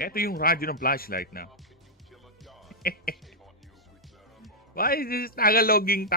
Ito yung radyo ng flashlight na. Why is this Tagaloging?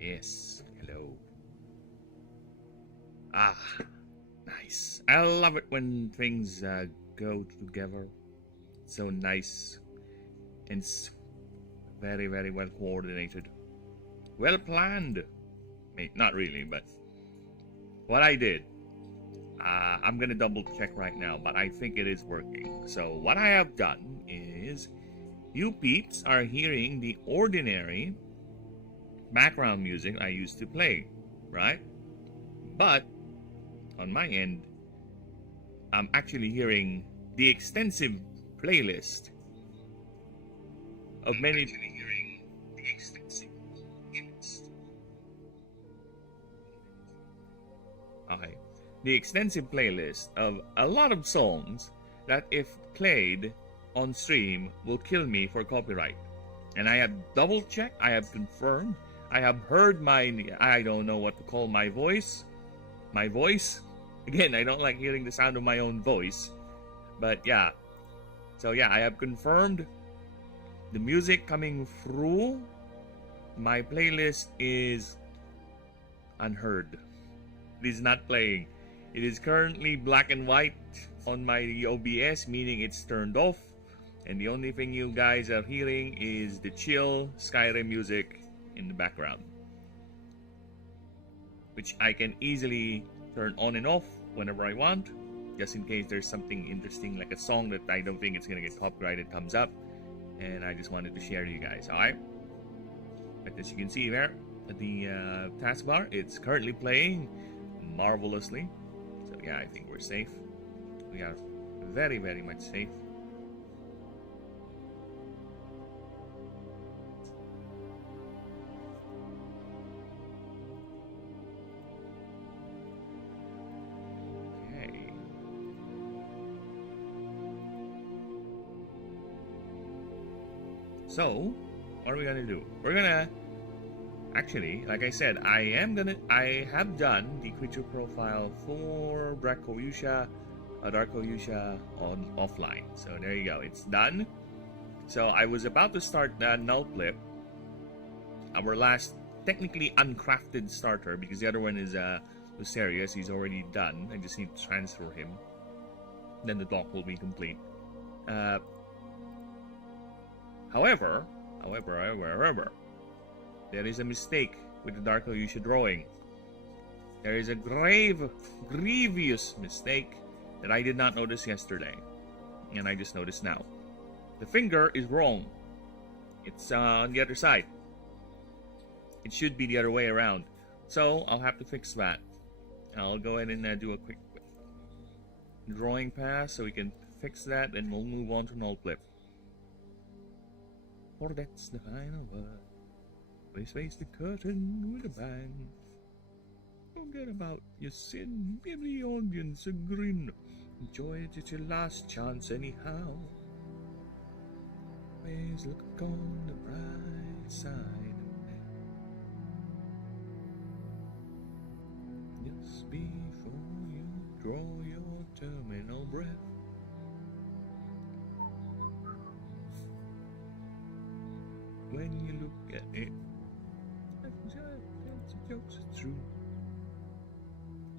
Yes, hello. Ah, nice. I love it when things go together. So nice and very, very well coordinated. Well planned. Not really, but what I did, I'm gonna double check right now, but I think it is working. So what I have done is, you peeps are hearing the ordinary background music I used to play, right? But on my end, I'm actually hearing the extensive playlist of many. Okay. the extensive playlist of a lot of songs that, if played on stream, will kill me for copyright. And I have double checked, I have confirmed, I have heard I don't know what to call my voice. My voice? Again, I don't like hearing the sound of my own voice. But yeah. So yeah, I have confirmed the music coming through my playlist is unheard. It is not playing. It is currently black and white on my OBS, meaning it's turned off. And the only thing you guys are hearing is the chill Skyrim music in the background, which I can easily turn on and off whenever I want, just in case there's something interesting like a song that I don't think it's gonna get copyrighted comes up, and I just wanted to share to you guys. Alright, but as you can see there at the taskbar, it's currently playing marvelously. So yeah, I think we're safe. We are very, very much safe. So, what are we gonna do? We're gonna actually, like I said, I have done the creature profile for Darkoyusha on offline. So there you go, it's done. So I was about to start Null Flip, our last technically uncrafted starter, because the other one is Lucerius. He's already done. I just need to transfer him. Then the block will be complete. However, there is a mistake with the Darkoyusha drawing. There is a grievous mistake that I did not notice yesterday, and I just noticed now. The finger is wrong. It's on the other side. It should be the other way around. So I'll have to fix that. I'll go ahead and do a quick drawing pass so we can fix that, and we'll move on to Null Flip. For that's the final word. Please face the curtain with a bang. Forget about your sin, give the audience a grin. Enjoy it, it's your last chance anyhow. Always look on the bright side. Just before you draw your terminal breath, when you look at it, the jokes are true.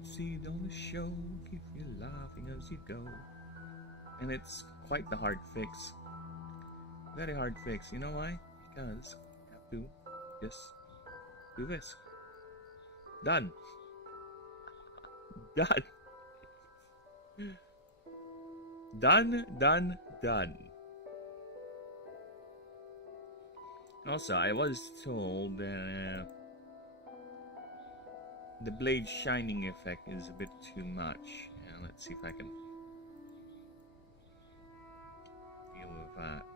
See it on the show, keep you laughing as you go. And it's quite the hard fix. Very hard fix. You know why? Because you have to just do this. Done. Done. Done. Also, I was told that the blade shining effect is a bit too much. Let's see if I can deal with that.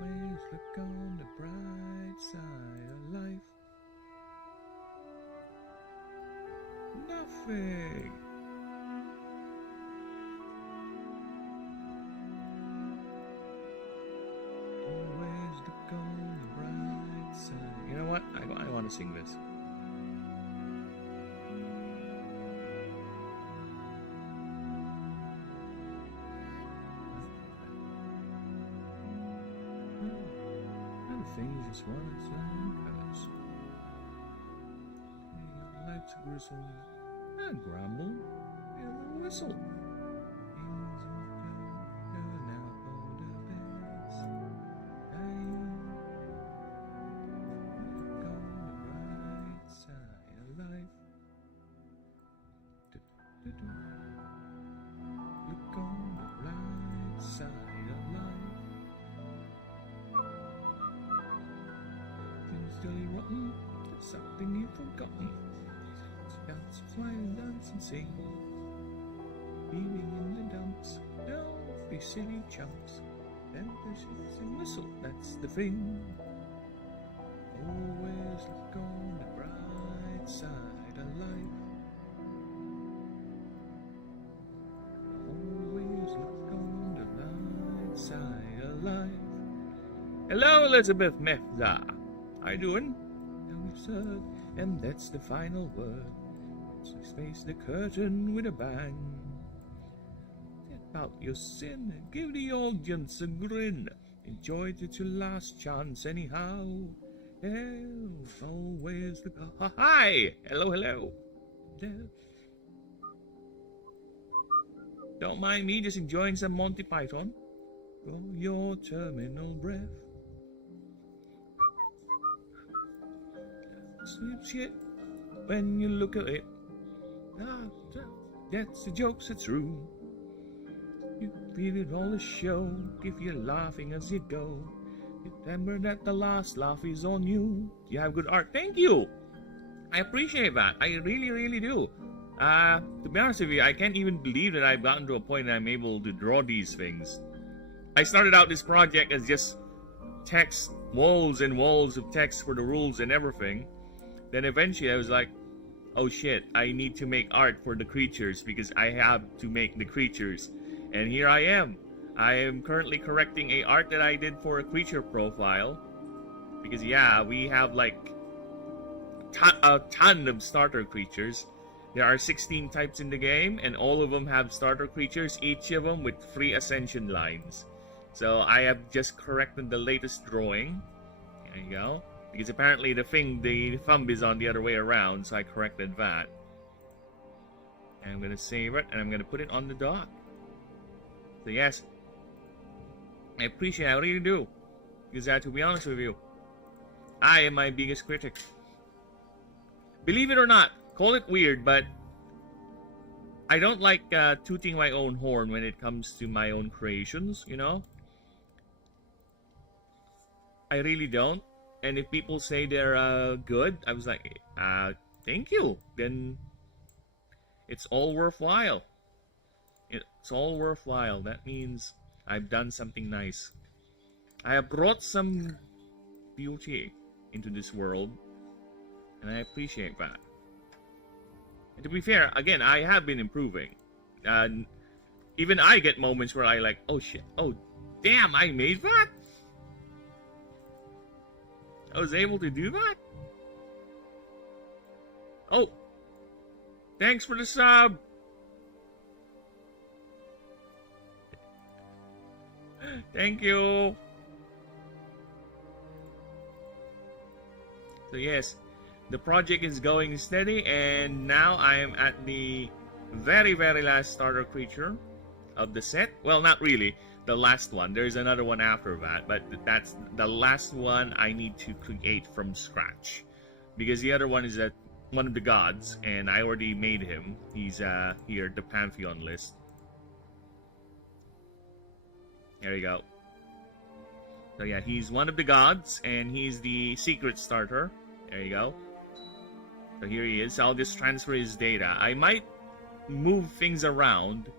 Always look on the bright side of life. Nothing. Always look on the bright side. You know what? I want to sing this. Things just wanna say, cause life's gristle and grumble and whistle. Things will turn out for the best. Look on the bright side of life. Look on the bright side of life. Silly rotten, there's something you've forgotten. Dance, fly and dance and sing. Beaming in the dumps, don't be silly chumps. Then there's a whistle, that's the thing. Always look on the bright side of life. Hello, Elizabeth Mehza. How you doing? Absurd, and that's the final word. So face the curtain with a bang. Get out your sin, give the audience a grin. Enjoy it, it's your last chance anyhow. Hell's always the... Hi! Hello, hello. Don't mind me just enjoying some Monty Python. Draw your terminal breath. Sweet shit when you look at it. That's the jokes, it's true. You feel it all a show if you're laughing as you go. Remember that the last laugh is on you. You have good art. Thank you. I appreciate that. I really, really do. To be honest with you, I can't even believe that I've gotten to a point that I'm able to draw these things. I started out this project as just text, walls and walls of text for the rules and everything. Then eventually I was like, oh shit, I need to make art for the creatures because I have to make the creatures. And here I am. I am currently correcting a art that I did for a creature profile. Because yeah, we have like a ton of starter creatures. There are 16 types in the game, and all of them have starter creatures, each of them with 3 ascension lines. So I have just corrected the latest drawing. There you go. Because apparently the thumb is on the other way around, so I corrected that. And I'm gonna save it, and I'm gonna put it on the dock. So yes, I appreciate it, I really do. Because to be honest with you, I am my biggest critic. Believe it or not, call it weird, but I don't like tooting my own horn when it comes to my own creations, you know? I really don't. And if people say they're good, I was like, thank you. Then it's all worthwhile. It's all worthwhile. That means I've done something nice. I have brought some beauty into this world, and I appreciate that. And to be fair, again, I have been improving. Even I get moments where I like, oh shit, oh damn, I made that? I was able to do that? Oh, thanks for the sub. Thank you. So yes, the project is going steady, and now I am at the very, very last starter creature of the set. Well, not really the last one. There's another one after that, but that's the last one I need to create from scratch. Because the other one is one of the gods, and I already made him. He's here, the Pantheon list. There you go. So yeah, he's one of the gods, and he's the secret starter. There you go. So here he is. I'll just transfer his data. I might move things around,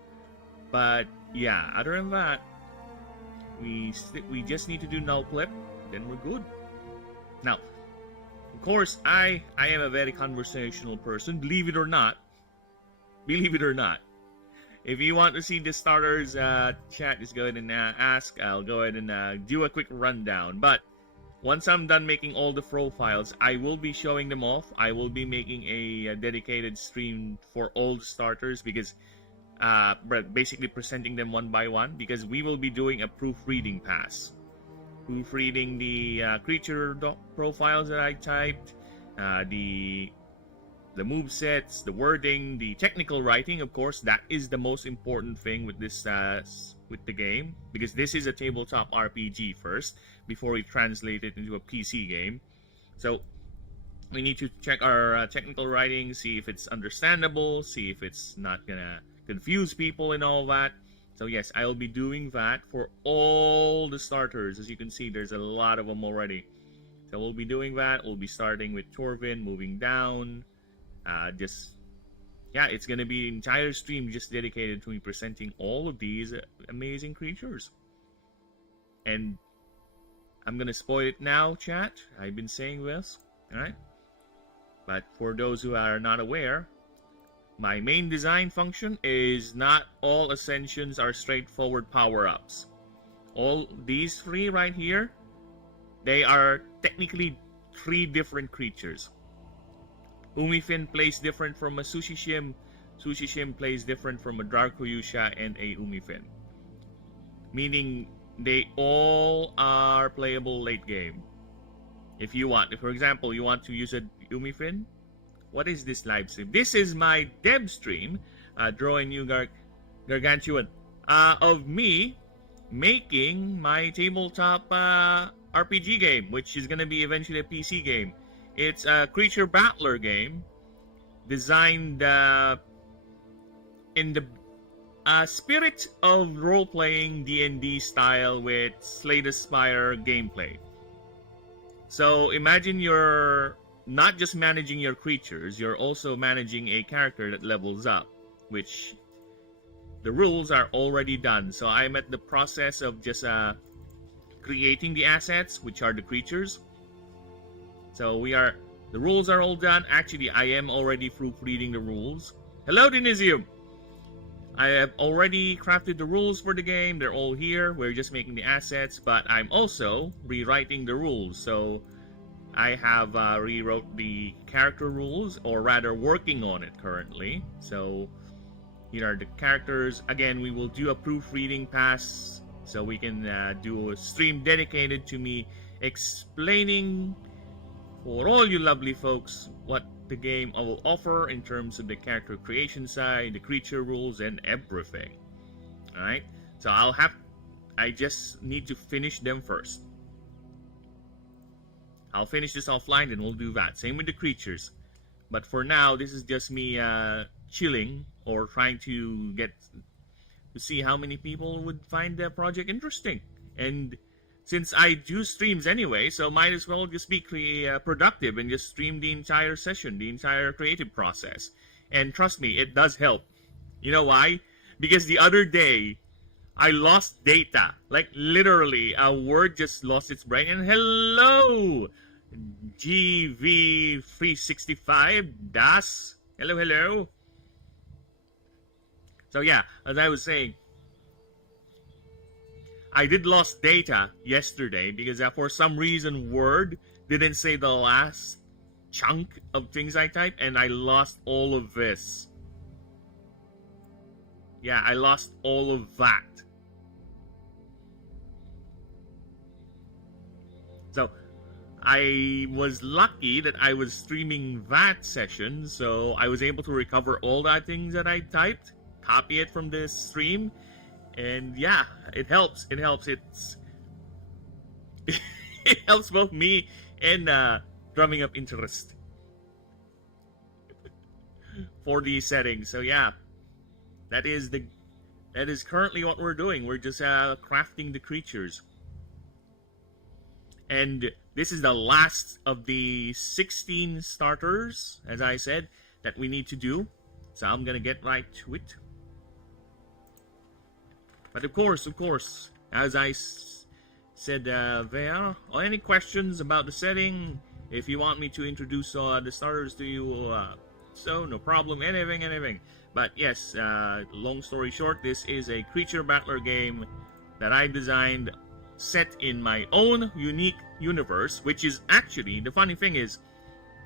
but yeah, other than that, we just need to do null flip, then we're good. Now, of course, I am a very conversational person, believe it or not. Believe it or not. If you want to see the starters chat, just go ahead and ask. I'll go ahead and do a quick rundown. But once I'm done making all the profiles, I will be showing them off. I will be making a dedicated stream for all the starters because basically presenting them one by one, because we will be doing a proofreading pass. Proofreading the creature profiles that I typed, the move sets, the wording, the technical writing. Of course, that is the most important thing with this with the game, because this is a tabletop RPG first before we translate it into a PC game. So we need to check our technical writing, see if it's understandable, see if it's not gonna confuse people and all that. So yes, I'll be doing that for all the starters. As you can see, there's a lot of them already. So we'll be doing that. We'll be starting with Torvin, moving down. Yeah, it's gonna be an entire stream just dedicated to me presenting all of these amazing creatures. And I'm gonna spoil it now, chat. I've been saying this, alright? But for those who are not aware, my main design function is not all ascensions are straightforward power-ups. All these 3 right here They are technically 3 different creatures. Umifin plays different from a Sushishim. Sushishim plays different from a Darkoyusha and a Umifin. Meaning they all are playable late game. If you want, if for example you want to use a Umifin, what is this live stream? This is my dev stream, drawing new gargantuan, of me making my tabletop RPG game, which is going to be eventually a PC game. It's a creature battler game designed in the spirit of role-playing D&D style with Slay the Spire gameplay. So imagine you're not just managing your creatures, you're also managing a character that levels up, which the rules are already done. So I'm at the process of just creating the assets, which are the creatures. So the rules are all done. Actually, I am already proofreading the rules. Hello, Denisium! I have already crafted the rules for the game. They're all here. We're just making the assets, but I'm also rewriting the rules. So I have rewrote the character rules, or rather working on it currently. So here are the characters. Again, we will do a proofreading pass, so we can do a stream dedicated to me explaining for all you lovely folks what the game will offer in terms of the character creation side, the creature rules, and everything. Alright, so I just need to finish them first. I'll finish this offline, then we'll do that. Same with the creatures. But for now, this is just me chilling, or trying to get to see how many people would find the project interesting. And since I do streams anyway, so might as well just be productive and just stream the entire session, the entire creative process. And trust me, it does help. You know why? Because the other day, I lost data. Like literally, a word just lost its brain. And hello, GV365 Das. Hello, hello. So yeah, as I was saying, I did lost data yesterday because for some reason Word didn't say the last chunk of things I typed, and I lost all of this. Yeah, I lost all of that. So I was lucky that I was streaming that session, so I was able to recover all that things that I typed, copy it from this stream, and yeah, it helps. It helps. It helps both me and drumming up interest for these settings. So yeah, that is currently what we're doing. We're just crafting the creatures, and this is the last of the 16 starters, as I said, that we need to do. So I'm gonna get right to it. But of course, as I said there, any questions about the setting, if you want me to introduce the starters to you, so no problem, anything. But yes, long story short, this is a creature battler game that I designed, set in my own unique universe, which is actually, the funny thing is,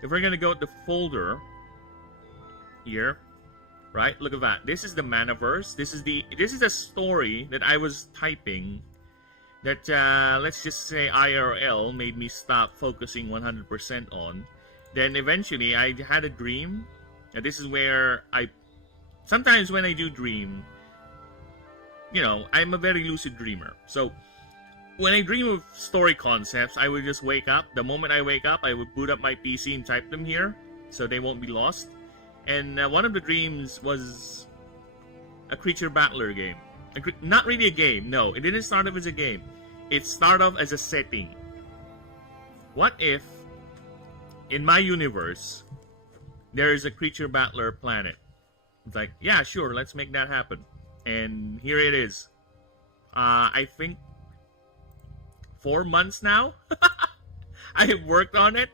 if we're gonna go to the folder here, right, look at that. This is the Manaverse. This is a story that I was typing that let's just say IRL made me stop focusing 100% on. Then eventually I had a dream, and this is where sometimes when I do dream, you know, I'm a very lucid dreamer. So when I dream of story concepts, I would just wake up. The moment I wake up, I would boot up my PC and type them here so they won't be lost. And one of the dreams was a creature battler game. Not really a game, no. It didn't start off as a game. It started off as a setting. What if, in my universe, there is a creature battler planet? It's like, yeah, sure, let's make that happen. And here it is. I think 4 months now. I have worked on it.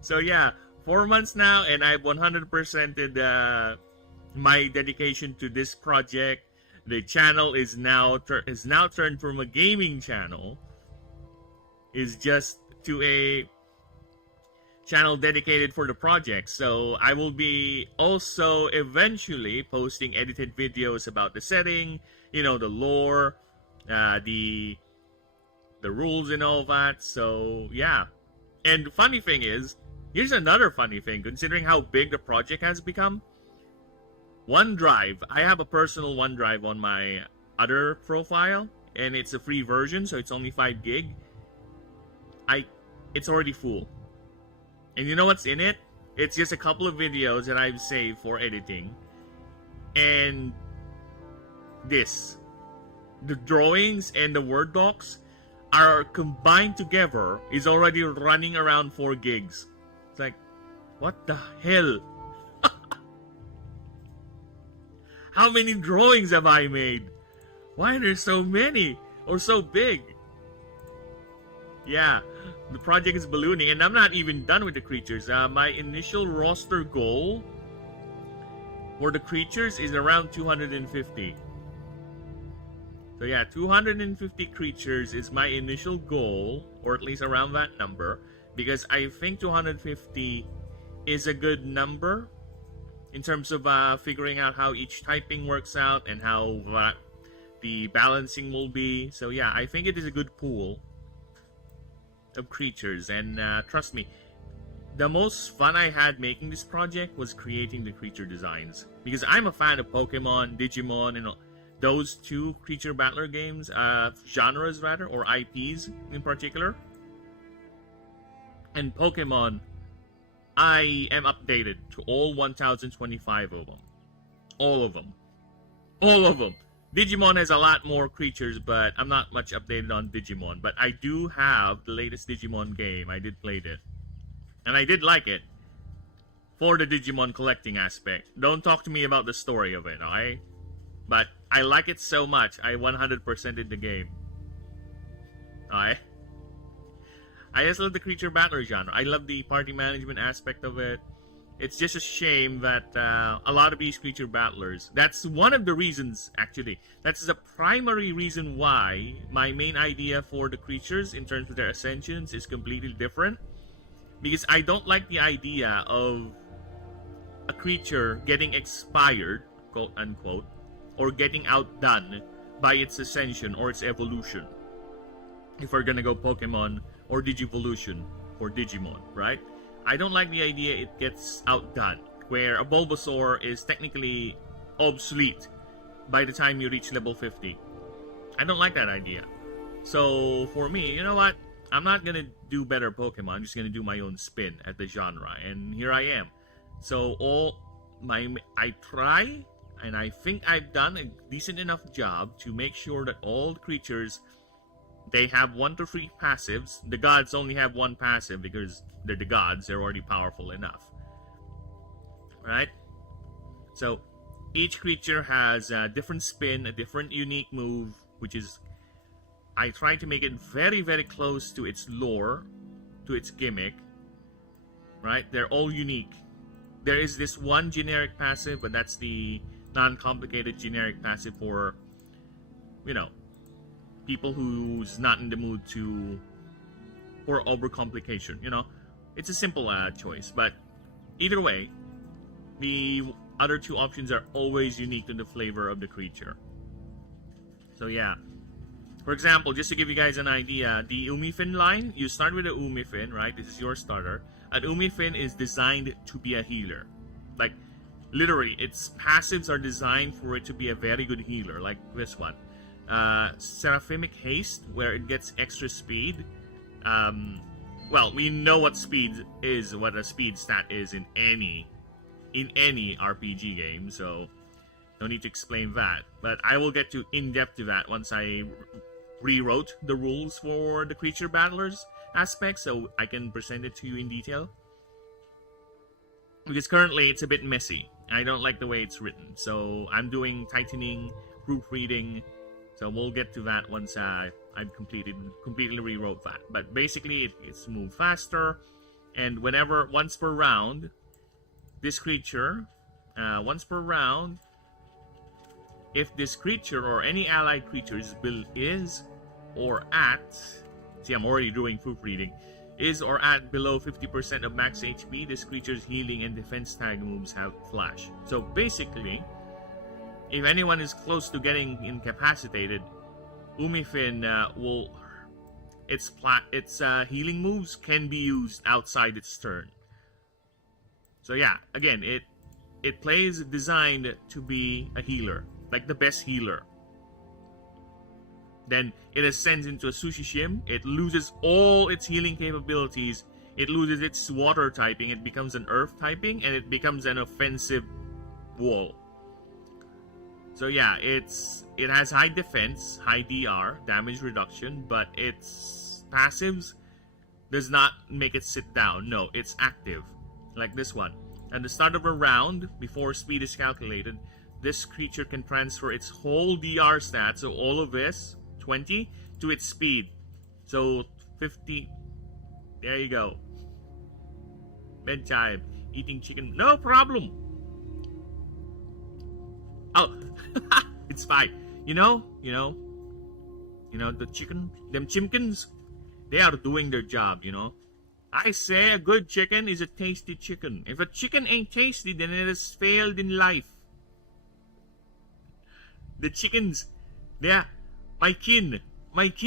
So yeah, 4 months now, and I've 100%ed my dedication to this project. The channel is now turned from a gaming channel, is just to a channel dedicated for the project. So I will be also eventually posting edited videos about the setting, you know, the lore, the rules and all that. So yeah. And the funny thing is, here's another funny thing, considering how big the project has become. OneDrive, I have a personal OneDrive on my other profile, and it's a free version, so it's only 5 gig. It's already full. And you know what's in it? It's just a couple of videos that I've saved for editing. And this. The drawings and the Word docs are combined together is already running around 4 gigs. It's like, what the hell? How many drawings have I made? Why are there so many? Or so big? Yeah, the project is ballooning, and I'm not even done with the creatures. My initial roster goal for the creatures is around 250. So yeah, 250 creatures is my initial goal, or at least around that number, because I think 250 is a good number in terms of figuring out how each typing works out and how the balancing will be. So yeah, I think it is a good pool of creatures, and trust me, the most fun I had making this project was creating the creature designs, because I'm a fan of Pokemon, Digimon, and those two creature battler games, genres rather, or IPs in particular. And Pokemon, I am updated to all 1025 of them. All of them. All of them. Digimon has a lot more creatures, but I'm not much updated on Digimon. But I do have the latest Digimon game. I did play it. And I did like it. For the Digimon collecting aspect. Don't talk to me about the story of it, alright? But I like it so much, I 100%ed the game. Alright? I just love the creature battler genre. I love the party management aspect of it. It's just a shame that a lot of these creature battlers, that's one of the reasons, actually. That's the primary reason why my main idea for the creatures in terms of their ascensions is completely different. Because I don't like the idea of a creature getting expired, quote unquote, or getting outdone by its ascension or its evolution. If we're gonna go Pokemon or Digivolution for Digimon, right? I don't like the idea it gets outdone, where a Bulbasaur is technically obsolete by the time you reach level 50. I don't like that idea. So for me, you know what? I'm not gonna do better Pokemon. I'm just gonna do my own spin at the genre, and here I am. So I try, and I think I've done a decent enough job to make sure that all the creatures, they have 1 to 3 passives. The gods only have 1 passive because they're the gods. They're already powerful enough. Right? So, each creature has a different spin, a different unique move, which is, I try to make it very, very close to its lore, to its gimmick. Right? They're all unique. There is this one generic passive, but that's the non-complicated generic passive for, you know, people who's not in the mood for overcomplication, you know. It's a simple choice, but either way, the other 2 options are always unique to the flavor of the creature. So yeah, for example, just to give you guys an idea, the Umifin line, you start with the Umifin, right? This is your starter. An Umifin is designed to be a healer. Like, literally, its passives are designed for it to be a very good healer, like this one. Seraphimic Haste, where it gets extra speed. Well, we know what speed is, what a speed stat is in any RPG game, so no need to explain that. But I will get to in-depth to that once I rewrote the rules for the creature battlers aspect, so I can present it to you in detail. Because currently it's a bit messy. I don't like the way it's written, so I'm doing tightening, proofreading. So we'll get to that once I've completely rewrote that. But basically, it's moved faster, and once per round, this creature, once per round, if this creature or any allied creature's build is or at, see, I'm already doing proofreading. is or at below 50% of max HP, this creature's healing and defense tag moves have flash. So basically, if anyone is close to getting incapacitated, Umifin will... Its healing moves can be used outside its turn. So yeah, again, it plays designed to be a healer, like the best healer. Then it ascends into a Sushi Shim. It loses all its healing capabilities. It loses its water typing. It becomes an earth typing, and it becomes an offensive wall. So yeah, it has high defense, high DR, damage reduction, but its passives does not make it sit down. No, it's active, like this one. At the start of a round, before speed is calculated, this creature can transfer its whole DR stat, so all of this, 20, to its speed. So 50. There you go. Bedtime. Eating chicken. No problem. Oh, it's fine. You know, the chicken, them chimkins, they are doing their job, you know. I say a good chicken is a tasty chicken. If a chicken ain't tasty, then it has failed in life. The chickens, my kin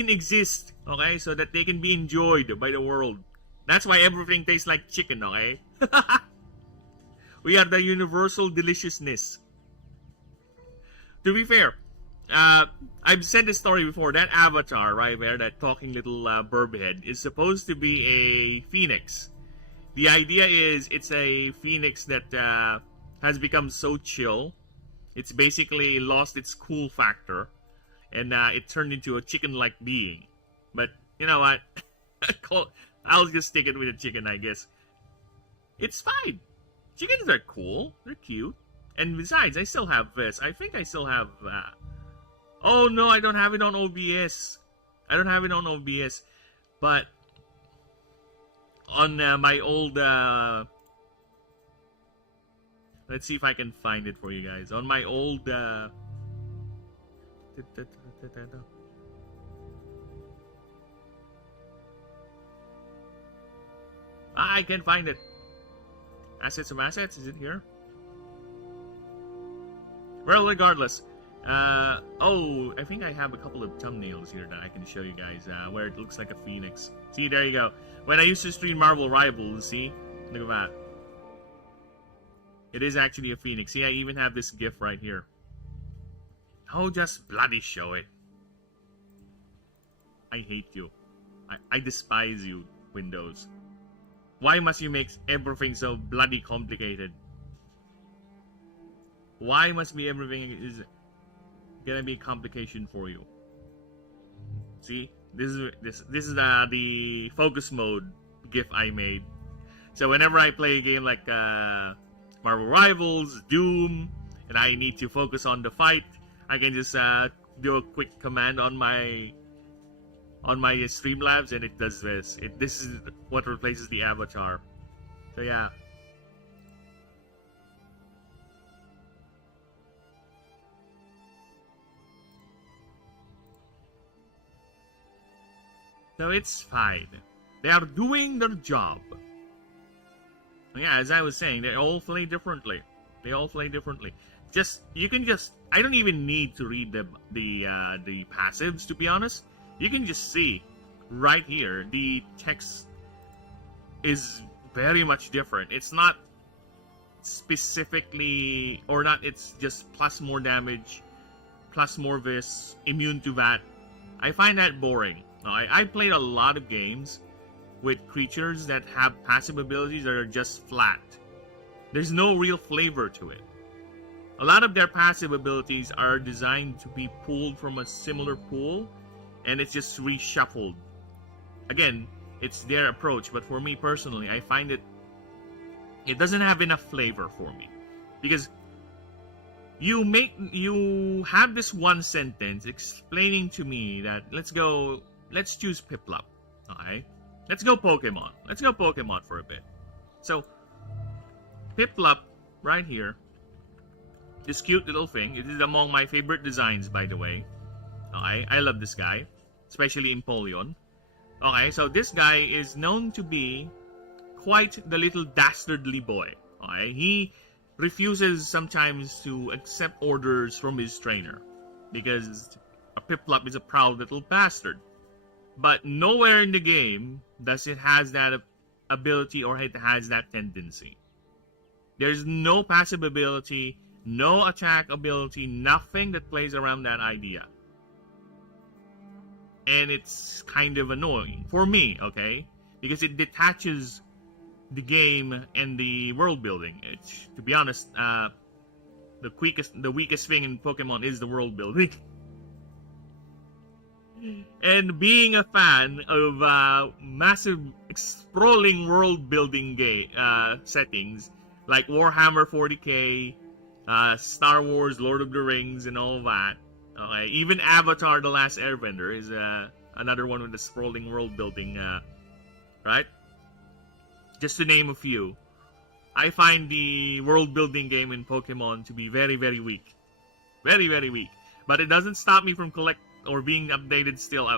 exist, okay, so that they can be enjoyed by the world. That's why everything tastes like chicken, okay? We are the universal deliciousness. To be fair, I've said this story before. That avatar right there, that talking little burbhead, is supposed to be a phoenix. The idea is it's a phoenix that has become so chill. It's basically lost its cool factor, and it turned into a chicken-like being. But you know what? I'll just stick it with a chicken, I guess. It's fine. Chickens are cool. They're cute. And besides, I still have this. I think I still have... oh no, I don't have it on OBS. I don't have it on OBS. But on my old... let's see if I can find it for you guys. On my old... I can find it. Assets of assets, is it here? Well, regardless. Oh, I think I have a couple of thumbnails here that I can show you guys where it looks like a phoenix. See, there you go. When I used to stream Marvel Rivals, see? Look at that. It is actually a phoenix. See, I even have this gif right here. Oh, just bloody show it. I hate you. I despise you, Windows. Why must you make everything so bloody complicated? Why must be everything is gonna be a complication for you? See, this is the focus mode GIF I made. So whenever I play a game like Marvel Rivals, Doom, and I need to focus on the fight, I can just do a quick command on my Streamlabs, and it does this. This is what replaces the avatar. So yeah. So it's fine. They are doing their job. Yeah, as I was saying, they all play differently. They all play differently. I don't even need to read the passives, to be honest. You can just see right here the text is very much different. It's not specifically, or not, it's just plus more damage, plus more this, immune to that. I find that boring. I played a lot of games with creatures that have passive abilities that are just flat. There's no real flavor to it. A lot of their passive abilities are designed to be pulled from a similar pool, and it's just reshuffled. Again, it's their approach, but for me personally, I find it doesn't have enough flavor for me. Because you have this one sentence explaining to me that let's choose Piplup. Okay? Let's go Pokemon. Let's go Pokemon for a bit. So, Piplup, right here, this cute little thing. It is among my favorite designs, by the way. Okay? I love this guy, especially Empoleon. Okay, so this guy is known to be quite the little dastardly boy. Okay, he refuses sometimes to accept orders from his trainer because a Piplup is a proud little bastard. But nowhere in the game does it has that ability or it has that tendency. There's no passive ability, no attack ability, nothing that plays around that idea. And it's kind of annoying for me, okay? Because it detaches the game and the world building. It's, to be honest, the weakest thing in Pokemon is the world building. And being a fan of massive, sprawling world building settings like Warhammer 40k, Star Wars, Lord of the Rings, and all that. Okay, even Avatar: The Last Airbender is another one with the sprawling world building, right? Just to name a few. I find the world building game in Pokemon to be very, very weak. Very, very weak. But it doesn't stop me from collect or being updated still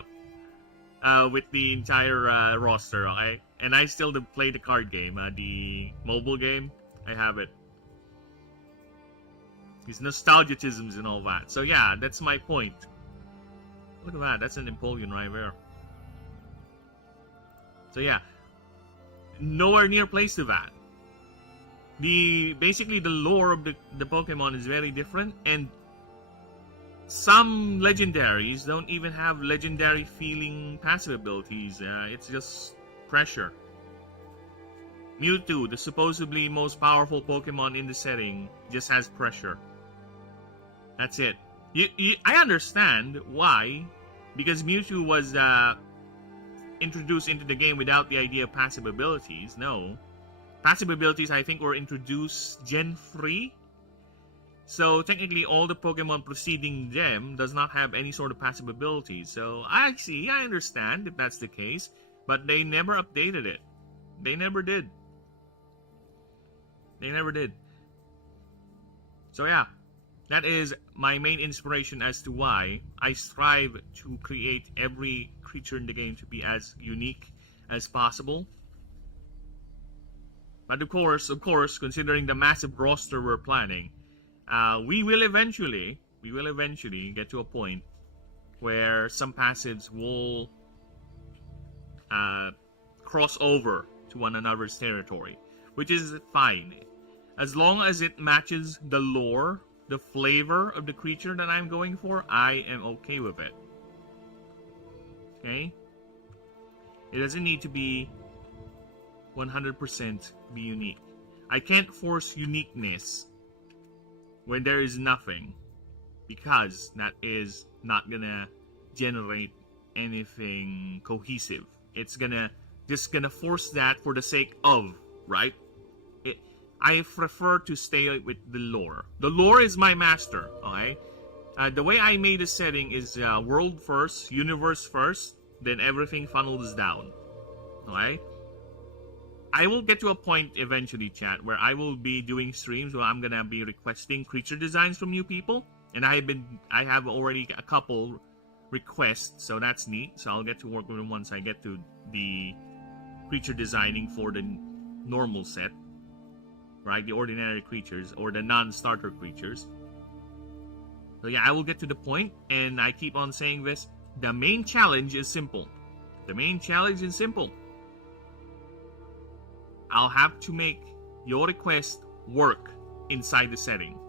with the entire roster, okay? And I still play the card game, the mobile game. I have it. These nostalgicisms and all that. So yeah, that's my point. Look at that, that's an Empoleon right there. So yeah, nowhere near place to that. Basically the lore of the Pokemon is very different, and some legendaries don't even have legendary feeling passive abilities. It's just pressure. Mewtwo, the supposedly most powerful Pokemon in the setting, just has pressure. That's it. I understand why, because Mewtwo was introduced into the game without the idea of passive abilities. No. Passive abilities, I think, were introduced Gen 3. So, technically, all the Pokemon preceding them does not have any sort of passive abilities. So, I understand if that's the case. But they never updated it. They never did. They never did. So, yeah. That is my main inspiration as to why I strive to create every creature in the game to be as unique as possible. But of course, considering the massive roster we're planning, we will eventually get to a point where some passives will cross over to one another's territory, which is fine. As long as it matches the lore, the flavor of the creature that I'm going for, I am okay with it. Okay? It doesn't need to be 100% be unique. I can't force uniqueness when there is nothing, because that is not gonna generate anything cohesive. It's just gonna force that for the sake of, right? I prefer to stay with the lore. The lore is my master, okay? The way I made the setting is world first, universe first, then everything funnels down. Okay? I will get to a point eventually, chat, where I will be doing streams where I'm gonna be requesting creature designs from you people. And I have already a couple requests, so that's neat. So I'll get to work with them once I get to the creature designing for the normal set. Right, the ordinary creatures or the non-starter creatures. So yeah, I will get to the point, and I keep on saying this. The main challenge is simple. The main challenge is simple. I'll have to make your request work inside the setting.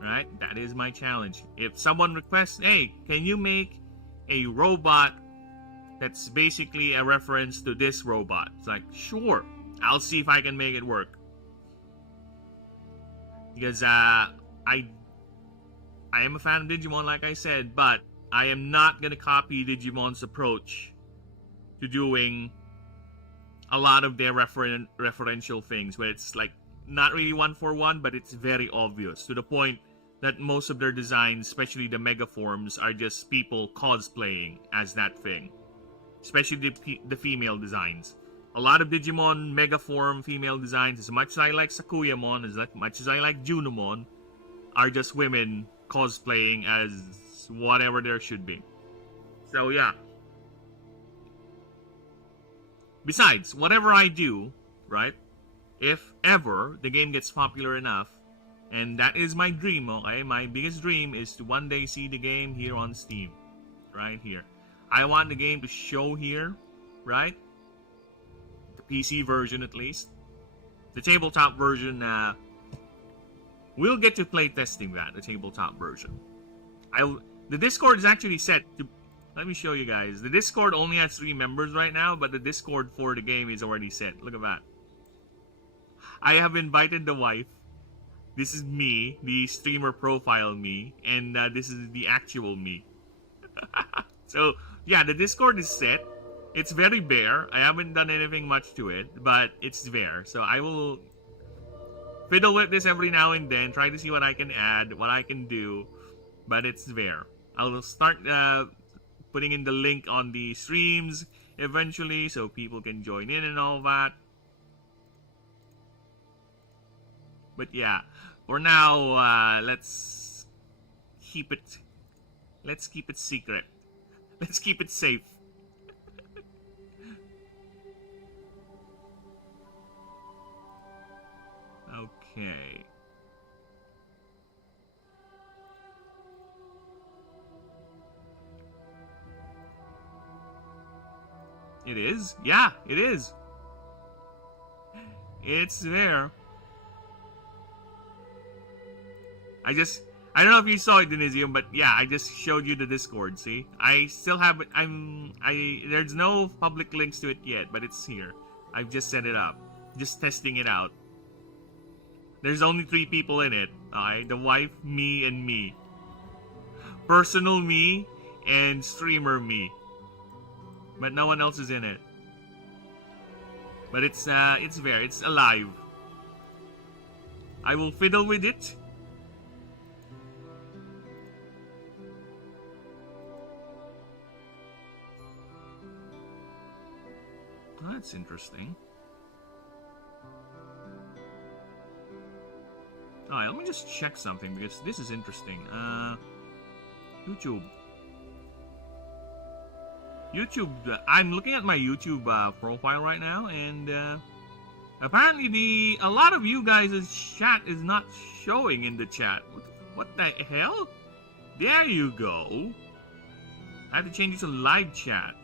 Right? That is my challenge. If someone requests, hey, can you make a robot that's basically a reference to this robot? It's like, sure. I'll see if I can make it work. Because I am a fan of Digimon, like I said, but I am not going to copy Digimon's approach to doing a lot of their referential things, where it's like not really one for one, but it's very obvious, to the point that most of their designs, especially the mega forms, are just people cosplaying as that thing. Especially the female designs. A lot of Digimon Mega Form female designs, as much as I like Sakuyamon, as much as I like Junimon, are just women cosplaying as whatever there should be. So yeah. Besides, whatever I do, right? If ever the game gets popular enough, and that is my dream, okay? My biggest dream is to one day see the game here on Steam. Right here. I want the game to show here, right? The PC version at least. The tabletop version, we'll get to play testing that, the tabletop version. The Discord is actually set to... Let me show you guys. The Discord only has 3 members right now, but the Discord for the game is already set. Look at that. I have invited the wife. This is me, the streamer profile me, and this is the actual me. So, yeah, the Discord is set. It's very bare. I haven't done anything much to it, but it's there. So I will fiddle with this every now and then, try to see what I can add, what I can do, but it's there. I'll start putting in the link on the streams eventually so people can join in and all that. But yeah, for now, let's keep it secret. Let's keep it safe. Okay. It is? Yeah, it is. It's there. I don't know if you saw it, Denisium, but yeah, I just showed you the Discord, see? I still have it, there's no public links to it yet, but it's here. I've just set it up. Just testing it out. There's only 3 people in it, alright? The wife, me, and me. Personal me, and streamer me. But no one else is in it. But it's there, it's alive. I will fiddle with it. Oh, that's interesting. Alright, let me just check something because this is interesting. YouTube. I'm looking at my YouTube profile right now, and apparently a lot of you guys' chat is not showing in the chat. What the hell? There you go. I have to change it to live chat.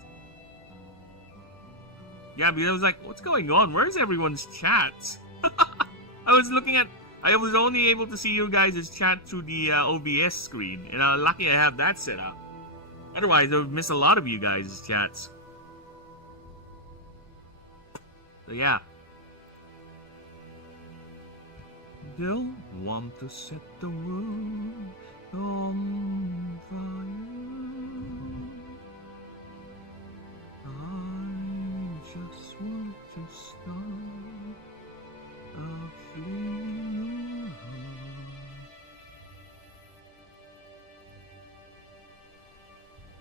Yeah, because I was like, what's going on? Where's everyone's chats? I was only able to see you guys' chat through the OBS screen, and lucky I have that set up. Otherwise, I would miss a lot of you guys' chats. So yeah. Don't want to set the world on fire. I just want to start a flame.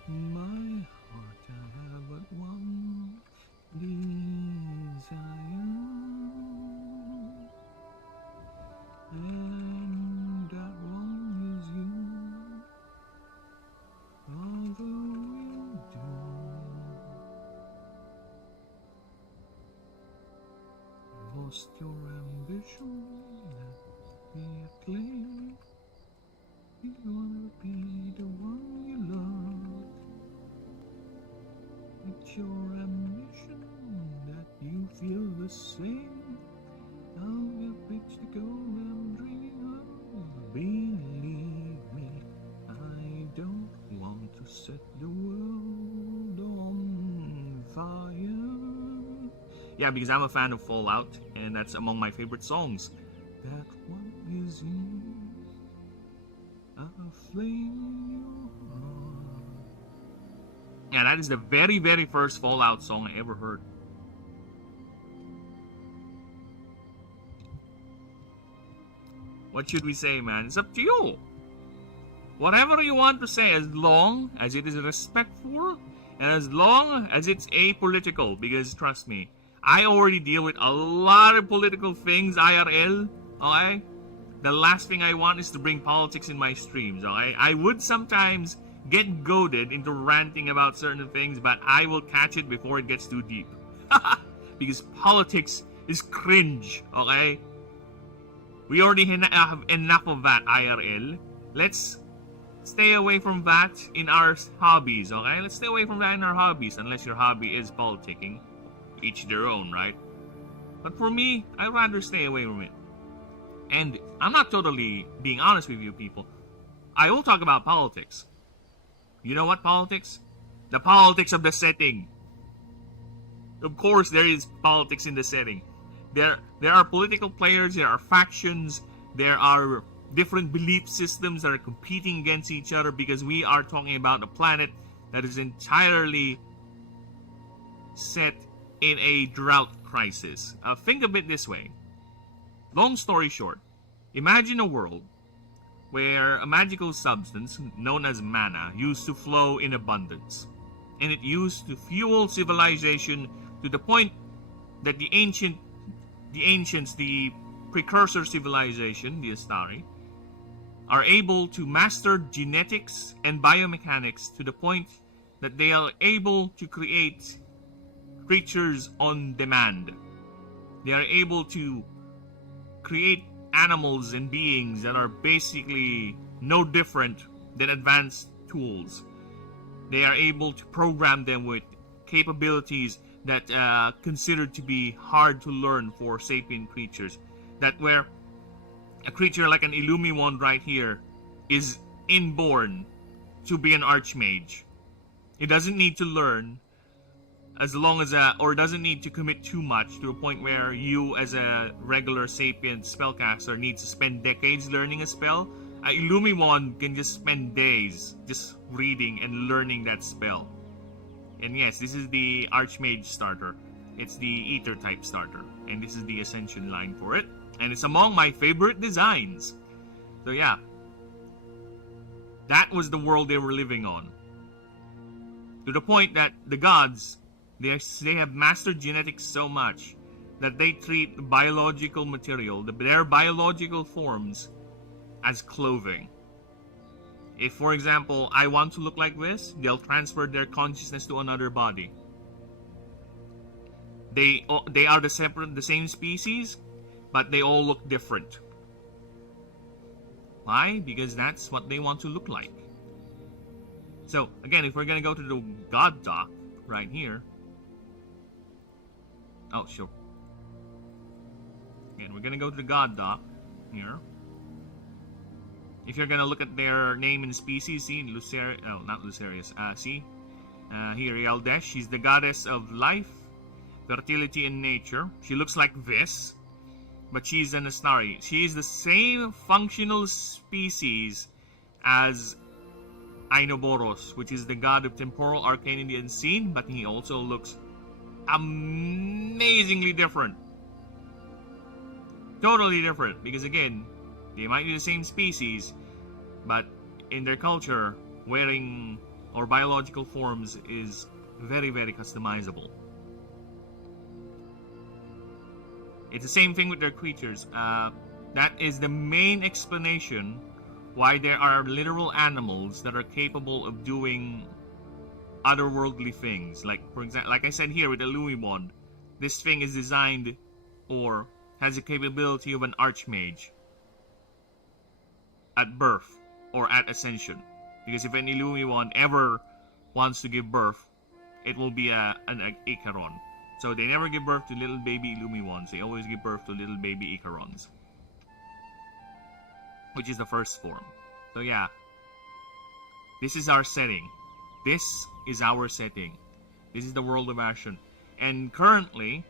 My heart, I have but one desire, and that one is you. Although we do lost your ambition, let me claim you wanna be the one you love. It's your ambition that you feel the same. I'll get rich to go I'm dreaming of. Believe me, I don't want to set the world on fire. Yeah, because I'm a fan of Fallout, and that's among my favorite songs. That one is you, a flame in your heart. Yeah, that is the very, very first Fallout song I ever heard. What should we say, man? It's up to you. Whatever you want to say, as long as it is respectful and as long as it's apolitical. Because trust me, I already deal with a lot of political things IRL. Okay? The last thing I want is to bring politics in my streams. Okay? I would sometimes get goaded into ranting about certain things, but I will catch it before it gets too deep. because politics is cringe, okay? We already have enough of that IRL. Let's stay away from that in our hobbies, okay? Let's stay away from that in our hobbies, unless your hobby is politicking. Each their own, right? But for me, I'd rather stay away from it. And I'm not totally being honest with you people. I will talk about politics. You know what politics? The politics of the setting. Of course, there is politics in the setting. There are political players, there are factions, there are different belief systems that are competing against each other because we are talking about a planet that is entirely set in a drought crisis. Think of it this way. Long story short, imagine a world where a magical substance known as mana used to flow in abundance, and it used to fuel civilization to the point that the ancients, the precursor civilization, the Astari, are able to master genetics and biomechanics to the point that they are able to create creatures on demand. They are able to create animals and beings that are basically no different than advanced tools. They are able to program them with capabilities that considered to be hard to learn for sapient creatures. That where a creature like an Illumi wand right here is inborn to be an archmage. It doesn't need to learn as long as or doesn't need to commit too much to a point where you as a regular sapient spellcaster needs to spend decades learning a spell. A Illumi wand can just spend days just reading and learning that spell. And yes, this is the Archmage starter. It's the Ether type starter. And this is the Ascension line for it. And it's among my favorite designs. So yeah. That was the world they were living on. To the point that the gods, they have mastered genetics so much that they treat the biological material, their biological forms, as clothing. If, for example, I want to look like this, they'll transfer their consciousness to another body. They are the same species, but they all look different. Why? Because that's what they want to look like. So, again, if we're going to go to the God doc right here. Oh, sure. Again, we're going to go to the God doc here. If you're going to look at their name and species, see, not Lucerius, see, here, Yaldesh, she's the goddess of life, fertility, and nature. She looks like this, but she's an Astari. She is the same functional species as Ainoboros, which is the god of temporal, arcane, and the unseen, but he also looks amazingly different. Totally different, because again, they might be the same species, but in their culture, wearing or biological forms is very, very customizable. It's the same thing with their creatures. That is the main explanation why there are literal animals that are capable of doing otherworldly things. Like, for example, like I said here with the Lumimon, this thing is designed or has the capability of an archmage at birth or at ascension. Because if an Illumimon ever wants to give birth, it will be an Icaron. So they never give birth to little baby Illumimons. They always give birth to little baby Icarons, which is the first form. So yeah, this is our setting. This is our setting. This is the world of Ashen. And currently,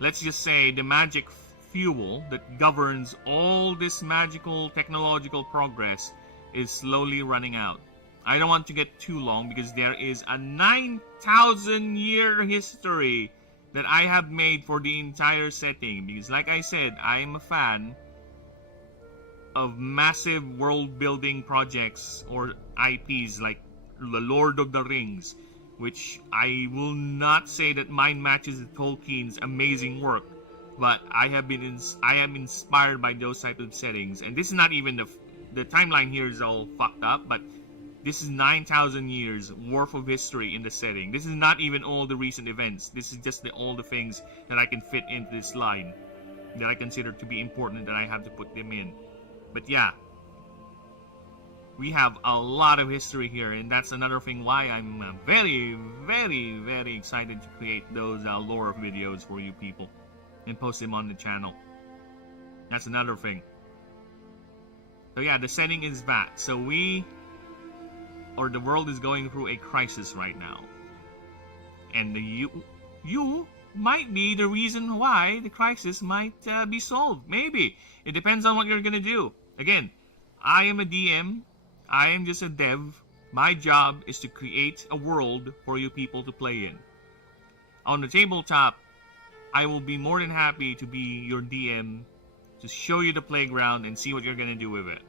let's just say the magic fuel that governs all this magical technological progress is slowly running out. I don't want to get too long because there is a 9,000 year history that I have made for the entire setting. Because like I said, I am a fan of massive world building projects or IPs like The Lord of the Rings, which I will not say that mine matches Tolkien's amazing work, but I am inspired by those type of settings. And this is not even the timeline here is all fucked up, but This is 9,000 years worth of history in the setting. This is not even all the recent events. This is just all the things that I can fit into this line that I consider to be important that I have to put them in. But yeah, we have a lot of history here, and that's another thing why I'm very, very, very excited to create those lore videos for you people and post them on the channel. That's another thing. So yeah, the setting is that. So the world is going through a crisis right now. And you might be the reason why the crisis might be solved. Maybe. It depends on what you're going to do. Again, I am a DM. I am just a dev. My job is to create a world for you people to play in. On the tabletop, I will be more than happy to be your DM, to show you the playground and see what you're going to do with it.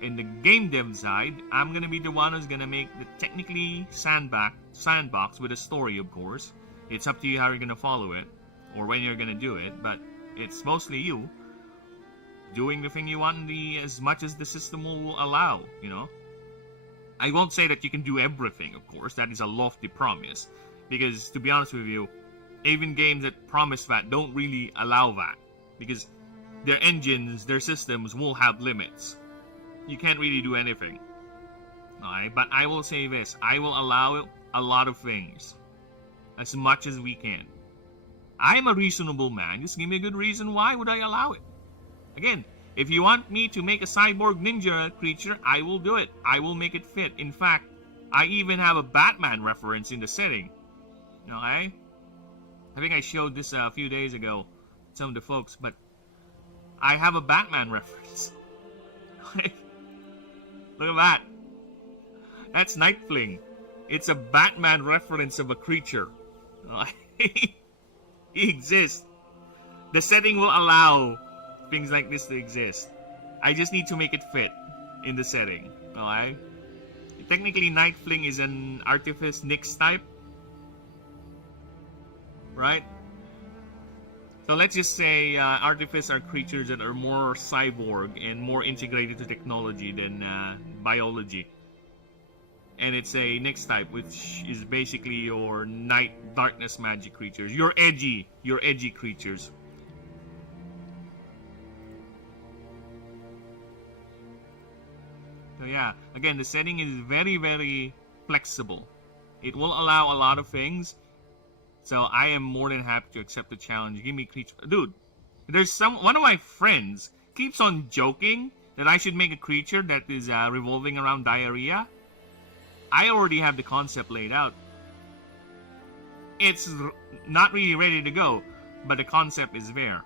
In the game dev side, I'm going to be the one who's going to make the technically sandbox with a story, of course. It's up to you how you're going to follow it or when you're going to do it, but it's mostly you doing the thing you want as much as the system will allow, you know. I won't say that you can do everything, of course. That is a lofty promise. Because, to be honest with you, even games that promise that don't really allow that. Because their engines, their systems will have limits. You can't really do anything. Alright, but I will say this. I will allow a lot of things. As much as we can. I'm a reasonable man. Just give me a good reason why would I allow it. Again, if you want me to make a cyborg ninja creature, I will do it. I will make it fit. In fact, I even have a Batman reference in the setting. Okay? I think I showed this a few days ago to some of the folks, but I have a Batman reference. Look at that. That's Nightfling. It's a Batman reference of a creature. He exists. The setting will allow things like this to exist. I just need to make it fit in the setting. Alright? Technically, Nightfling is an Artifice Nyx type. Right? So let's just say Artifice are creatures that are more cyborg and more integrated to technology than biology. And it's a Nyx type, which is basically your night darkness magic creatures. Your edgy creatures. So yeah, again, the setting is very, very flexible. It will allow a lot of things. So I am more than happy to accept the challenge. Give me creature. Dude, there's one of my friends keeps on joking that I should make a creature that is revolving around diarrhea. I already have the concept laid out. It's not really ready to go, but the concept is there.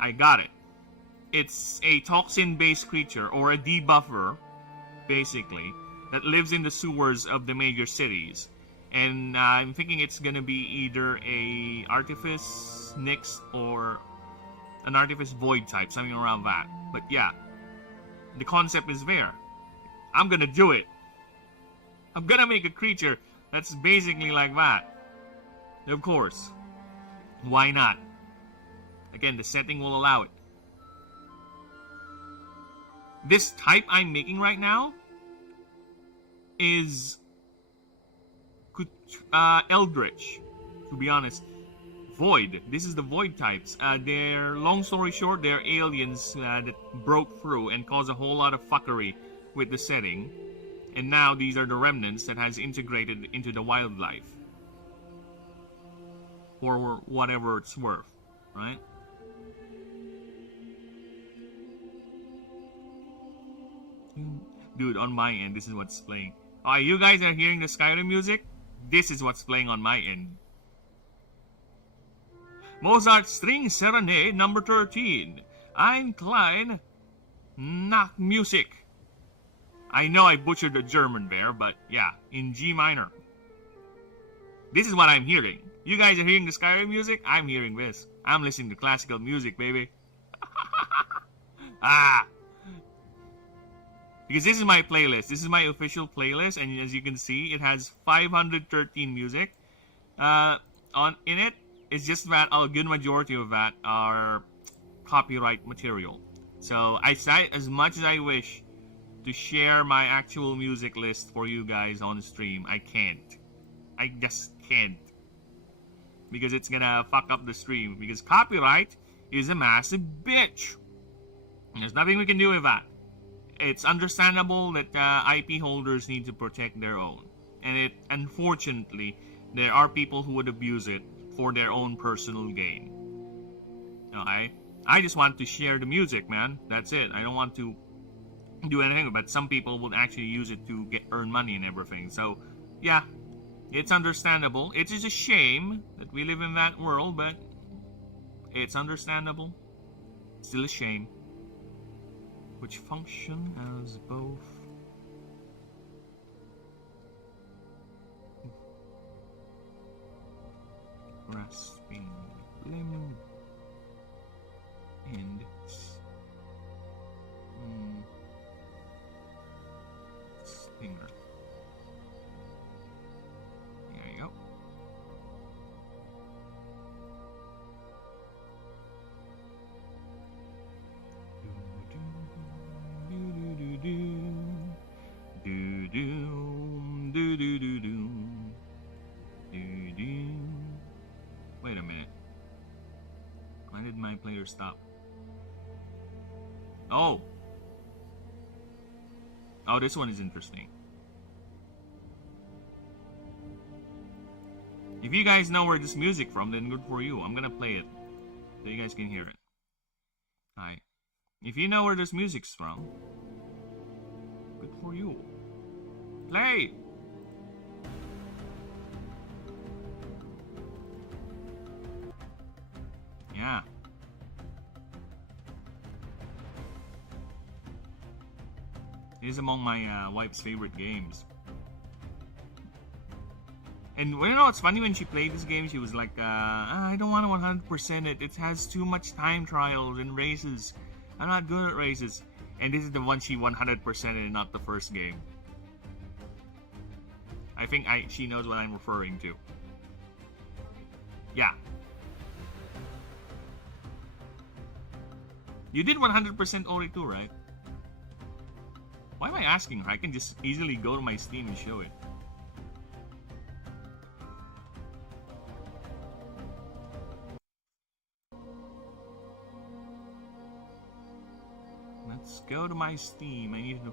I got it. It's a toxin-based creature, or a debuffer, basically, that lives in the sewers of the major cities. And I'm thinking it's gonna be either a Artifice Nyx or an Artifice Void type, something around that. But yeah, the concept is there. I'm gonna do it. I'm gonna make a creature that's basically like that. Of course. Why not? Again, the setting will allow it. This type I'm making right now is Eldritch, to be honest. Void. This is the Void types. They're, long story short, they're aliens that broke through and caused a whole lot of fuckery with the setting. And now these are the remnants that has integrated into the wildlife. For whatever it's worth, right? Dude, on my end, this is what's playing. Alright, you guys are hearing the Skyrim music? This is what's playing on my end. Mozart String Serenade number 13. Ein klein Nacht music. I know I butchered the German there, but yeah, in G minor. This is what I'm hearing. You guys are hearing the Skyrim music? I'm hearing this. I'm listening to classical music, baby. Because this is my playlist. This is my official playlist, and as you can see, it has 513 music in it. It's just that a good majority of that are copyright material. So I say, as much as I wish to share my actual music list for you guys on stream. I can't. I just can't. Because it's gonna fuck up the stream. Because copyright is a massive bitch. There's nothing we can do with that. It's understandable that IP holders need to protect their own. And unfortunately, there are people who would abuse it for their own personal gain. Okay? I just want to share the music, man. That's it. I don't want to do anything, but some people will actually use it to earn money and everything. So, yeah, it's understandable. It is a shame that we live in that world, but it's understandable. Still a shame. Which function as both grasping limb and stinger. There you go. Wait a minute. Why did my player stop? Oh, this one is interesting. If you guys know where this music from, then good for you. I'm gonna play it so you guys can hear it. Hi. If you know where this music's from, good for you. Play! Yeah. It is among my wife's favorite games. And you know what's funny, when she played this game, she was like, I don't want to 100% it. It has too much time trials and races. I'm not good at races. And this is the one she 100%ed and not the first game. I think she knows what I'm referring to. Yeah. You did 100% Ori too, right? Why am I asking her? I can just easily go to my Steam and show it. Let's go to my Steam. I need to...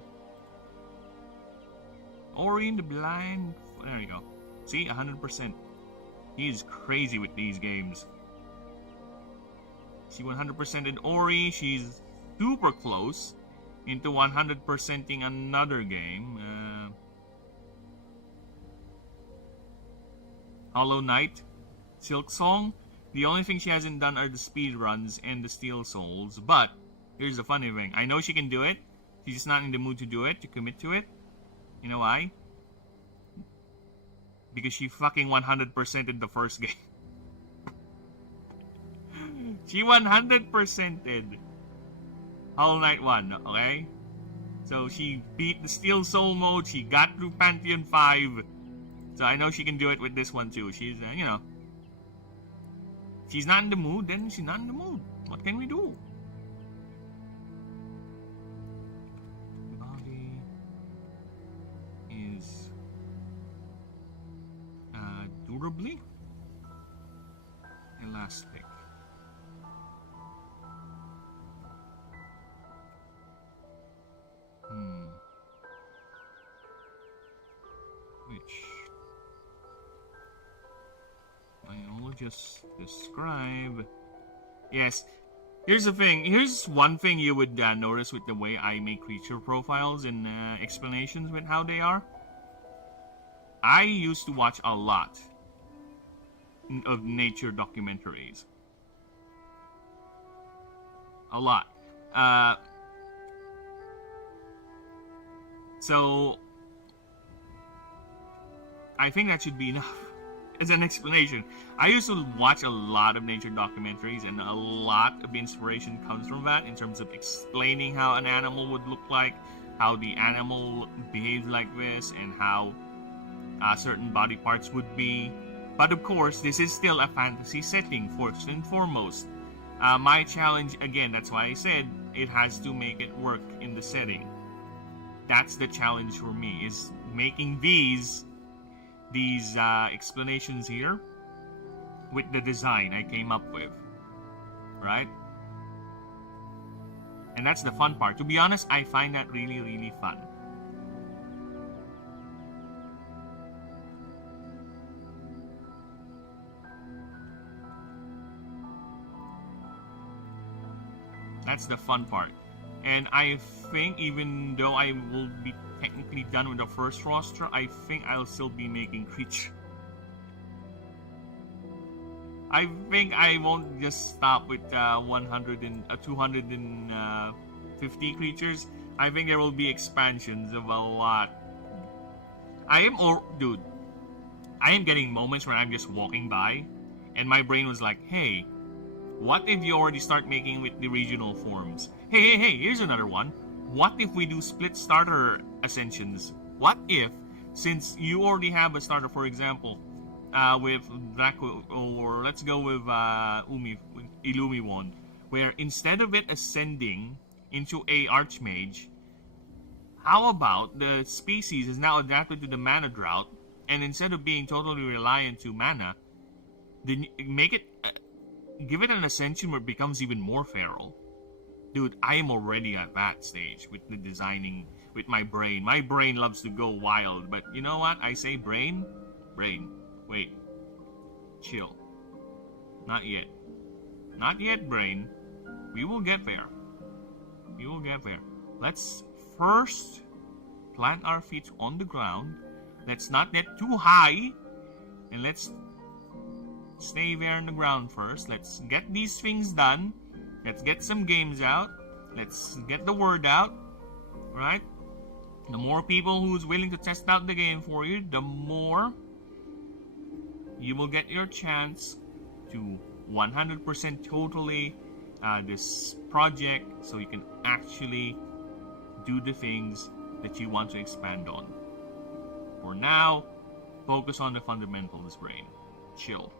Ori and the Blind... There you go. See? 100%. He is crazy with these games. She 100% in Ori. She's super close into 100%ing another game. Hollow Knight, Silk Song. The only thing she hasn't done are the speed runs and the Steel Souls. But here's the funny thing. I know she can do it. She's just not in the mood to do it, to commit to it. You know why? Because she fucking 100%ed the first game. She 100%ed Hollow Knight 1, okay? So she beat the Steel Soul mode, she got through Pantheon 5. So I know she can do it with this one too. She's, you know. She's not in the mood, then she's not in the mood. What can we do? Body is durably elastic. Which I will just describe. Yes, here's the thing. Here's one thing you would notice with the way I make creature profiles and explanations with how they are. I used to watch a lot of nature documentaries. A lot. So I think that should be enough as an explanation. I used to watch a lot of nature documentaries, and a lot of inspiration comes from that in terms of explaining how an animal would look like, how the animal behaves like this, and how certain body parts would be. But of course, this is still a fantasy setting, first and foremost. My challenge, again, that's why I said it has to make it work in the setting. that's the challenge for me, is making these explanations here with the design I came up with, right? And that's the fun part. To be honest, I find that really, really fun. That's the fun part. And I think even though I will be technically done with the first roster, I think I'll still be making creature. I think I won't just stop with 250 creatures. I think there will be expansions of a lot. Dude, I am getting moments where I'm just walking by and my brain was like, hey, what if you already start making with the regional forms? Hey, here's another one. What if we do split starter ascensions? What if, since you already have a starter, for example, with Draco, or let's go with Illumi Wand, where instead of it ascending into a Archmage, how about the species is now adapted to the mana drought, and instead of being totally reliant to mana, then make it, give it an ascension where it becomes even more feral. Dude, I am already at that stage with the designing, with my brain. My brain loves to go wild, but you know what? I say brain, wait, chill. Not yet. Not yet, brain. We will get there. We will get there. Let's first plant our feet on the ground. Let's not get too high. And let's stay there on the ground first. Let's get these things done. Let's get some games out. Let's get the word out. Right? The more people who's willing to test out the game for you, the more you will get your chance to 100% totally this project, so you can actually do the things that you want to expand on. For now, focus on the fundamentals, brain. Chill.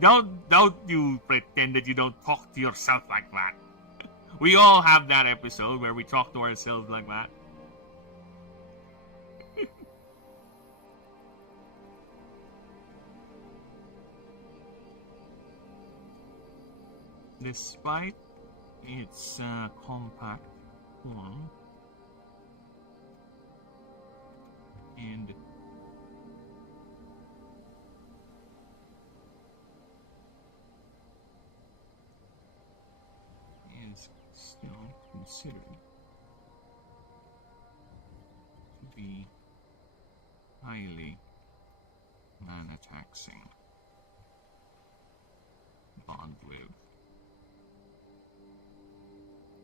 Don't you pretend that you don't talk to yourself like that. We all have that episode where we talk to ourselves like that. Despite its compact form and is still considered to be highly mana taxing. Bond with.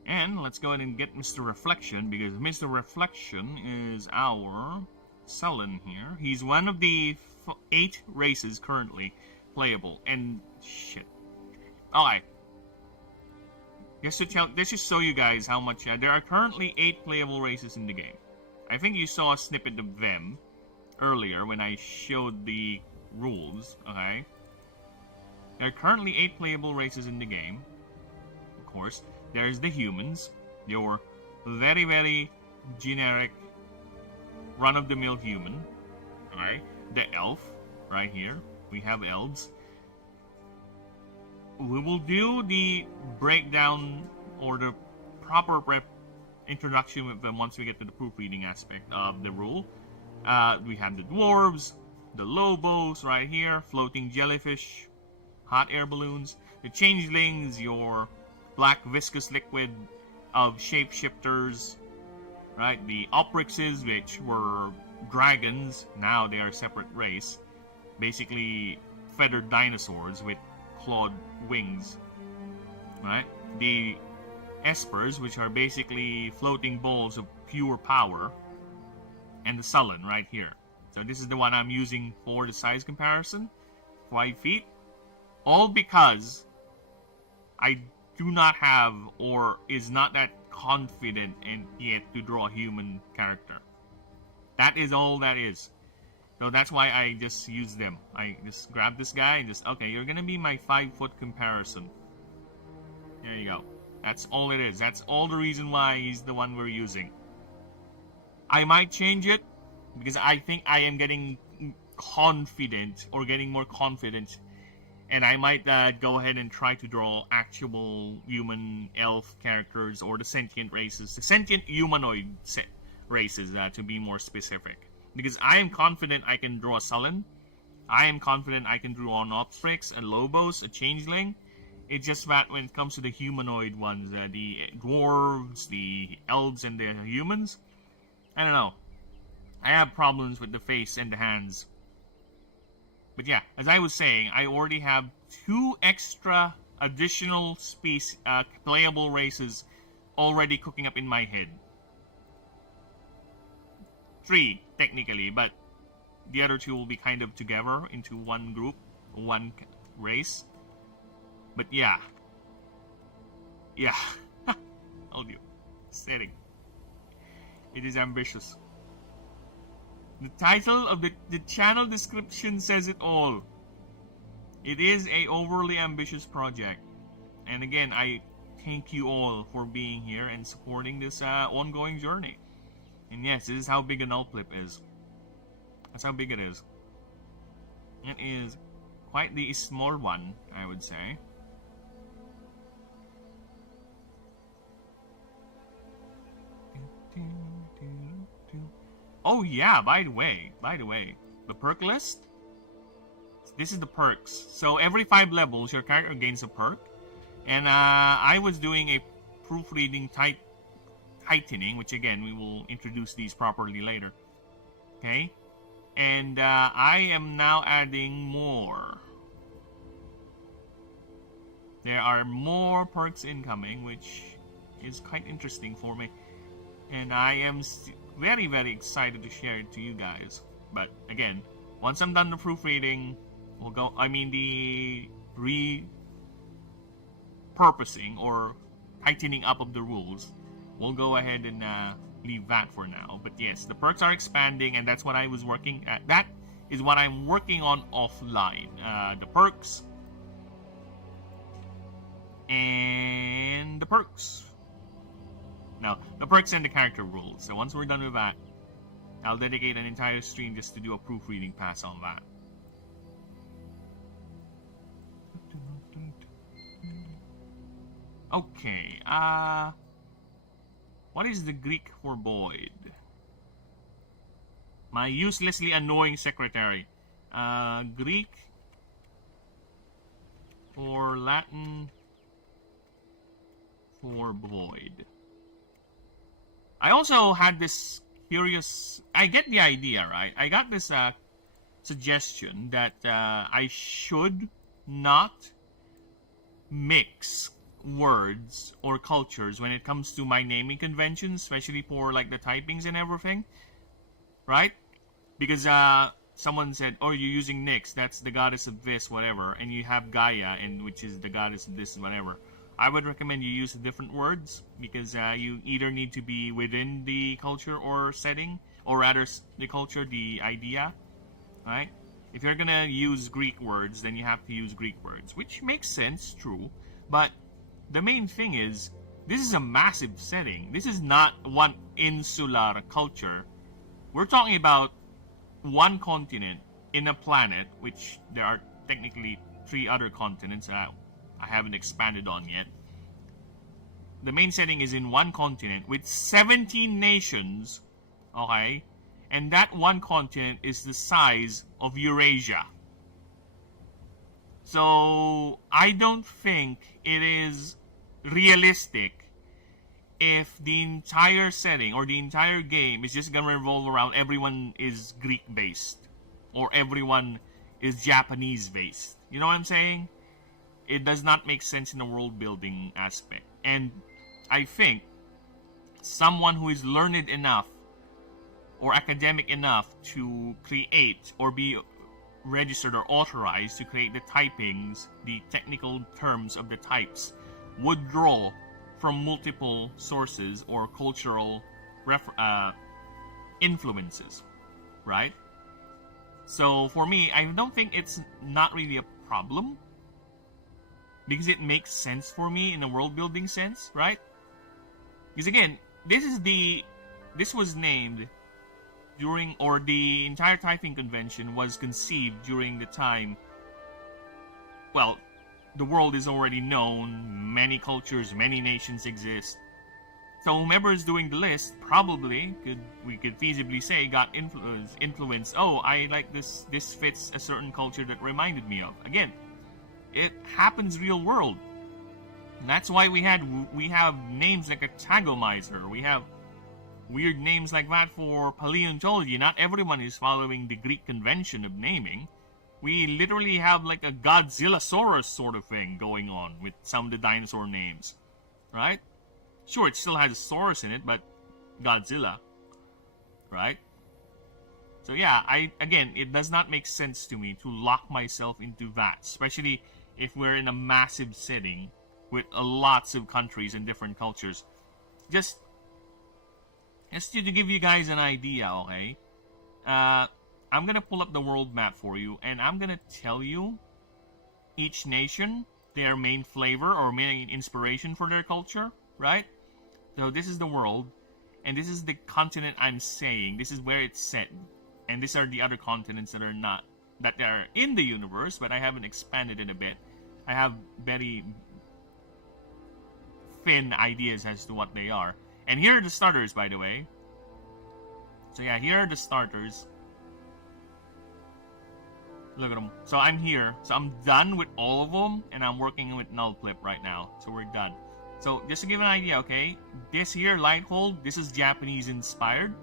And let's go ahead and get Mr. Reflection, because Mr. Reflection is our Sullen here. He's one of the 8 races currently playable. And shit. Alright. Just to show you guys how much there are currently 8 playable races in the game. I think you saw a snippet of them earlier when I showed the rules. Okay. There are currently 8 playable races in the game. Of course. There's the humans, your very, very generic, run-of-the-mill human. Alright, the elf, right here. We have elves. We will do the breakdown or the proper introduction with them once we get to the proofreading aspect of the rule. We have the dwarves, the lobos right here, floating jellyfish, hot air balloons, the changelings, your black viscous liquid of shapeshifters, right? The Oprixes, which were dragons, now they are a separate race. Basically, feathered dinosaurs with clawed wings, right? The Espers, which are basically floating balls of pure power. And the Sullen, right here. So this is the one I'm using for the size comparison. 5 feet. All because I do not have, or is not that confident in yet to draw a human character. That is all that is. So that's why I just use them. I just grab this guy and just, okay, you're gonna be my 5-foot comparison. There you go. That's all it is. That's all the reason why he's the one we're using. I might change it because I think I am getting confident or getting more confident, and I might go ahead and try to draw actual human elf characters or the sentient races, the sentient humanoid races to be more specific. Because I am confident I can draw a Sullen. I am confident I can draw an Obstrix, a Lobos, a Changeling. It's just that when it comes to the humanoid ones, the dwarves, the elves, and the humans, I don't know. I have problems with the face and the hands. But yeah, as I was saying, I already have 2 extra additional playable races already cooking up in my head. 3, technically, but the other 2 will be kind of together into one group, one race. But yeah. Yeah. Told you. Setting. It is ambitious. The title of the channel description says it all. It is a overly ambitious project. And again, I thank you all for being here and supporting this ongoing journey. And yes, this is how big an Nullflip is. That's how big it is. It is quite the small one, I would say. Oh yeah, by the way, the perk list. This is the perks. So every 5 levels, your character gains a perk. And I was doing a proofreading tightening, which again, we will introduce these properly later. Okay? And I am now adding more. There are more perks incoming, which is quite interesting for me. And I am very, very excited to share it to you guys. But again, once I'm done the proofreading, we'll go, the repurposing or tightening up of the rules, we'll go ahead and leave that for now. But yes, the perks are expanding, and that's what I was working at. That is what I'm working on offline. The perks. And the perks. Now, the perks and the character rules. So once we're done with that, I'll dedicate an entire stream just to do a proofreading pass on that. Okay, what is the Greek for void? My uselessly annoying secretary. Greek for Latin for void. I also had this curious... I get the idea, right? I got this suggestion that I should not mix words or cultures when it comes to my naming conventions, especially for like the typings and everything, right? Because someone said, oh, you're using Nyx, that's the goddess of this, whatever, and you have Gaia, which is the goddess of this, whatever. I would recommend you use different words, because you either need to be within the culture or setting, or rather the culture, the idea, right? If you're gonna use Greek words, then you have to use Greek words, which makes sense, true, but the main thing is, this is a massive setting. This is not one insular culture. We're talking about one continent in a planet, which there are technically 3 other continents I haven't expanded on yet. The main setting is in one continent with 17 nations, okay? And that one continent is the size of Eurasia. So, I don't think it is realistic if the entire setting or the entire game is just gonna revolve around everyone is Greek-based or everyone is Japanese-based. You know what I'm saying? It does not make sense in a world-building aspect. And I think someone who is learned enough or academic enough to create or be registered or authorized to create the typings, the technical terms of the types, would draw from multiple sources or cultural influences, right? So for me, I don't think it's not really a problem. because it makes sense for me in a world building sense, right? Because again, this was named during, or the entire typing convention was conceived during the time, well, the world is already known, many cultures, many nations exist. So whomever is doing the list probably we could feasibly say got influence. Oh, I like this fits a certain culture that reminded me of. Again, it happens real world. And that's why we have names like a tagomizer. We have weird names like that for paleontology. Not everyone is following the Greek convention of naming. We literally have like a Godzillasaurus sort of thing going on with some of the dinosaur names, right? Sure, it still has a Saurus in it, but Godzilla, right? So yeah, again, it does not make sense to me to lock myself into that, especially if we're in a massive setting with lots of countries and different cultures. Just to give you guys an idea, okay? I'm gonna pull up the world map for you, and I'm gonna tell you each nation, their main flavor or main inspiration for their culture, right? So this is the world, and this is the continent I'm saying. This is where it's set, and these are the other continents that are in the universe, but I haven't expanded it a bit. I have very thin ideas as to what they are. And here are the starters, by the way. So yeah, here are the starters. Look at them. So I'm here. So I'm done with all of them, and I'm working with Nullflip right now. So we're done. So just to give an idea, okay? This here, Lighthold, this is Japanese inspired.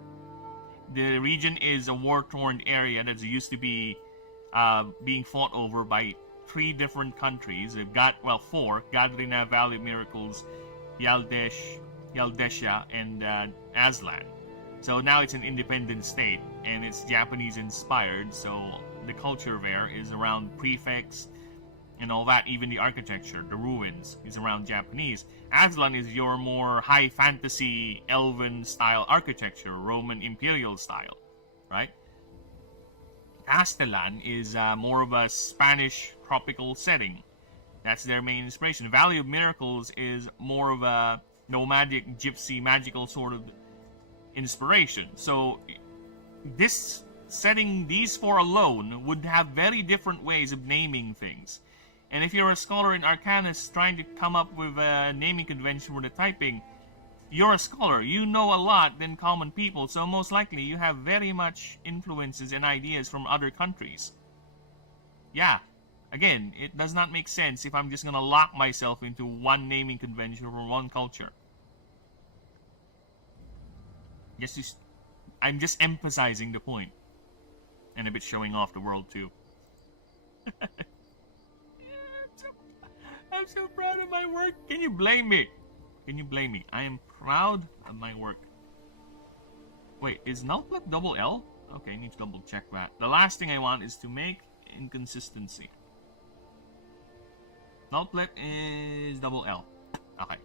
The region is a war-torn area that used to be being fought over by 3 different countries. They've got, well, 4. Gadrina, Valley of Miracles, Yaldesha, and Aslan. So now it's an independent state, and it's Japanese inspired, so the culture there is around prefects and all that. Even the architecture, the ruins, is around Japanese. Aslan is your more high fantasy elven style architecture, Roman imperial style, right? Castellan is more of a Spanish tropical setting. That's their main inspiration. Valley of Miracles is more of a nomadic, gypsy, magical sort of inspiration. So this setting, these 4 alone, would have very different ways of naming things. And if you're a scholar in Arcanus trying to come up with a naming convention for the typing, you're a scholar. You know a lot than common people, so most likely you have very much influences and ideas from other countries. Yeah, again, it does not make sense if I'm just gonna lock myself into one naming convention for one culture. I'm just emphasizing the point. And a bit showing off the world too. I'm so proud of my work. Can you blame me? Can you blame me? I am proud of my work. Wait, is Nullflip double L? Okay, I need to double check that. The last thing I want is to make inconsistency. Nullflip is double L. Okay.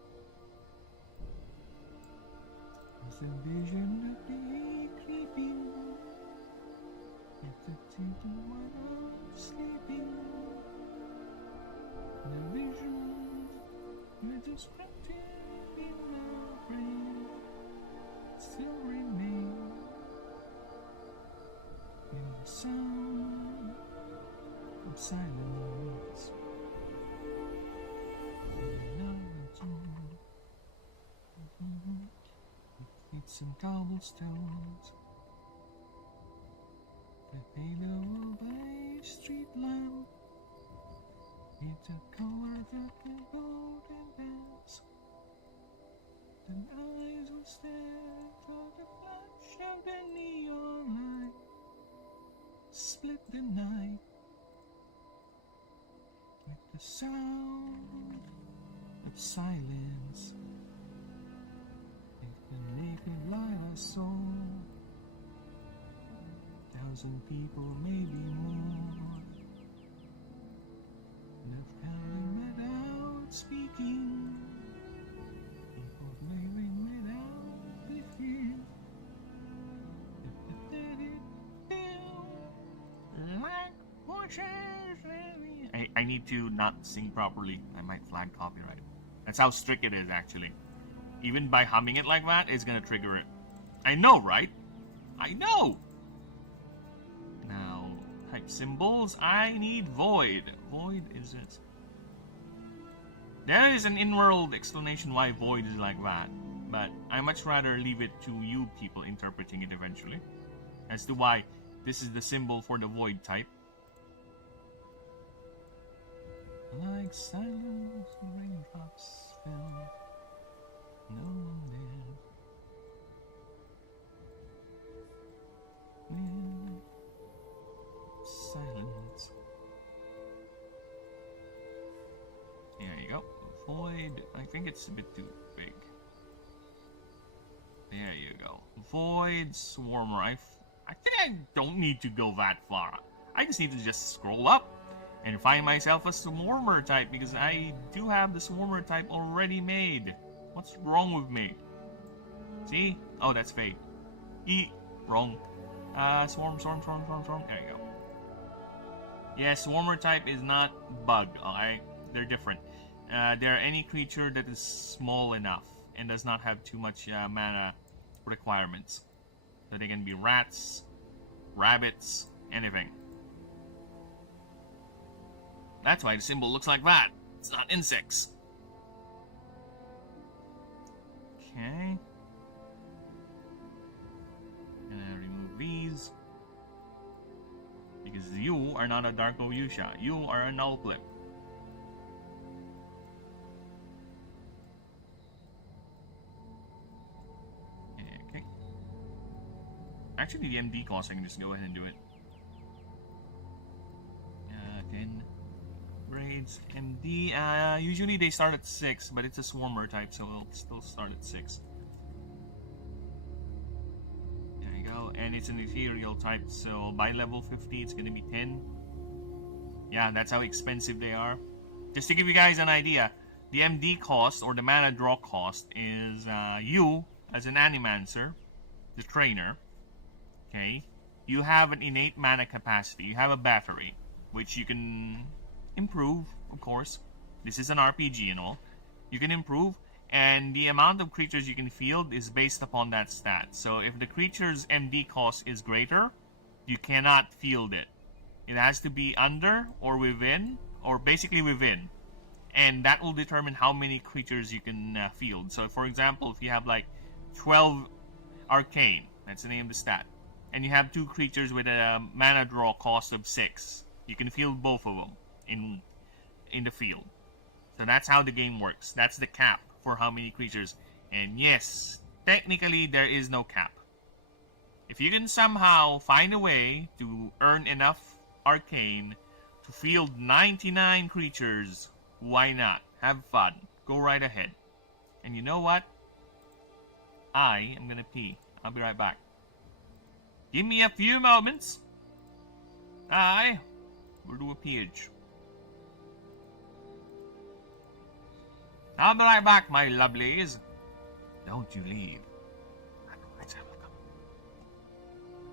It's a vision of day creeping. It's a tinted while I'm sleeping. The visions that just crept in my brain still remain in the sound of silence. With some cobblestones, the halo of a street lamp. It's a color that will golden dance. And eyes will stare through the flash of the neon light. Split the night with the sound of silence. It can make it light our soul. 1,000 people, maybe more. Left howling without speaking. People flailing without the fear. Let it down like horses. I need to not sing properly. I might flag copyright. That's how strict it is, actually. Even by humming it like that, it's gonna trigger it. I know, right? I know! Now, type symbols. I need void. Void is it? There is an in-world explanation why void is like that, but I much rather leave it to you people interpreting it eventually, as to why this is the symbol for the void type. Like silence, raindrops fell, no one there. Silence. There you go. Void. I think it's a bit too big. There you go. Void Swarmer. I think I don't need to go that far. I just need to just scroll up and find myself a Swarmer type, because I do have the Swarmer type already made. What's wrong with me? See? Oh, that's Fate. Wrong. Swarm. There you go. Yeah, Swarmer type is not bug, alright? They're different. They're any creature that is small enough and does not have too much mana requirements. So they can be rats, rabbits, anything. That's why the symbol looks like that. It's not insects. Okay. Gonna remove these. Because you are not a Darko Yusha. You are a null flip. Okay. Actually, the MD cost, I can just go ahead and do it. 10 braids. MD, usually they start at 6, but it's a Swarmer type, so it'll still start at 6. There you go. And it's an ethereal type, so by level 50, it's going to be 10. Yeah, that's how expensive they are. Just to give you guys an idea, the MD cost, or the mana draw cost, is you, as an Animancer, the trainer, okay, you have an innate mana capacity. You have a battery, which you can improve, of course. This is an RPG and all. You can improve, and the amount of creatures you can field is based upon that stat. So if the creature's MD cost is greater, you cannot field it. It has to be under or within, or basically within. And that will determine how many creatures you can field. So for example, if you have like 12 Arcane, that's the name of the stat, and you have 2 creatures with a mana draw cost of 6, you can field both of them in the field. So that's how the game works. That's the cap for how many creatures. And yes, technically there is no cap. If you can somehow find a way to earn enough Arcane to field 99 creatures, why not? Have fun. Go right ahead. And you know what? I am gonna pee. I'll be right back. Give me a few moments. I will do a pH. I'll be right back, my lovelies. Don't you leave. Let's have a come.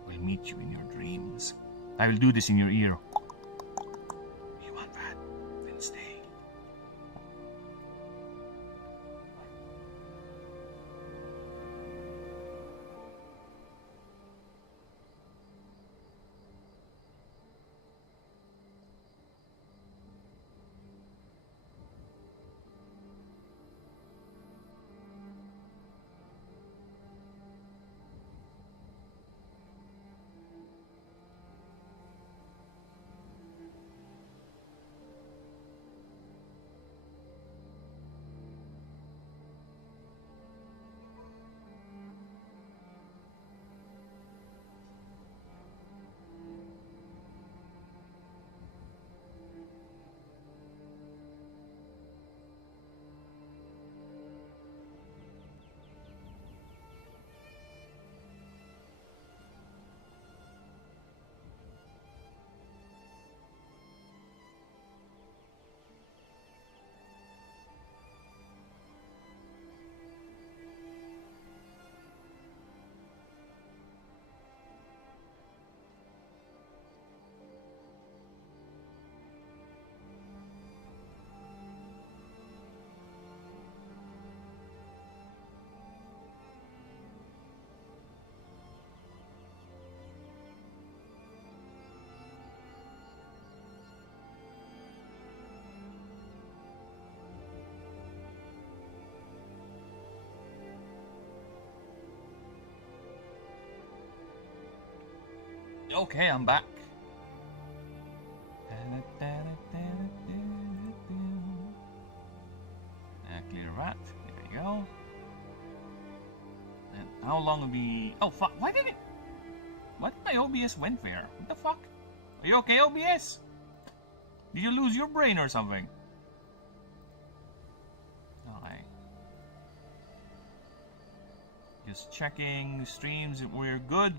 We'll meet you in your dreams. I will do this in your ear. You want that? Then stay. Okay, I'm back. Clear that. There we go. And how long will be... Oh, fuck. Why did my OBS went there? What the fuck? Are you okay, OBS? Did you lose your brain or something? Alright. Just checking the streams. We're good.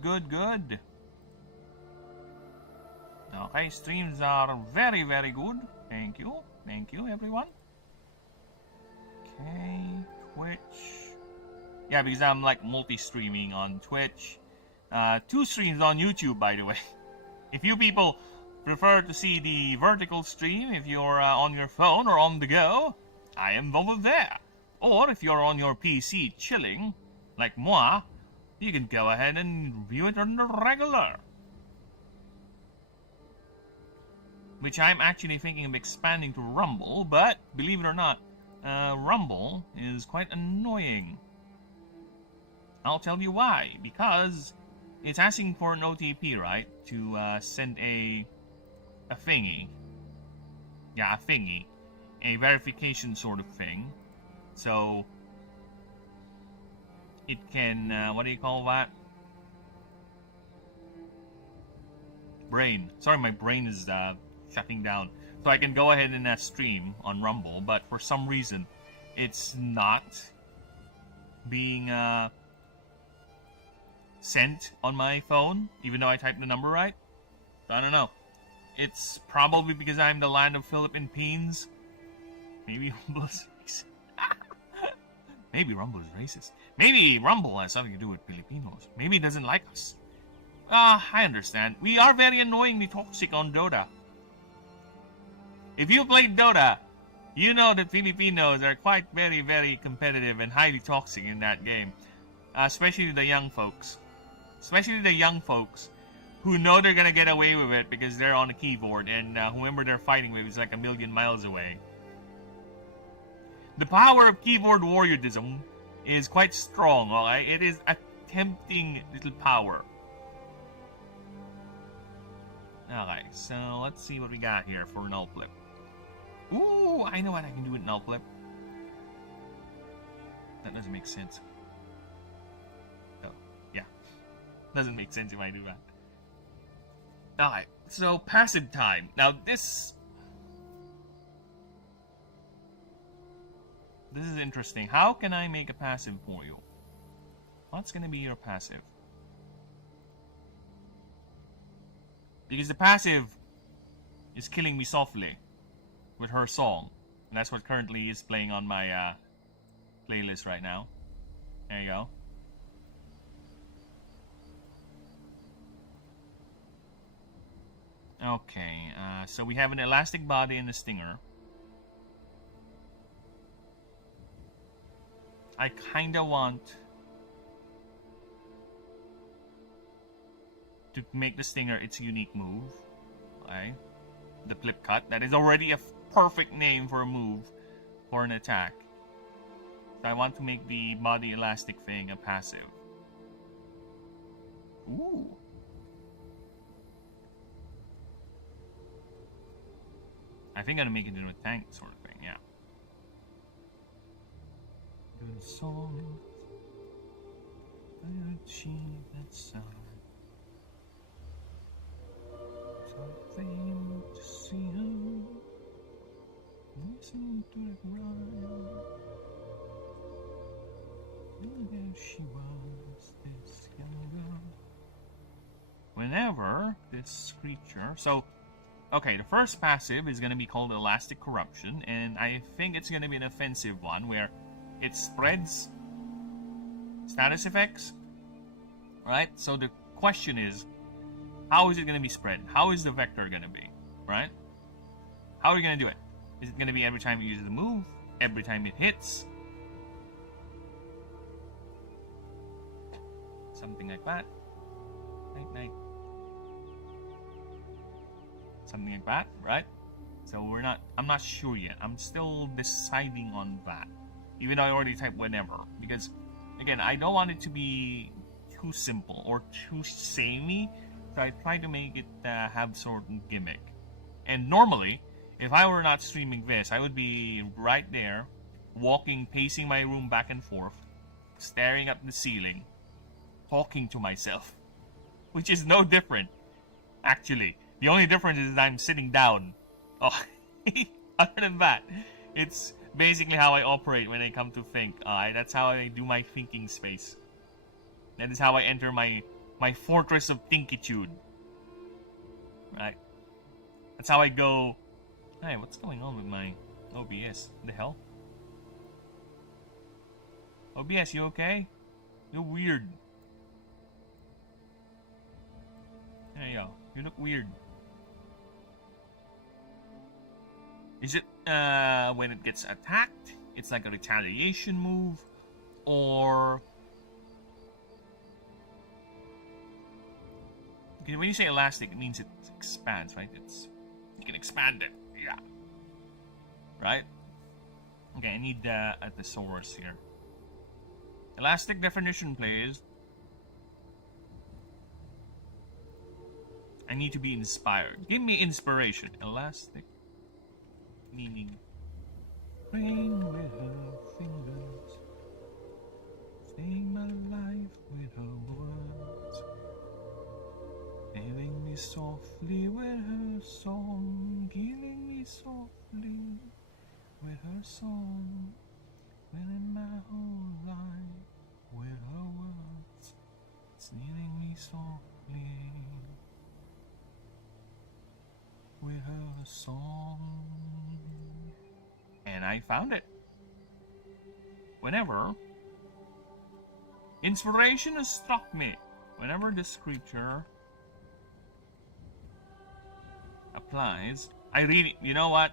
Okay, streams are very, very good. Thank you. Thank you, everyone. Okay, Twitch. Yeah, because I'm like multi-streaming on Twitch. 2 streams on YouTube, by the way. If you people prefer to see the vertical stream, if you're on your phone or on the go, I am over there. Or if you're on your PC chilling, like moi, you can go ahead and view it on the regular. Which I'm actually thinking of expanding to Rumble, but believe it or not, Rumble is quite annoying. I'll tell you why. Because it's asking for an OTP, right? To send a thingy. Yeah, a thingy. A verification sort of thing. So it can, what do you call that? Brain. Sorry, my brain is shutting down. So I can go ahead and stream on Rumble, but for some reason, it's not being sent on my phone, even though I typed the number right. I don't know. It's probably because I'm the land of Philippine Peens. Maybe Rumble is racist. Maybe Rumble is racist. Maybe Rumble has something to do with Filipinos. Maybe it doesn't like us. I understand. We are very annoyingly toxic on Dota. If you played Dota, you know that Filipinos are quite very, very competitive and highly toxic in that game. Especially the young folks. Especially the young folks who know they're gonna get away with it because they're on a keyboard and whoever they're fighting with is like a million miles away. The power of keyboard warriorism is quite strong, alright? It is a tempting little power. Alright, so let's see what we got here for null flip. Ooh, I know what I can do with null flip. That doesn't make sense. Oh, yeah. Doesn't make sense if I do that. Alright, so passive time. Now this is interesting. How can I make a passive for you? What's gonna be your passive? Because the passive is killing me softly with her song. And that's what currently is playing on my playlist right now. There you go. Okay, so we have an elastic body and a stinger. I kinda want to make the stinger its unique move. Okay? The flip cut. That is already a perfect name for a move for an attack. So I want to make the body elastic thing a passive. Ooh. I think I'm gonna make it into a tank sort of thing, yeah. Good song. I achieve that sound. Something to see her. Listen to that rhyme. And there she was, this young girl. Whenever this creature. So, okay, the first passive is going to be called Elastic Corruption, and I think it's going to be an offensive one where it spreads status effects. Right? So the question is, how is it going to be spread? How is the vector going to be? Right? How are we going to do it? Is it going to be every time you use the move? Every time it hits? Something like that. Night. Something like that, right? So I'm not sure yet. I'm still deciding on that. Even though I already typed whenever. Because, again, I don't want it to be too simple or too samey So I try to make it have certain gimmick. And normally, if I were not streaming this, I would be right there, walking, pacing my room back and forth, staring at the ceiling, talking to myself, which is no different, actually. The only difference is that I'm sitting down. Oh, other than that, it's basically how I operate when I come to think. That's how I do my thinking space. That is how I enter my fortress of thinkitude. Right? That's how I go. Hey, what's going on with my OBS? What the hell? OBS, you okay? You're weird. There you go. You look weird. Is it when it gets attacked? It's like a retaliation move, or okay, when you say elastic, it means it expands, right? You can expand it, yeah. Right? Okay, I need a thesaurus here. Elastic definition, please. I need to be inspired. Give me inspiration. Elastic. Meaning. Playing with her fingers. Staying my life with her words. Killing me softly with her song. Killing me softly with her song. Filling my whole life with her words. Stealing me softly with her song. And I found it. Whenever inspiration has struck me, whenever this creature applies, I really, you know what?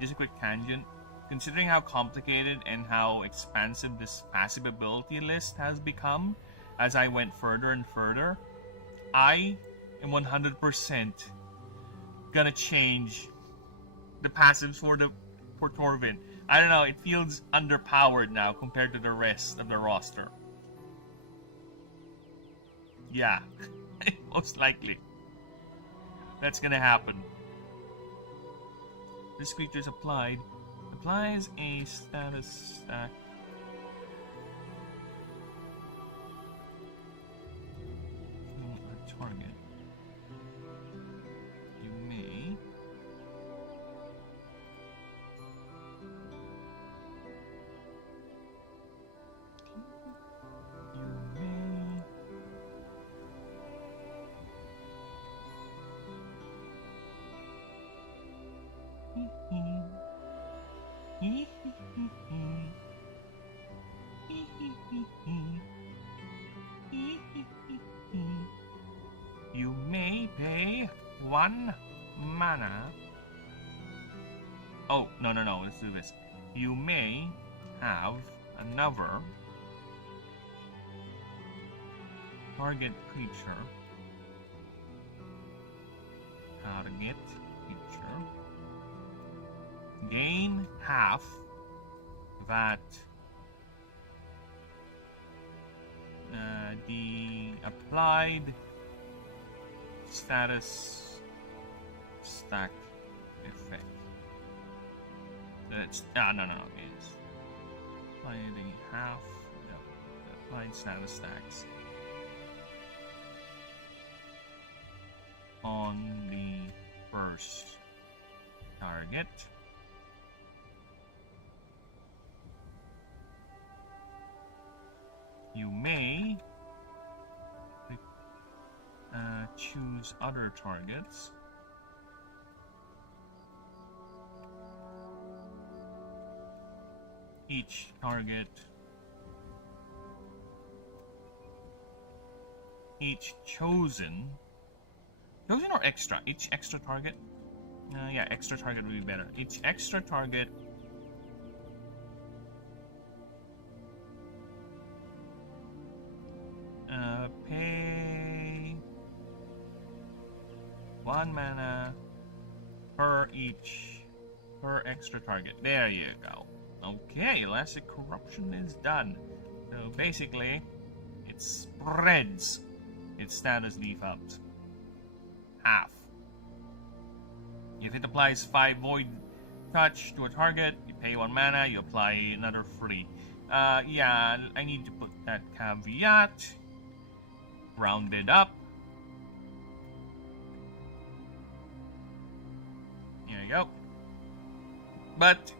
Just a quick tangent. Considering how complicated and how expansive this passive ability list has become as I went further and further, I am 100% gonna change the passives for Torvin. I don't know, it feels underpowered now compared to the rest of the roster. Yeah, most likely. That's gonna happen. This creature's applies a status stack. To a target. You may you may pay 1 mana. Oh, no, let's do this. You may have another target creature. Gain half that the applied status stack effect. That's no. It's applying half the applied status stacks on the first target. You may choose other targets. Each chosen or extra? Each extra target? Yeah, extra target would be better. Each extra target pay 1 mana per extra target. There you go. Okay, Elastic Corruption is done. So basically, it spreads its status default. Half. If it applies 5 void touch to a target, you pay 1 mana, you apply another 3. Yeah, I need to put that caveat. Round it up. There you go. But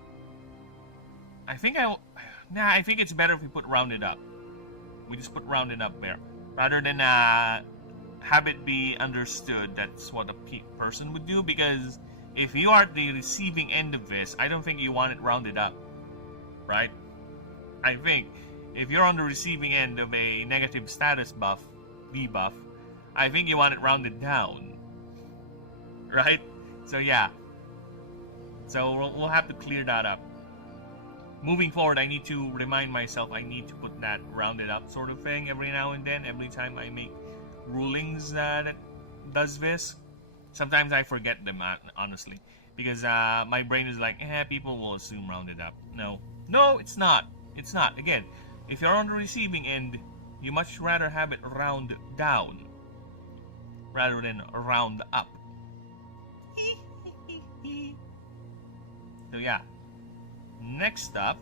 I think I think it's better if we put rounded up. We just put rounded up there rather than have it be understood that's what a person would do, because if you are at the receiving end of this, I don't think you want it rounded up, right? I think if you're on the receiving end of a negative status buff, debuff, I think you want it rounded down, right? So yeah, so we'll have to clear that up. Moving forward, I need to remind myself I need to put that rounded up sort of thing every now and then, every time I make rulings that does this. Sometimes I forget them, honestly, because my brain is like, people will assume rounded up. No, it's not. It's not. Again, if you're on the receiving end, you much rather have it round down rather than round up. So yeah. Next up,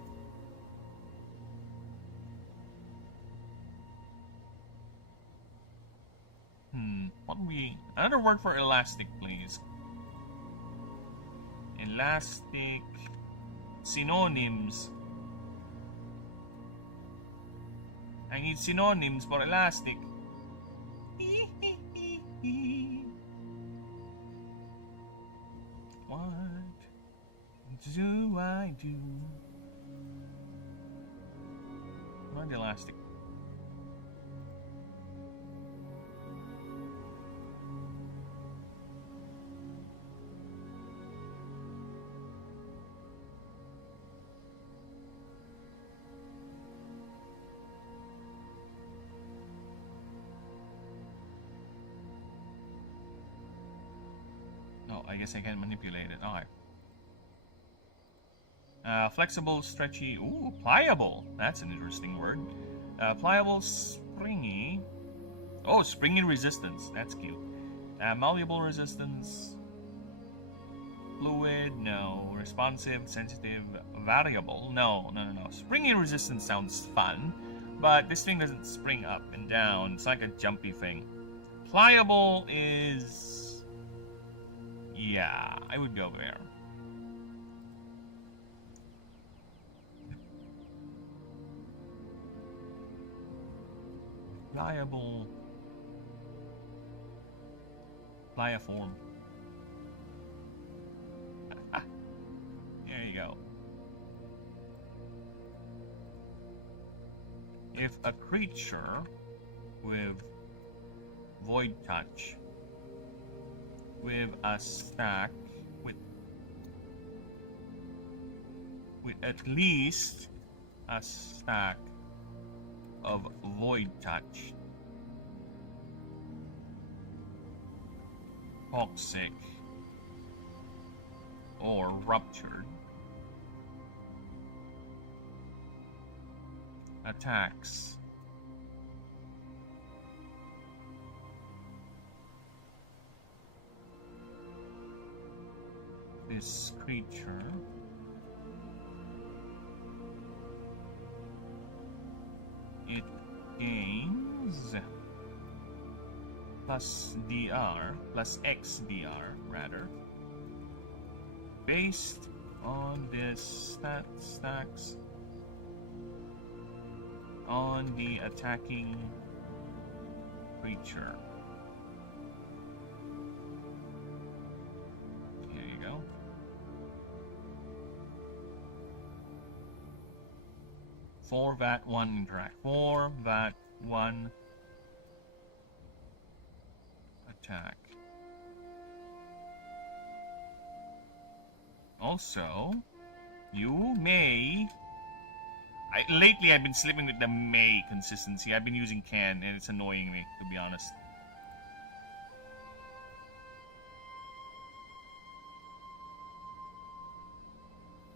another word for elastic, please. Elastic synonyms. I need synonyms for elastic. What do I do? Not elastic. I guess I can manipulate it. Alright. Flexible, stretchy. Ooh, pliable. That's an interesting word. Pliable, springy. Oh, springy resistance. That's cute. Malleable resistance. Fluid. No. Responsive, sensitive, variable. No. Springy resistance sounds fun, but this thing doesn't spring up and down. It's like a jumpy thing. Pliable is... yeah, I would go there. Pliable. Pliaform. There you go. If a creature with void touch with a stack with at least a stack of void touch, toxic, or ruptured, attacks this creature it gains plus DR, plus XDR rather, based on this stacks on the attacking creature. There you go. For that one interact. For that one attack. Also, you may... lately I've been slipping with the may consistency. I've been using can, and it's annoying me, to be honest.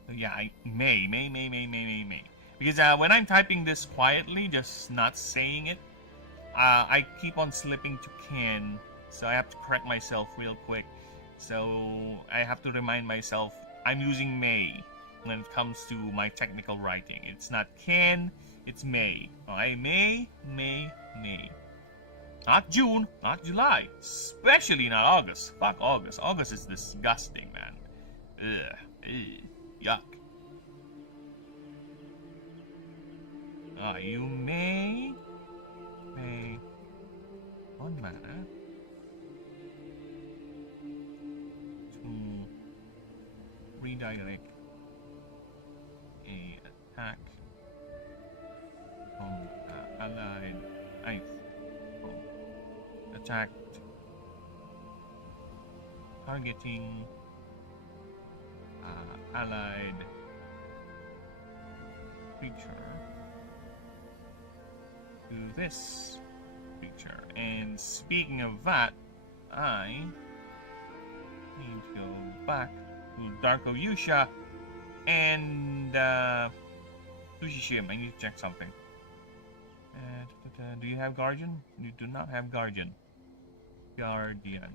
So yeah, may. Because when I'm typing this quietly, just not saying it, I keep on slipping to Ken, so I have to correct myself real quick. So I have to remind myself I'm using May when it comes to my technical writing. It's not Ken, it's May. Okay, May. Not June, not July, especially not August. Fuck August. August is disgusting, man. Yuck. You may. One mana to redirect a attack from allied attacked targeting allied creature to this creature. And speaking of that, I need to go back to Darko Yusha and Sushishim. I need to check something. Do you have Guardian? You do not have Guardian. Guardian.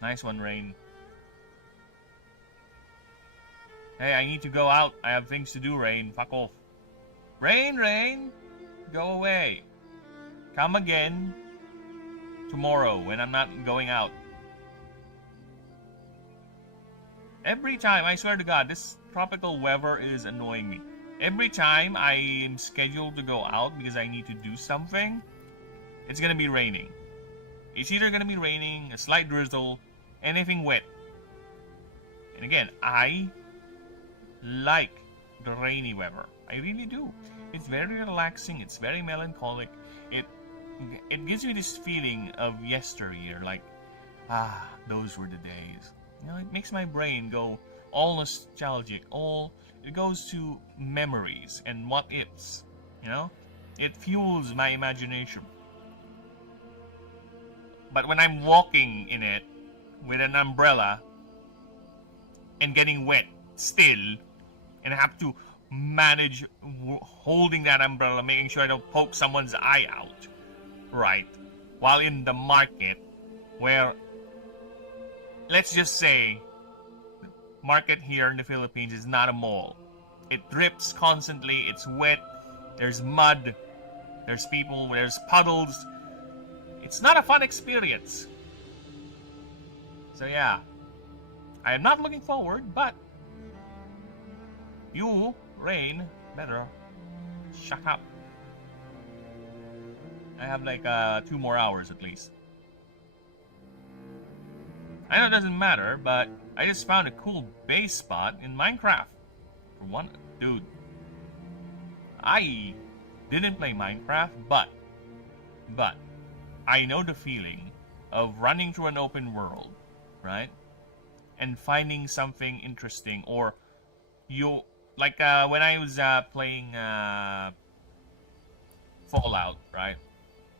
Nice one, Rain. Hey, I need to go out. I have things to do, Rain. Fuck off. Rain! Go away. Come again tomorrow when I'm not going out. Every time, I swear to God, this tropical weather is annoying me. Every time I am scheduled to go out because I need to do something, it's gonna be raining. It's either gonna be raining, a slight drizzle, anything wet. And again, I like the rainy weather. I really do. It's very relaxing. It's very melancholic. It gives me this feeling of yesteryear, like, those were the days. You know, it makes my brain go all nostalgic. It goes to memories and what ifs. You know, it fuels my imagination. But when I'm walking in it with an umbrella and getting wet still, and I have to manage holding that umbrella, making sure I don't poke someone's eye out, right? While in the market, where, let's just say, market here in the Philippines is not a mall. It drips constantly, it's wet, there's mud, there's people, there's puddles. It's not a fun experience. So yeah, I am not looking forward, but you, Rain, better shut up. I have like 2 more hours at least. I know it doesn't matter, but I just found a cool base spot in Minecraft. For one, dude, I didn't play Minecraft, but I know the feeling of running through an open world, right? And finding something interesting, or you, like when I was playing Fallout, right?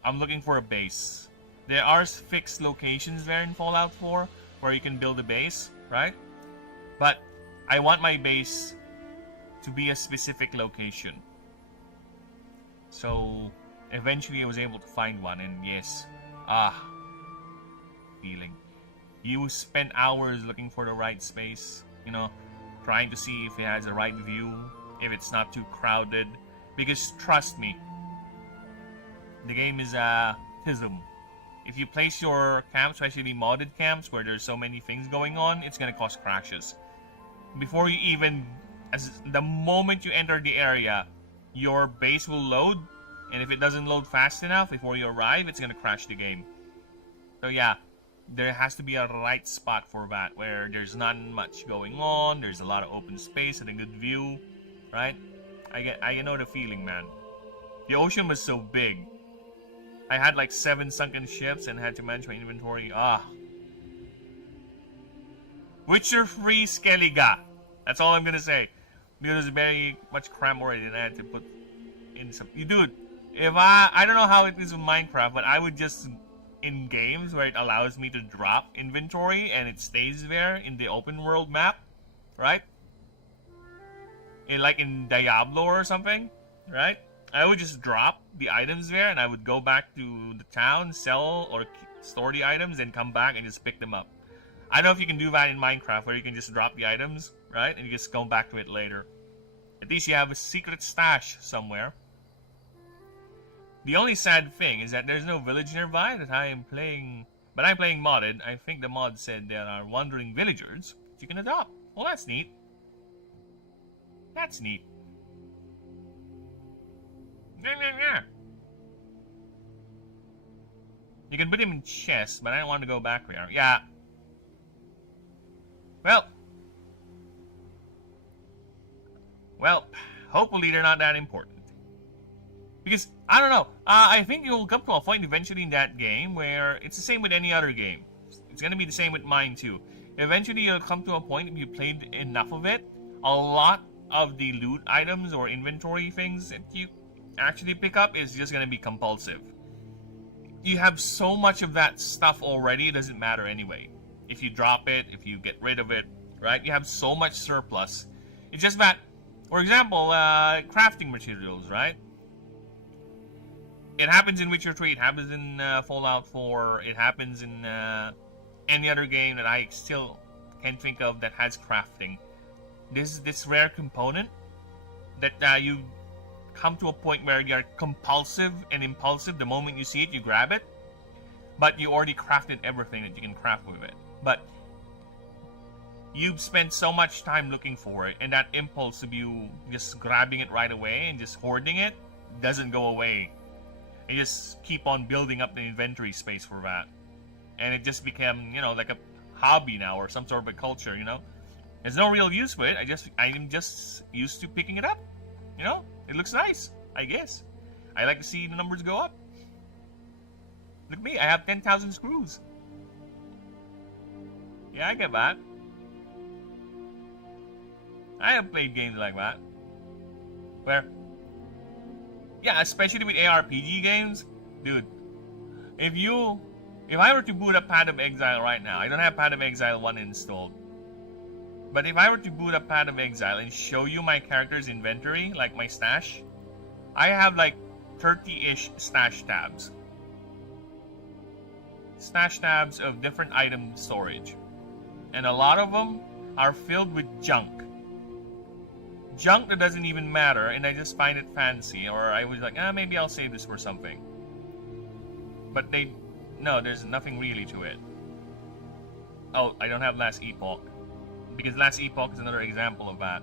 I'm looking for a base. There are fixed locations there in Fallout 4 where you can build a base, right? But I want my base to be a specific location. So eventually I was able to find one, and yes, feeling. You spend hours looking for the right space, you know, trying to see if it has the right view, if it's not too crowded. Because trust me, the game is TISM. If you place your camps, especially modded camps where there's so many things going on, it's gonna cause crashes. Before you even, the moment you enter the area, your base will load, and if it doesn't load fast enough before you arrive, it's gonna crash the game. So yeah, there has to be a right spot for that, where there's not much going on, there's a lot of open space and a good view, right? I know the feeling, man. The ocean was so big. I had like 7 sunken ships and had to manage my inventory. Witcher 3 Skelliga. That's all I'm gonna say. Because it's very much cram already, and I had to put in some. Dude, if I don't know how it is with Minecraft, but I would just, in games where it allows me to drop inventory and it stays there in the open world map, right? in Diablo or something, right? I would just drop the items there, and I would go back to the town, sell or store the items, and come back and just pick them up. I don't know if you can do that in Minecraft, where you can just drop the items, right, and you just go back to it later. At least you have a secret stash somewhere. The only sad thing is that there's no village nearby that I am playing, but I'm playing modded. I think the mod said there are wandering villagers that you can adopt. Well, that's neat. That's neat. You can put him in chests, but I don't want to go back there. Yeah. Well, hopefully they're not that important. Because, I don't know, I think you'll come to a point eventually in that game where it's the same with any other game. It's gonna be the same with mine too. Eventually you'll come to a point, if you played enough of it, a lot of the loot items or inventory things that you actually pick up is just gonna be compulsive. You have so much of that stuff already, it doesn't matter anyway. If you drop it, if you get rid of it, right? You have so much surplus. It's just that, for example, crafting materials, right? It happens in Witcher 3, it happens in Fallout 4, it happens in any other game that I still can't think of that has crafting. This rare component that you come to a point where you're compulsive and impulsive. The moment you see it, you grab it, but you already crafted everything that you can craft with it. But you've spent so much time looking for it, and that impulse of you just grabbing it right away and just hoarding it doesn't go away. You just keep on building up the inventory space for that, and it just became, you know, like a hobby now or some sort of a culture. You know, there's no real use for it. I'm just used to picking it up. You know, it looks nice, I guess. I like to see the numbers go up. Look at me, I have 10,000 screws. Yeah, I get that. I have played games like that, where, yeah, especially with ARPG games, dude. If I were to boot up Path of Exile right now, I don't have Path of Exile 1 installed. But if I were to boot up Path of Exile and show you my character's inventory, like my stash, I have like 30-ish stash tabs. Stash tabs of different item storage. And a lot of them are filled with junk. Junk that doesn't even matter, and I just find it fancy, or I was like, maybe I'll save this for something. But no, there's nothing really to it. Oh, I don't have Last Epoch. Because Last Epoch is another example of that.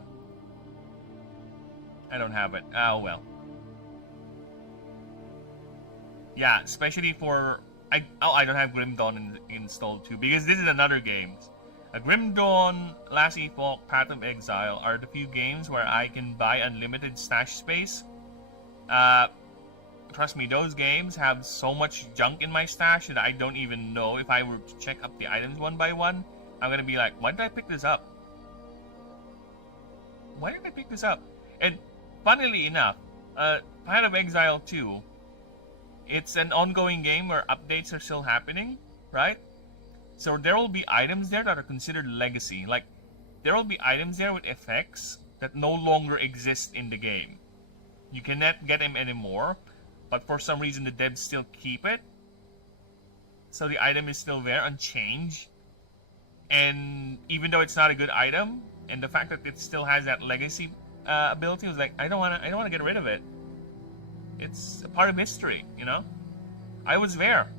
I don't have it. Oh well. Yeah, especially for... I don't have Grim Dawn installed too, because this is another game. Grim Dawn, Last Epoch, Path of Exile are the few games where I can buy unlimited stash space. Trust me, those games have so much junk in my stash that I don't even know. If I were to check up the items one by one, I'm gonna be like, why did I pick this up? Why did I pick this up? And funnily enough, Path of Exile 2, it's an ongoing game where updates are still happening, right? So there will be items there that are considered legacy. Like, there will be items there with effects that no longer exist in the game. You cannot get them anymore, but for some reason the devs still keep it. So the item is still there, unchanged. And even though it's not a good item, and the fact that it still has that legacy ability was like, I don't wanna get rid of it. It's a part of history, you know? I was there.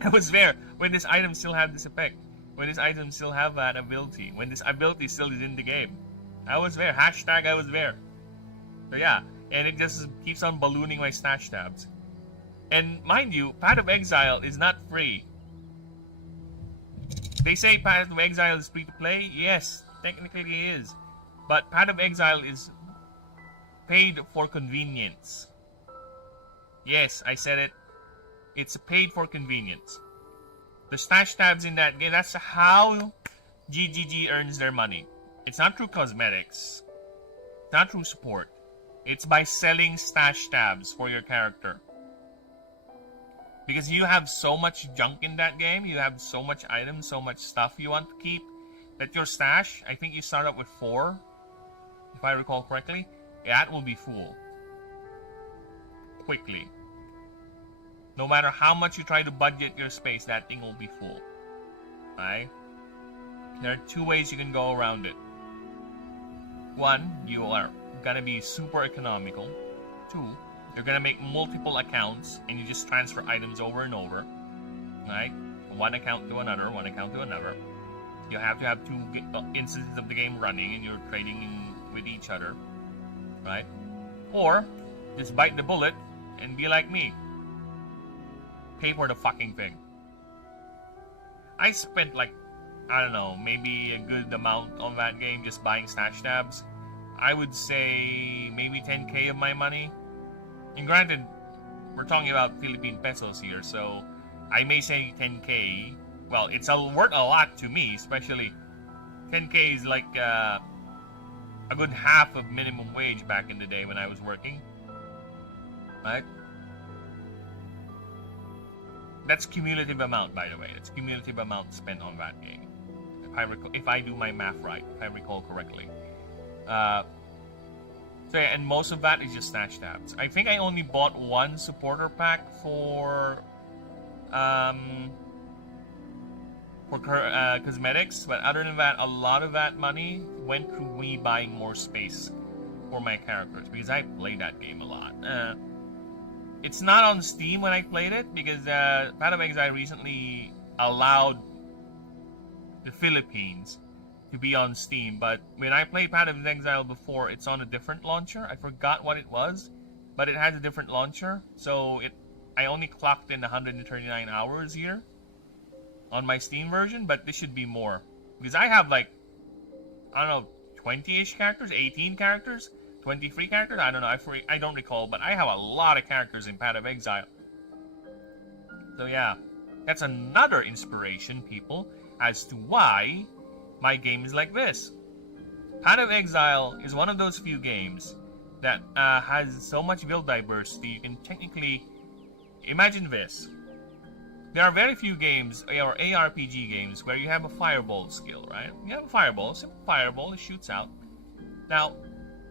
I was there when this item still had this effect. When this item still have that ability. When this ability still is in the game. I was there. Hashtag I was there. So yeah, and it just keeps on ballooning my stash tabs. And mind you, Path of Exile is not free. They say Path of Exile is free to play. Yes, technically it is. But Path of Exile is paid for convenience. Yes, I said it. It's paid for convenience. The stash tabs in that game, that's how GGG earns their money. It's not through cosmetics. It's not through support. It's by selling stash tabs for your character. Because you have so much junk in that game, you have so much items, so much stuff you want to keep, that your stash, I think you start up with 4. if I recall correctly, that will be full. Quickly. No matter how much you try to budget your space, that thing will be full. Right? There are two ways you can go around it. One, you are gonna be super economical. Two, you're gonna make multiple accounts and you just transfer items over and over. Right? One account to another, one account to another. You have to have two instances of the game running and you're trading with each other. Right? Or, just bite the bullet and be like me. Pay for the fucking thing. I spent like, I don't know, maybe a good amount on that game just buying stash tabs. I would say maybe 10k of my money. And granted, we're talking about Philippine pesos here, so I may say 10k. Well, it's worth a lot to me, especially 10k is like a good half of minimum wage back in the day when I was working. Right? That's cumulative amount, by the way. That's cumulative amount spent on that game. If I do my math right, if I recall correctly. So yeah, and most of that is just stash tabs. I think I only bought one supporter pack for cosmetics, but other than that, a lot of that money went to me buying more space for my characters because I played that game a lot. It's not on Steam when I played it because Path of Exile recently allowed the Philippines to be on Steam, but when I played Path of Exile before, it's on a different launcher. I forgot what it was, but it has a different launcher, so I only clocked in 139 hours here on my Steam version, but this should be more because I have like, I don't know, 20-ish characters, 18 characters, 23 characters? I don't know, I don't recall, but I have a lot of characters in Path of Exile. So yeah, that's another inspiration, people, as to why my game is like this. Path of Exile is one of those few games that has so much build diversity. You can technically imagine this. There are very few games, or ARPG games, where you have a fireball skill, right? You have a fireball, simple fireball, it shoots out. Now,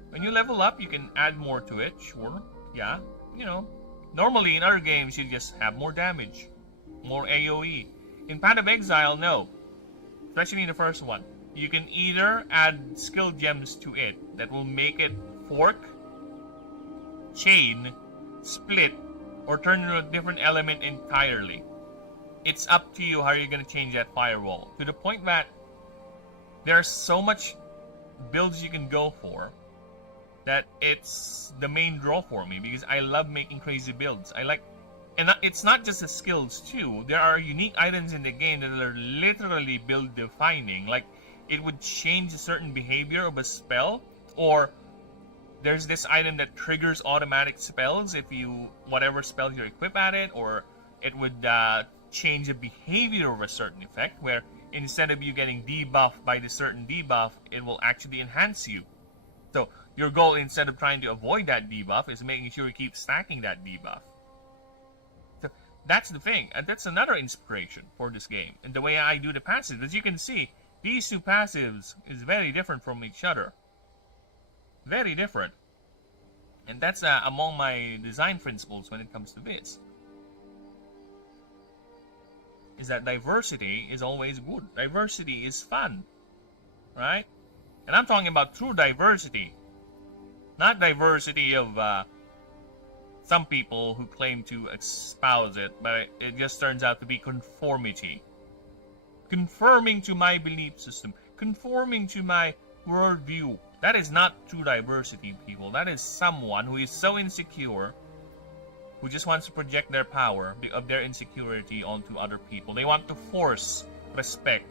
when you level up, you can add more to it, sure, yeah. You know, normally in other games, you just have more damage, more AoE. In Path of Exile, no. Especially in the first one. You can either add skill gems to it that will make it fork, chain, split, or turn into a different element entirely. It's up to you how you're going to change that firewall. To the point that there's so much builds you can go for that it's the main draw for me because I love making crazy builds. And it's not just the skills too. There are unique items in the game that are literally build defining. Like it would change a certain behavior of a spell, or there's this item that triggers automatic spells if you whatever spells you equip at it, or it would change the behavior of a certain effect where instead of you getting debuffed by the certain debuff, it will actually enhance you. So your goal, instead of trying to avoid that debuff, is making sure you keep stacking that debuff. So that's the thing, and that's another inspiration for this game. And the way I do the passives, as you can see, these two passives is very different from each other. Very different. And that's among my design principles when it comes to this. Is that diversity is always good. Diversity is fun. Right? And I'm talking about true diversity. Not diversity of some people who claim to espouse it, but it just turns out to be conformity. Conforming to my belief system. Conforming to my worldview. That is not true diversity, people. That is someone who is so insecure, who just wants to project their power of their insecurity onto other people. They want to force respect.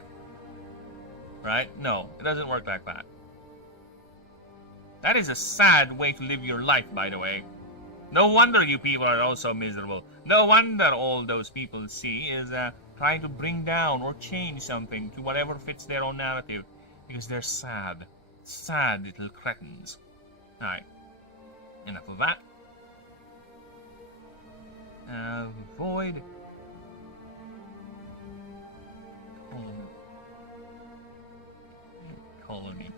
Right? No, it doesn't work like that. That is a sad way to live your life, by the way. No wonder you people are all so miserable. No wonder all those people see is trying to bring down or change something to whatever fits their own narrative. Because they're sad. Sad little cretins. Alright. Enough of that. Void. Colony.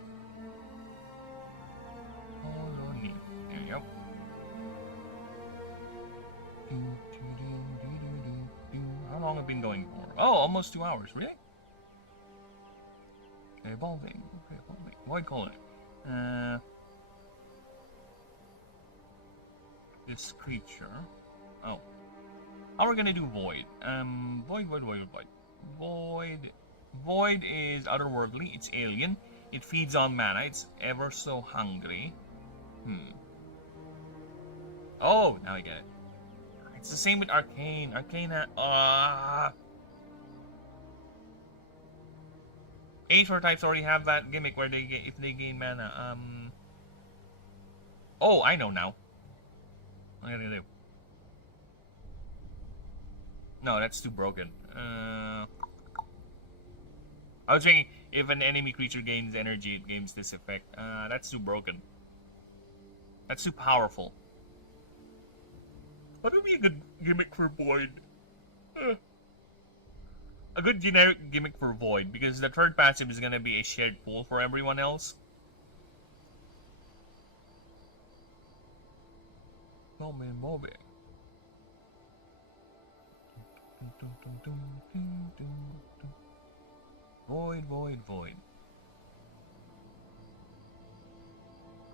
long have we been going for? Oh, almost 2 hours. Really? Evolving. Okay, evolving. Void colony. This creature. Oh. How we're gonna do void? Void. Void is otherworldly. It's alien. It feeds on mana. It's ever so hungry. Oh, now I get it. It's the same with Arcane. Arcana. Aether types already have that gimmick where they get if they gain mana. Oh, I know now. What am I gonna do? No, that's too broken. I was thinking if an enemy creature gains energy, it gains this effect. That's too broken. That's too powerful. What would be a good gimmick for Void? A good generic gimmick for Void, because the third passive is gonna be a shared pool for everyone else. Void, void, void.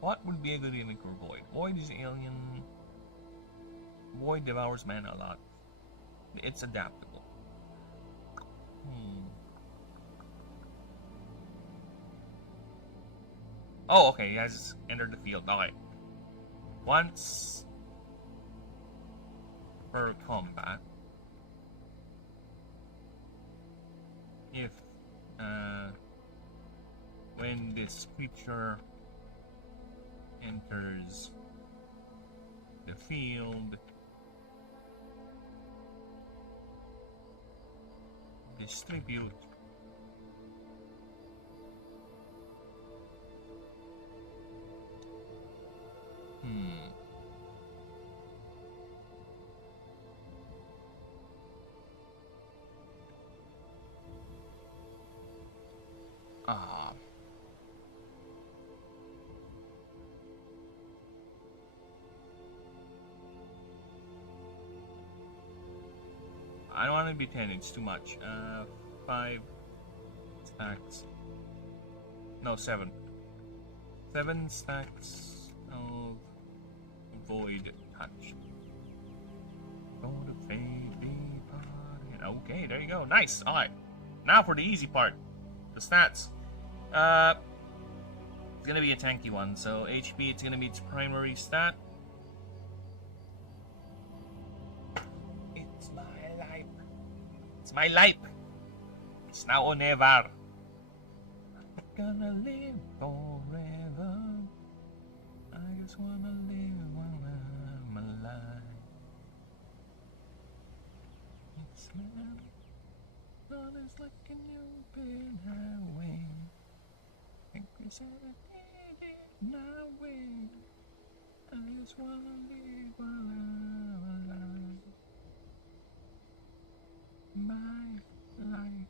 What would be a good gimmick for Void? Void is alien. Void devours mana a lot. It's adaptable. Oh, okay, he has entered the field. Okay. Once per combat, if when this creature enters the field, distribute I don't want to be 10, it's too much. 5 stacks. No, 7. 7 stacks of Void Touch. Okay, there you go. Nice. Alright. Now for the easy part. The stats. It's gonna be a tanky one. So HP, it's gonna be its primary stat. It's my life. It's my life. It's now or never. I'm gonna live forever. I just wanna live while I'm alive. It's my life is like an open highway. And Chris I did it my way. I just wanna live while I'm alive. My life.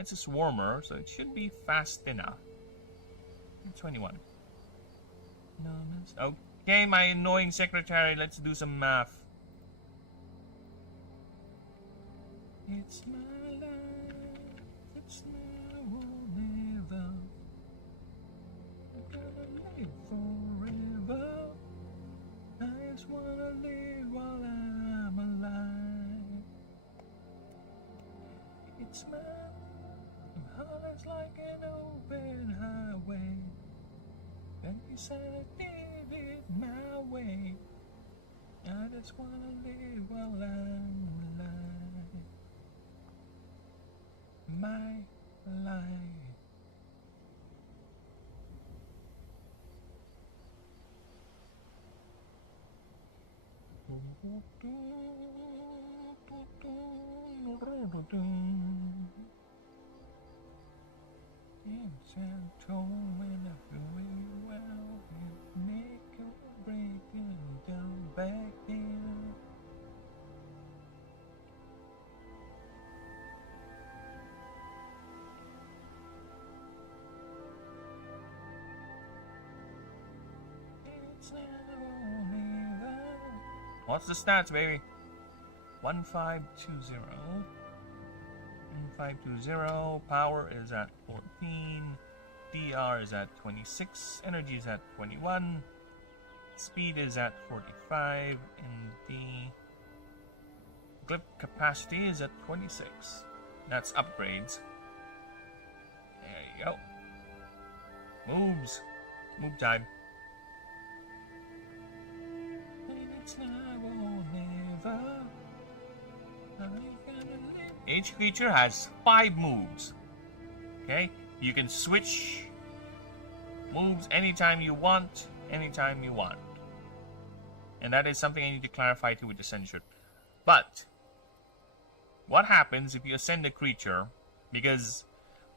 It's a swarmer, so it should be fast enough. 21. Okay, my annoying secretary, let's do some math. It's my life, it's now or never. I'm gonna live forever. I just wanna live while I'm alive. It's my heart is like an open highway. And you said I did it my way. I just wanna live while I'm alive. My life. It's a tone when I feel really well. You make or break and down back. What's the stats, baby? 1520. 1520. Power is at 14. DR is at 26. Energy is at 21. Speed is at 45. And the grip capacity is at 26. That's upgrades. There you go. Moves. Move time. Each creature has 5 moves. Okay? You can switch moves anytime you want, anytime you want. And that is something I need to clarify too with Ascension. But what happens if you ascend a creature? Because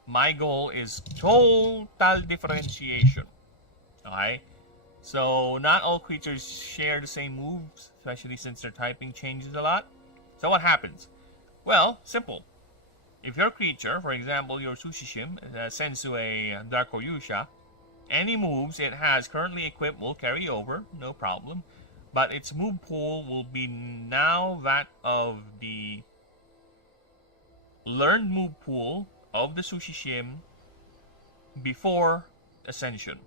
my goal is total differentiation. Okay? So not all creatures share the same moves, especially since their typing changes a lot. So what happens? Well, simple. If your creature, for example your Sushishim, ascends to a Darkoyusha, any moves it has currently equipped will carry over, no problem. But its move pool will be now that of the learned move pool of the Sushishim before Ascension.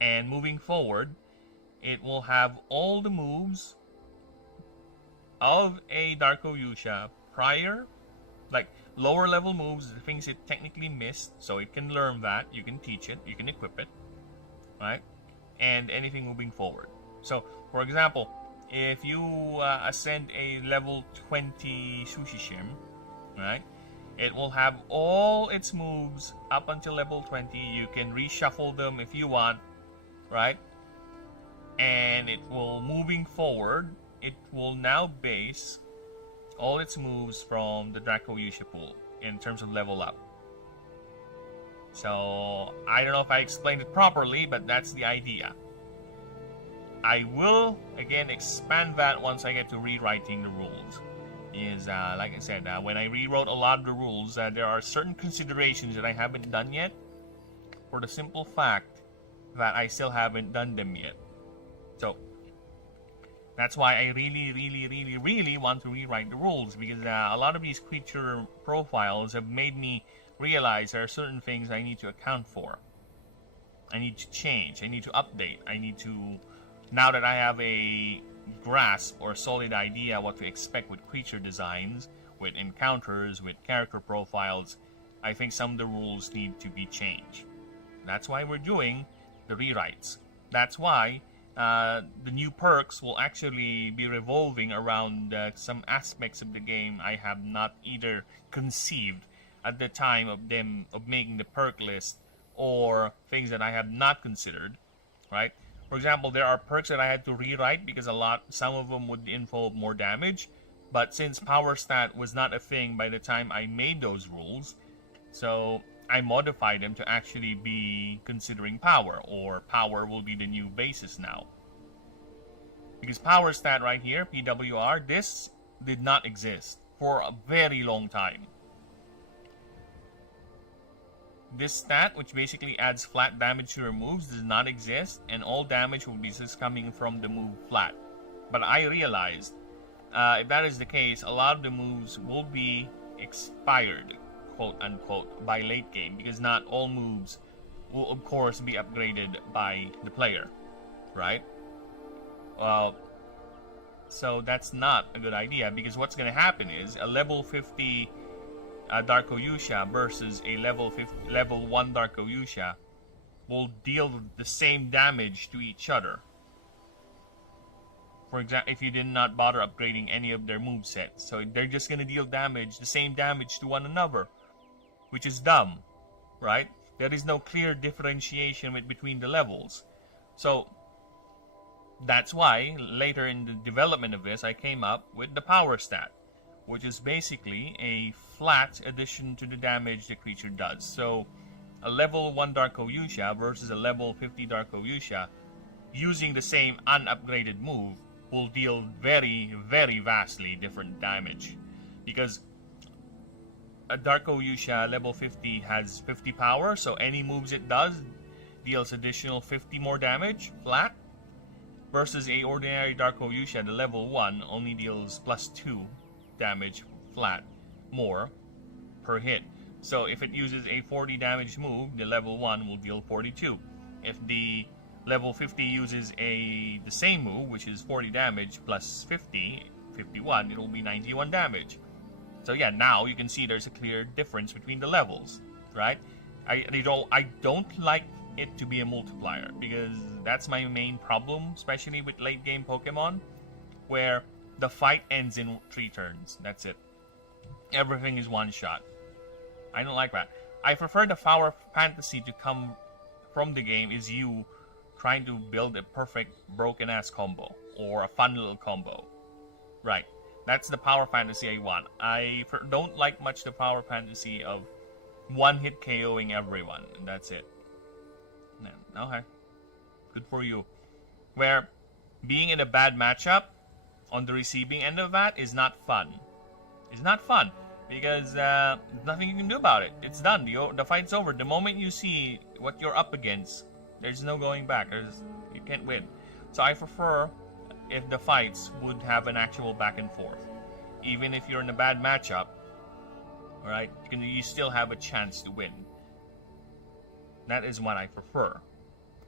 And moving forward, it will have all the moves of a Darkoyusha prior, like lower level moves, the things it technically missed, so it can learn that, you can teach it, you can equip it, right? And anything moving forward. So, for example, if you ascend a level 20 Sushishim, right? It will have all its moves up until level 20. You can reshuffle them if you want, right? And it will, moving forward, it will now base all its moves from the Darkoyusha pool in terms of level up. So, I don't know if I explained it properly, but that's the idea. I will, again, expand that once I get to rewriting the rules. Like I said, when I rewrote a lot of the rules, there are certain considerations that I haven't done yet, for the simple fact that I still haven't done them yet. So, that's why I really want to rewrite the rules, because a lot of these creature profiles have made me realize there are certain things I need to account for. I need to change, I need to update, I need to, now that I have a grasp or solid idea what to expect with creature designs, with encounters, with character profiles, I think some of the rules need to be changed. That's why we're doing the rewrites. That's why the new perks will actually be revolving around some aspects of the game I have not either conceived at the time of making the perk list, or things that I have not considered, right? For example, there are perks that I had to rewrite because some of them would involve more damage, but since power stat was not a thing by the time I made those rules, so I modified them to actually be considering power, or power will be the new basis now. Because power stat right here, PWR, this did not exist for a very long time. This stat, which basically adds flat damage to your moves, does not exist, and all damage will be just coming from the move flat. But I realized, if that is the case, a lot of the moves will be expired, quote unquote, by late game, because not all moves will of course be upgraded by the player, right? So that's not a good idea, because what's going to happen is a level 50 Darkoyusha versus a level 1 Darkoyusha will deal the same damage to each other. For example, if you did not bother upgrading any of their movesets, so they're just going to deal the same damage to one another, which is dumb, right? There is no clear differentiation between the levels. So that's why later in the development of this, I came up with the power stat, which is basically a flat addition to the damage the creature does. So a level 1 Darkoyusha versus a level 50 Darkoyusha, using the same unupgraded move, will deal very vastly different damage. Because a Darkoyusha level 50 has 50 power, so any moves it does deals additional 50 more damage flat, versus a ordinary Dark Oyusha at level 1 only deals +2 damage flat more per hit. So if it uses a 40 damage move, the level 1 will deal 42. If the level 50 uses the same move, which is 40 damage plus 50, 51, it will be 91 damage. So yeah, now you can see there's a clear difference between the levels, right? I don't like it to be a multiplier, because that's my main problem, especially with late game Pokemon, where the fight ends in 3 turns. That's it. Everything is one shot. I don't like that. I prefer the power fantasy to come from the game is you trying to build a perfect broken ass combo or a fun little combo. Right. That's the power fantasy I want. I don't like much the power fantasy of one hit KOing everyone, and that's it. Okay. Good for you. Where being in a bad matchup on the receiving end of that is not fun. It's not fun because nothing you can do about it. It's done. The fight's over. The moment you see what you're up against, there's no going back. You can't win. So I prefer if the fights would have an actual back and forth. Even if you're in a bad matchup, alright, you still have a chance to win. That is what I prefer.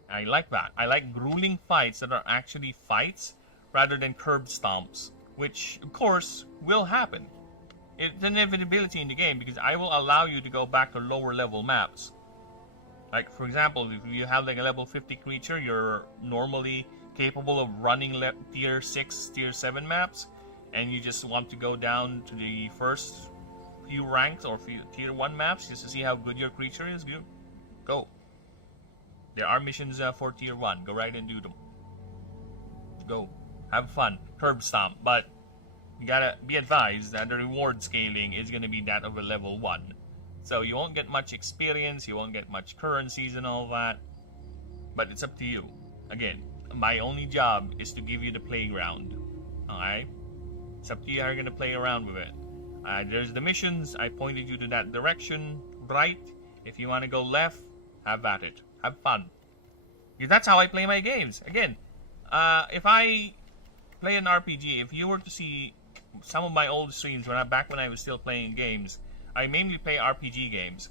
I like that. I like grueling fights that are actually fights rather than curb stomps, which, of course, will happen. It's an inevitability in the game because I will allow you to go back to lower level maps. Like, for example, if you have like a level 50 creature, you're normally capable of running tier 6, tier 7 maps, and you just want to go down to the first few ranks or tier 1 maps just to see how good your creature is, go. There are missions for tier 1. Go right and do them. Go. Have fun. Curb stomp. But you gotta be advised that the reward scaling is gonna be that of a level 1. So you won't get much experience, you won't get much currencies and all that. But it's up to you. Again, my only job is to give you the playground. Alright? It's up to you how you're gonna play around with it. There's the missions. I pointed you to that direction. Right. If you want to go left, have at it. Have fun. Because that's how I play my games. Again, if I play an RPG, if you were to see some of my old streams back when I was still playing games, I mainly play RPG games.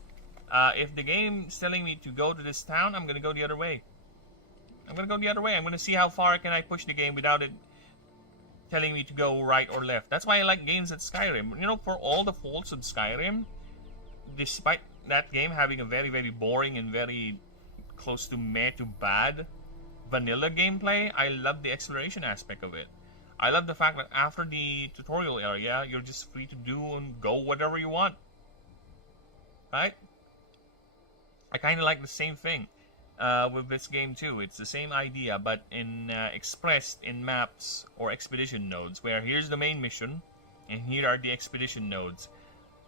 If the game is telling me to go to this town, I'm going to go the other way. I'm going to see how far can I push the game without it telling me to go right or left. That's why I like games at Skyrim. You know, for all the faults of Skyrim, despite that game having a very, very boring and very close to meh to bad vanilla gameplay, I love the exploration aspect of it. I love the fact that after the tutorial area, you're just free to do and go whatever you want. Right? I kind of like the same thing with this game too. It's the same idea, but expressed in maps or expedition nodes, where here's the main mission, and here are the expedition nodes.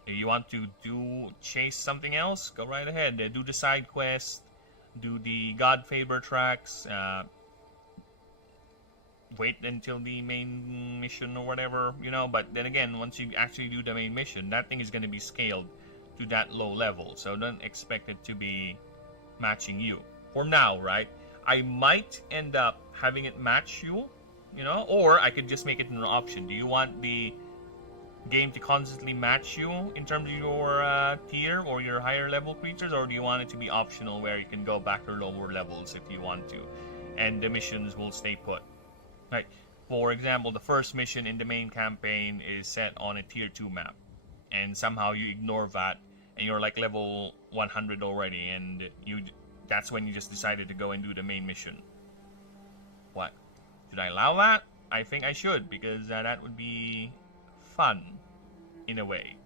If you want to chase something else, go right ahead. Do the side quest, do the God Favor tracks, wait until the main mission or whatever, you know. But then again, once you actually do the main mission, that thing is going to be scaled to that low level, so don't expect it to be matching you for now, right? I might end up having it match you, you know, or I could just make it an option. Do you want the game to constantly match you in terms of your tier or your higher level creatures, or do you want it to be optional where you can go back to lower levels if you want to, and the missions will stay put? Right. For example, the first mission in the main campaign is set on a tier 2 map, and somehow you ignore that, and you're like level 100 already, and that's when you just decided to go and do the main mission. What? Should I allow that? I think I should, because that would be fun, in a way.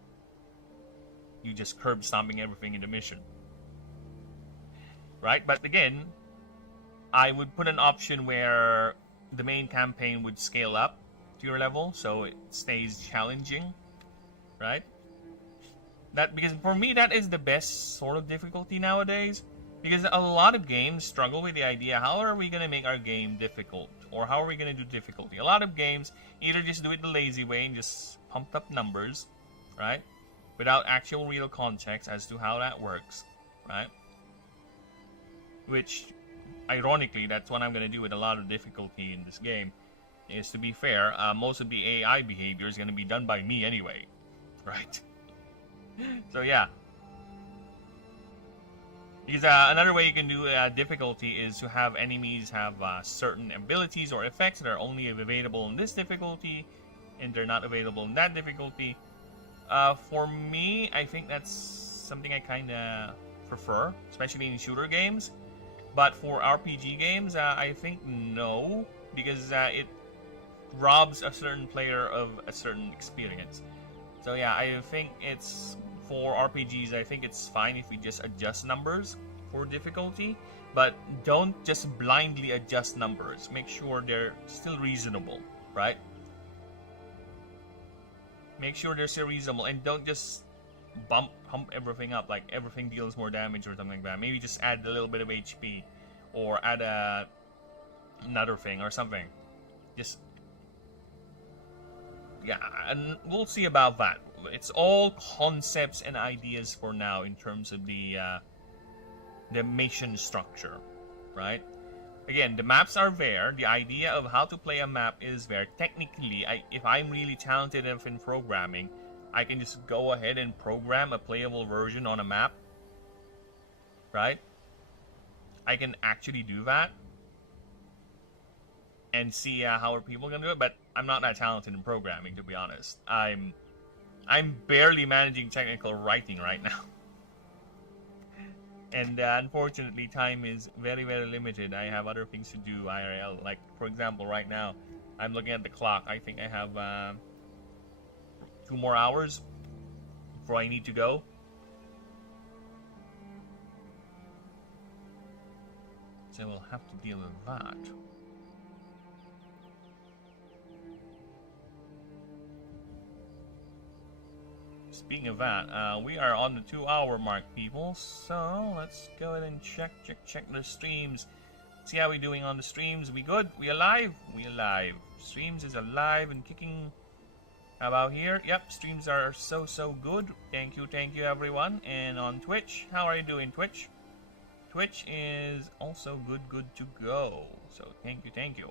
You just curb stomping everything in the mission. Right? But again, I would put an option where the main campaign would scale up to your level, so it stays challenging. Right? Because for me, that is the best sort of difficulty nowadays. Because a lot of games struggle with the idea, how are we going to make our game difficult? Or how are we going to do difficulty? A lot of games either just do it the lazy way and just pumped up numbers, right? Without actual real context as to how that works, right? which, ironically, that's what I'm going to do with a lot of difficulty in this game, is, to be fair, most of the AI behavior is going to be done by me anyway, right? So yeah. Because another way you can do difficulty is to have enemies have certain abilities or effects that are only available in this difficulty, and they're not available in that difficulty. For me, I think that's something I kind of prefer, especially in shooter games. But for RPG games, I think no, because it robs a certain player of a certain experience. So yeah, I think it's, for RPGs, I think it's fine if we just adjust numbers for difficulty, but don't just blindly adjust numbers. Make sure they're still reasonable, right? Make sure they're still reasonable, and don't just hump everything up, like everything deals more damage or something like that. Maybe just add a little bit of HP, or add another thing or something. Just, yeah, and we'll see about that. It's all concepts and ideas for now in terms of the mission structure, right? Again, the maps are there. The idea of how to play a map is there. Technically, if I'm really talented enough in programming, I can just go ahead and program a playable version on a map, right? I can actually do that and see how are people gonna do it. But I'm not that talented in programming, to be honest. I'm barely managing technical writing right now. And unfortunately, time is very, very limited. I have other things to do IRL. Like, for example, right now, I'm looking at the clock. I think I have 2 more hours before I need to go. So we'll have to deal with that. Speaking of that, we are on the 2-hour mark, people. So let's go ahead and check the streams. See how we doing on the streams. We good? We alive? We alive. Streams is alive and kicking. How about here? Yep, streams are so good. Thank you everyone. And on Twitch, how are you doing, Twitch? Twitch is also good to go. So thank you.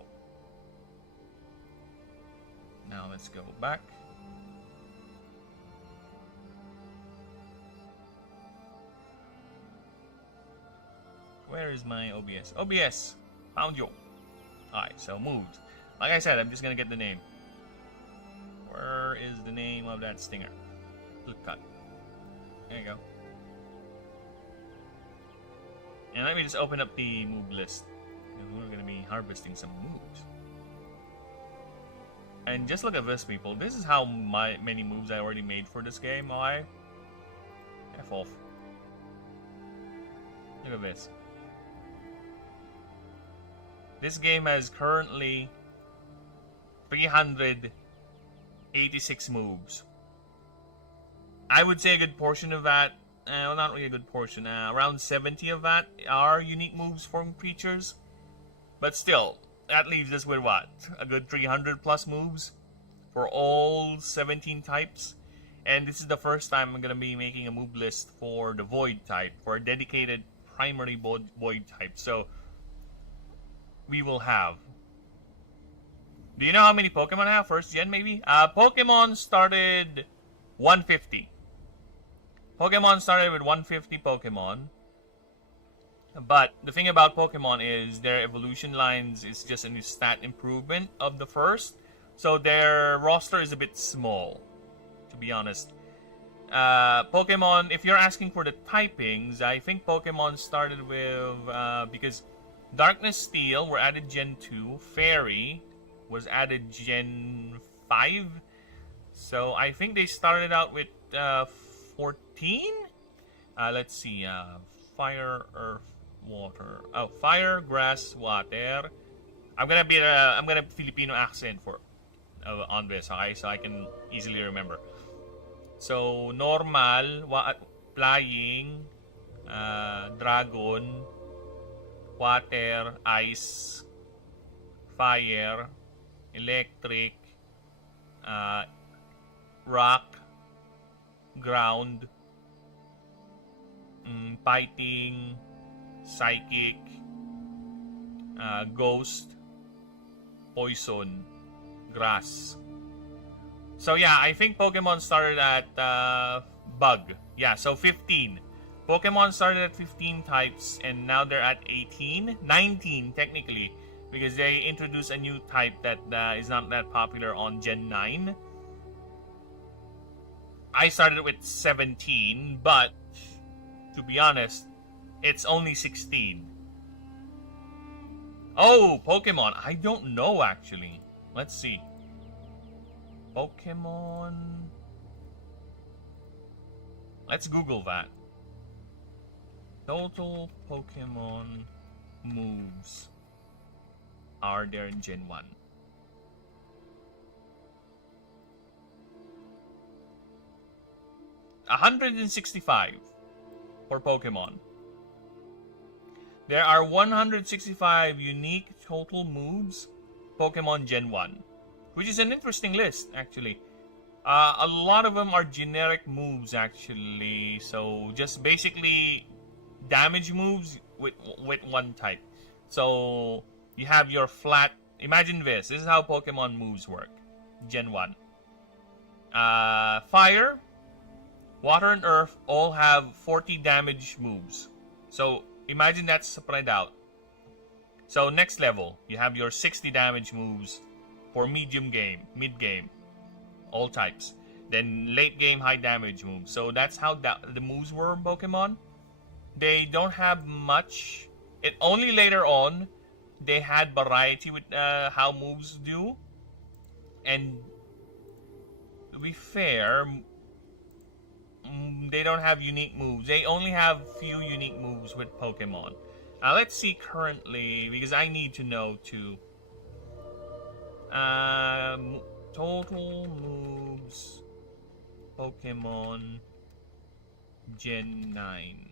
Now let's go back. Where is my OBS? OBS! Found you! Alright, so moved. Like I said, I'm just gonna get the name. Where is the name of that stinger? Click cut. There you go. And let me just open up the move list, because we're gonna be harvesting some moves. And just look at this, people. This is how many moves I already made for this game. F off. Look at this. This game has currently 386 moves. I would say a good portion of that, well, not really a good portion, around 70 of that are unique moves from creatures. But still, that leaves us with what? A good 300 plus moves for all 17 types. And this is the first time I'm going to be making a move list for the Void type, for a dedicated primary Void type. So we will have. Do you know how many Pokemon I have? First gen, maybe? Pokemon started 150. Pokemon started with 150 Pokemon. But the thing about Pokemon is their evolution lines is just a new stat improvement of the first. So their roster is a bit small, to be honest. Pokemon, if you're asking for the typings, I think Pokemon started with, because Darkness Steel were added Gen 2, Fairy was added Gen 5, so I think they started out with 14? Let's see, Fire, Earth, Water. Oh, Fire, Grass, Water. I'm gonna Filipino accent for on this, okay, so I can easily remember. So normal, flying, dragon, water, ice, fire, electric, rock, ground, fighting, Psychic, Ghost, Poison, Grass. So yeah, I think Pokemon started at Bug. Yeah, so 15. Pokemon started at 15 types and now they're at 18, 19 technically, because they introduced a new type that is not that popular on Gen 9. I started with 17, but to be honest, it's only 16. Oh, Pokemon. I don't know actually. Let's see. Pokemon. Let's Google that. Total Pokemon moves are there in Gen 1? $165 for Pokemon. There are 165 unique total moves Pokemon Gen 1, which is an interesting list actually. A lot of them are generic moves actually, so just basically damage moves with one type. So you have your flat. Imagine this. This is how Pokemon moves work. Gen 1. Fire, Water, and Earth all have 40 damage moves. So imagine that's spread out. So next level, you have your 60 damage moves for medium game, mid game, all types. Then late game, high damage moves. So that's how the moves were in Pokemon. They don't have much. It only later on they had variety with how moves do. And to be fair, they don't have unique moves. They only have few unique moves with Pokemon. Let's see currently, because I need to know too. Total moves Pokemon Gen 9.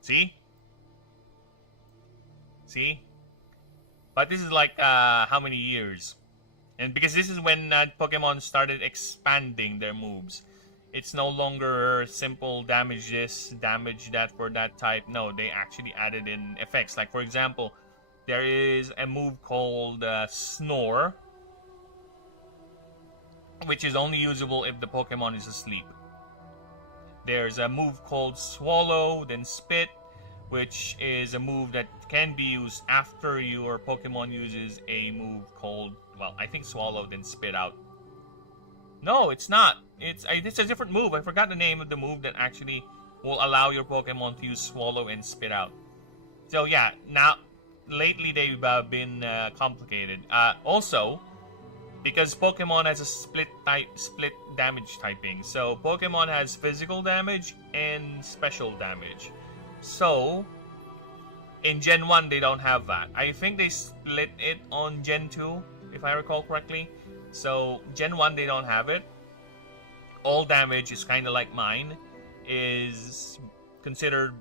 See? See? But this is like how many years? And because this is when Pokemon started expanding their moves. It's no longer simple damage this, damage that for that type. No, they actually added in effects. Like for example, there is a move called Snore, which is only usable if the Pokemon is asleep. There's a move called Swallow, then Spit, which is a move that can be used after your Pokemon uses a move called, well, I think Swallow, then Spit out. No, it's not. It's a different move. I forgot the name of the move that actually will allow your Pokemon to use Swallow and Spit out. So yeah, now, lately they've been complicated. Also, because Pokemon has a split damage typing. So Pokemon has physical damage and special damage. So in Gen 1 they don't have that. I think they split it on Gen 2 if I recall correctly. So Gen 1 they don't have it. All damage is kind of like mine, is considered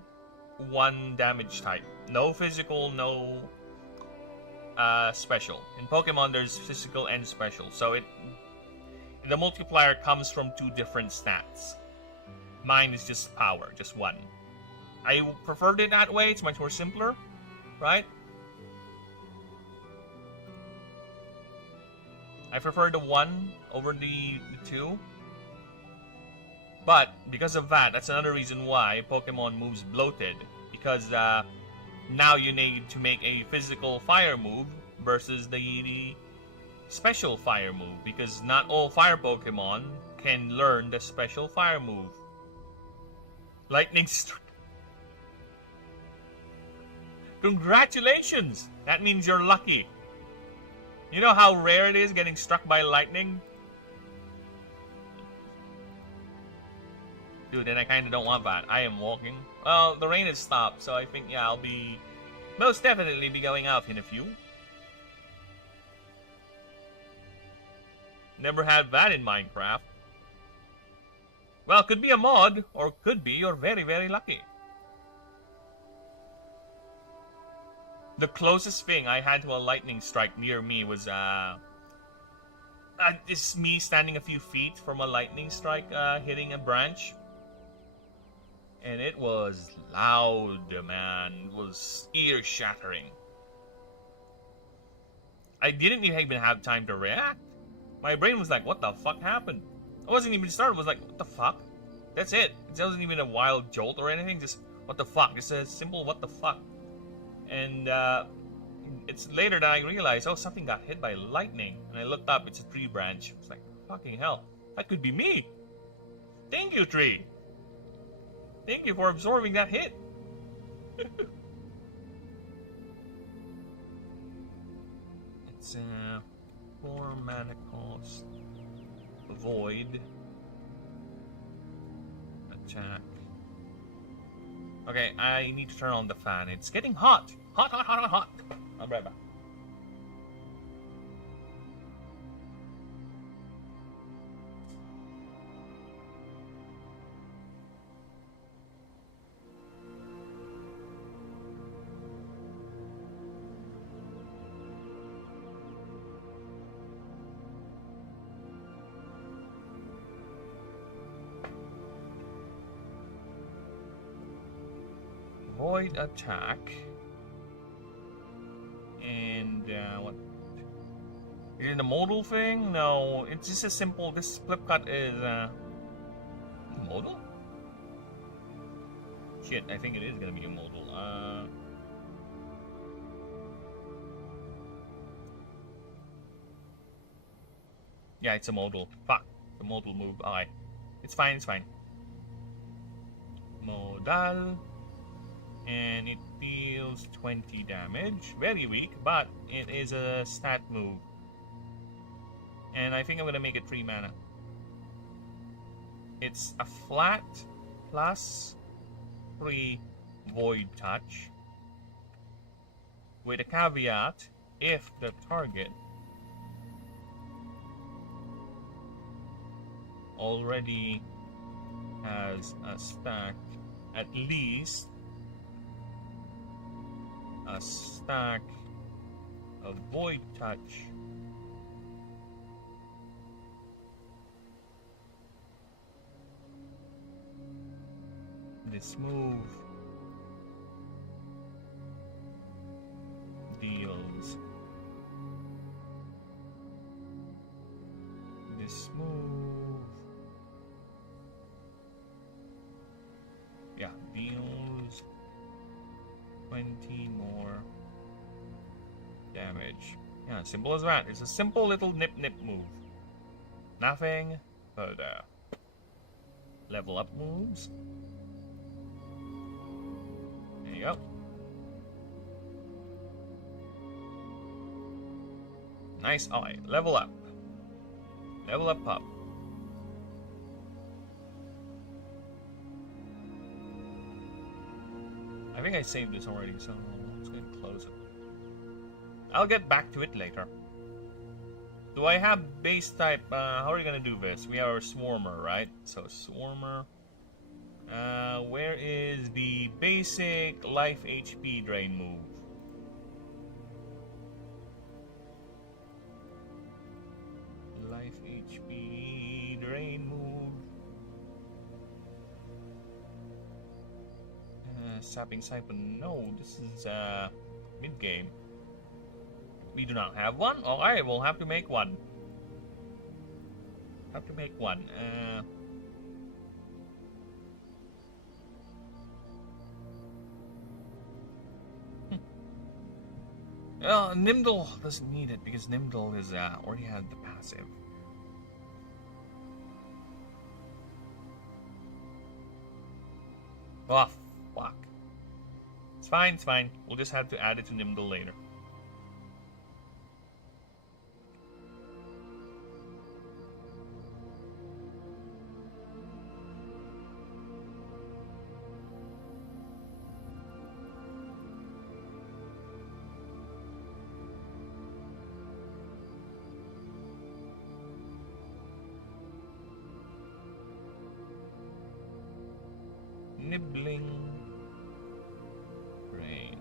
one damage type. No physical, no special. In Pokemon there's physical and special, so the multiplier comes from two different stats. Mine is just power, just one. I preferred it that way. It's much more simpler, right? I prefer the one over the two. But because of that, that's another reason why Pokemon moves bloated, because now you need to make a physical fire move versus the special fire move, because not all fire Pokemon can learn the special fire move. Lightning Strike. Congratulations! That means you're lucky. You know how rare it is getting struck by lightning? Dude, and I kinda don't want that. I am walking. Well, the rain has stopped, so I think, yeah, I'll be most definitely be going out in a few. Never had that in Minecraft. Well, could be a mod, or could be you're very, very lucky. The closest thing I had to a lightning strike near me was it's me standing a few feet from a lightning strike hitting a branch. And it was loud, man. It was ear-shattering. I didn't even have time to react. My brain was like, what the fuck happened? I wasn't even started. I was like, what the fuck? That's it. It wasn't even a wild jolt or anything. Just, what the fuck? Just a simple, what the fuck? And it's later that I realized, oh, something got hit by lightning. And I looked up, it's a tree branch. It's like, fucking hell. That could be me. Thank you, tree. Thank you for absorbing that hit. It's 4 mana cost. Void. Attack. Okay, I need to turn on the fan. It's getting hot. Hot, hot, hot, hot, hot. I'll be right back. Void attack. And what? Is it a modal thing? No, it's just a simple. This flip cut is modal. Shit, I think it is gonna be a modal. Yeah, it's a modal. Fuck, the modal move. Alright, it's fine. It's fine. Modal. And it deals 20 damage. Very weak, but it is a stat move. And I think I'm gonna make it 3 mana. It's a flat plus 3 void touch. With a caveat, if the target already has a stack, at least a stack of void touch this move deals this move deals 20 more damage. Yeah, simple as that. It's a simple little nip move. Nothing further. Level up moves. There you go. Nice. Alright, level up. Level up pup. I think I saved this already, so I'm just going to close it. I'll get back to it later. Do I have base type? How are we going to do this? We have our Swarmer, right? So Swarmer. Where is the basic life HP drain move? Life HP drain move. Sapping Siphon. No, this is mid game. We do not have one. Alright, we'll have to make one. Have to make one. Nimdal doesn't need it because Nimdal is already had the passive. Oh, fuck. It's fine, it's fine. We'll just have to add it to Nimdal later. Nibbling Rain.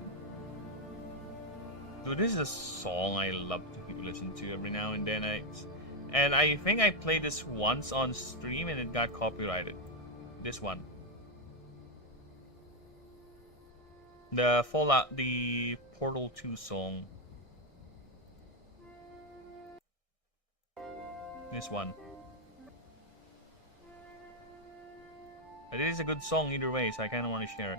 So this is a song I love to listen to every now and then. I think I played this once on stream and it got copyrighted. This one. The Fallout, the Portal 2 song. This one. But it is a good song either way, so I kind of want to share it.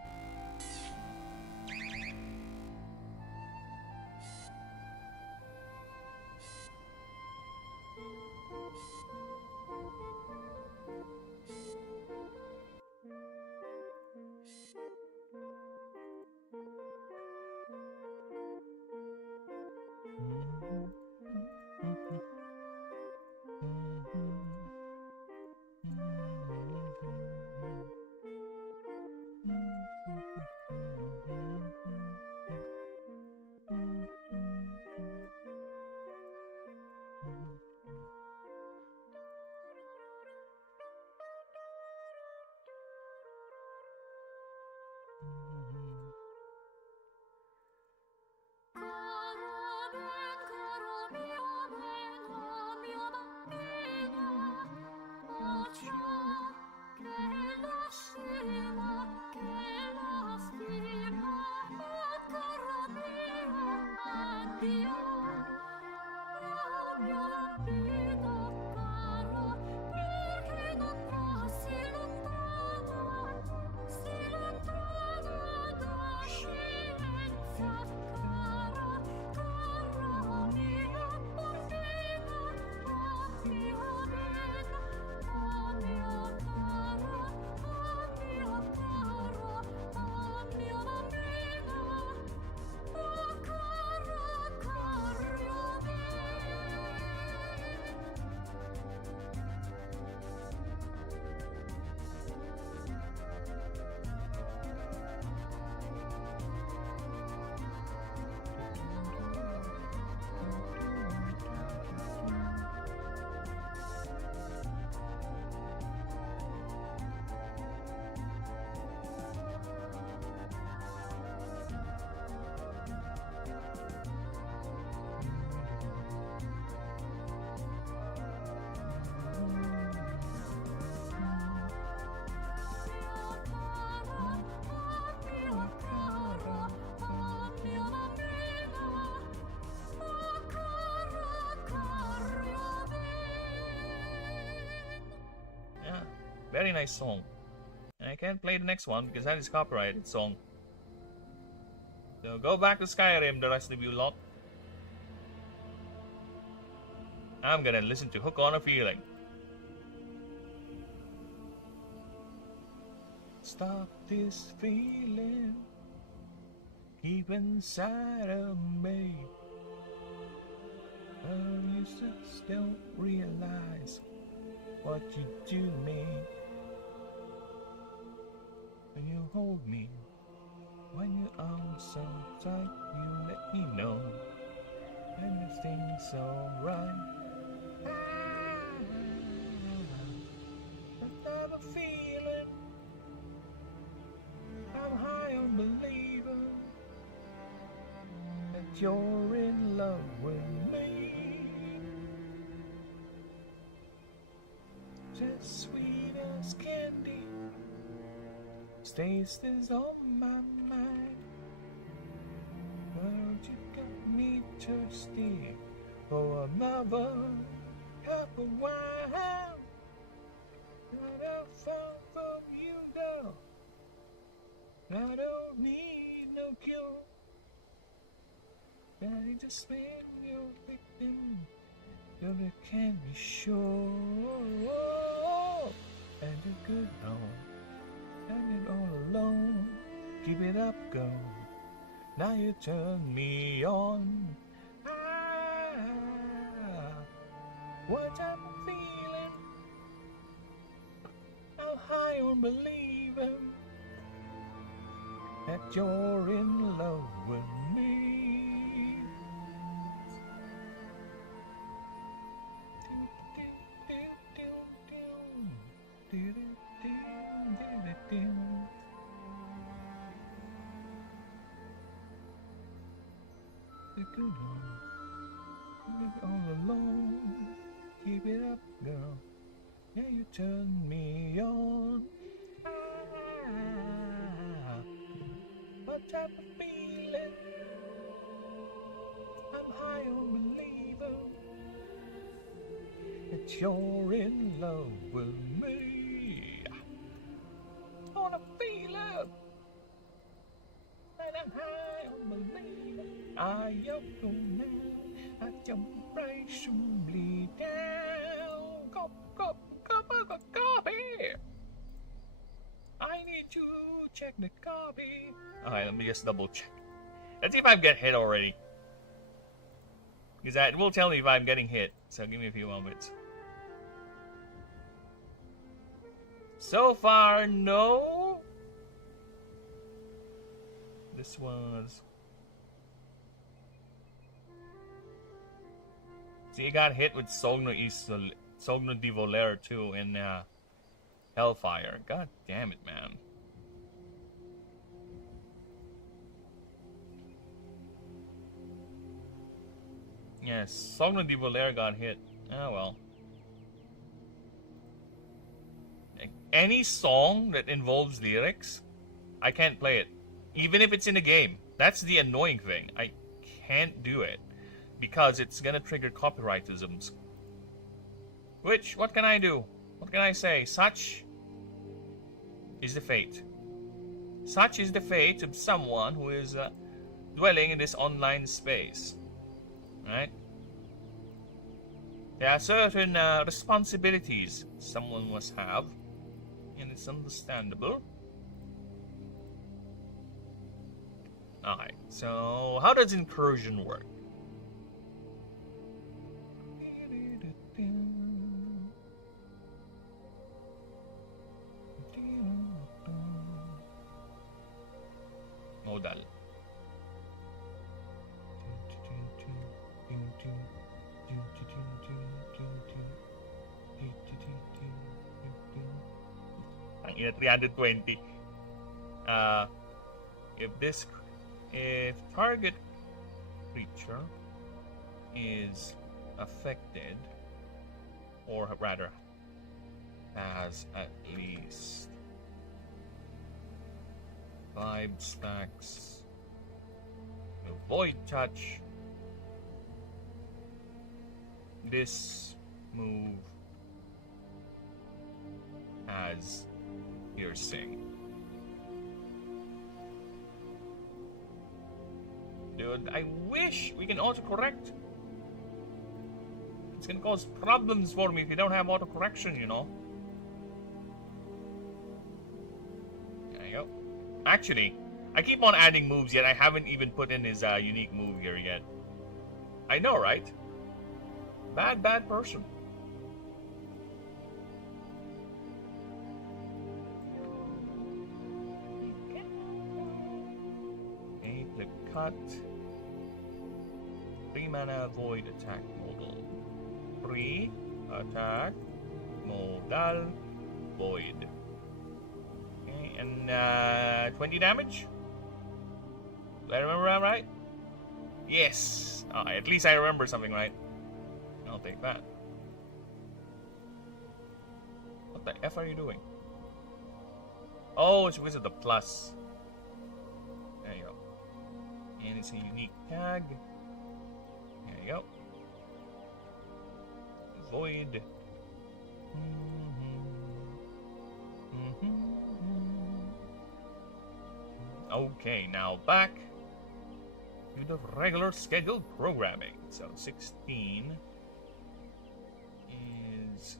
Very nice song. And I can't play the next one because that is copyrighted song. So go back to Skyrim, the rest of you lot. I'm gonna listen to Hook on a Feeling. Stop this feeling deep inside of me. Oh, you just don't realize what you do to me. When you hold me, when your arms so tight, you let me know everything's alright. I have a feeling I'm high on believing that you're in love with me. Just sweet as candy, taste is on my mind. Girl, you got me thirsty for another cup of wine. What I found from you, girl, I don't need no cure. I just when you're victim, you're the candy sure, and a good home. And it all alone, keep it up, girl. Now you turn me on. What I'm feeling, I'm high on believing that you're in love with me. The good one, live all alone. Keep it up, girl. Yeah, you turn me on. What type of feeling. I'm high on believing that you're in love with me. I wanna feel it. And I'm high on believing. I up now. I jump right soonly down. Copy. I need to check the copy. Alright, let me just double check. Let's see if I get hit already. Because that will tell me if I'm getting hit. So give me a few moments. So far, no. This was... See, you got hit with Sogno di Volere too in Hellfire. God damn it, man. Yes, Sogno di Volere got hit. Oh well. Any song that involves lyrics, I can't play it. Even if it's in a game. That's the annoying thing. I can't do it. Because it's gonna trigger copyrightisms. Which, what can I do? What can I say? Such is the fate. Such is the fate of someone who is dwelling in this online space. Right? There are certain responsibilities someone must have. And it's understandable. Alright, so how does incursion work? Modal. Ang ina, 320. If target creature is affected, or rather has at least 5 stacks of void touch, this move has piercing. Dude, I wish we can autocorrect. It's gonna cause problems for me if you don't have autocorrection, you know. There you go. Actually, I keep on adding moves, yet I haven't even put in his unique move here yet. I know, right? Bad person. Okay, click cut. 3 mana void attack modal. 3 attack modal void. Okay, and 20 damage? Do I remember that right? Yes! At least I remember something right. I'll take that. What the F are you doing? Oh, it's because of the plus. There you go. And it's a unique tag. There you go. Void. Okay, now back to the regular scheduled programming. So 16 is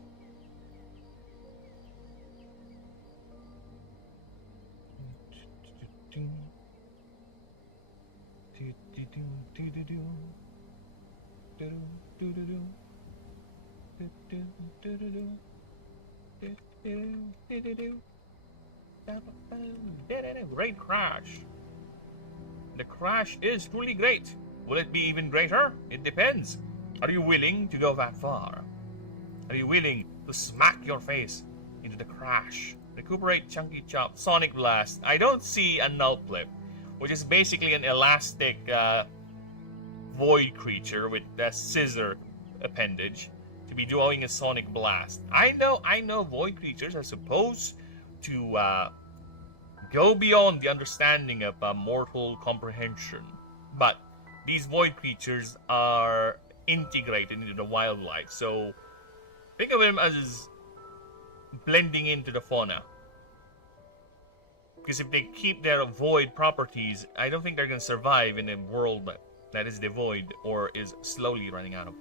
great crash. The crash is truly great. Will it be even greater? It depends. Are you willing to go that far? Are you willing to smack your face into the crash? Recuperate Chunky Chop, Sonic Blast. I don't see a null flip, which is basically an elastic void creature with a scissor appendage to be doing a Sonic Blast. I know void creatures are supposed to go beyond the understanding of mortal comprehension. But these void creatures are integrated into the wildlife, so think of them as blending into the fauna. Because if they keep their void properties, I don't think they're going to survive in a world that is devoid or is slowly running out of,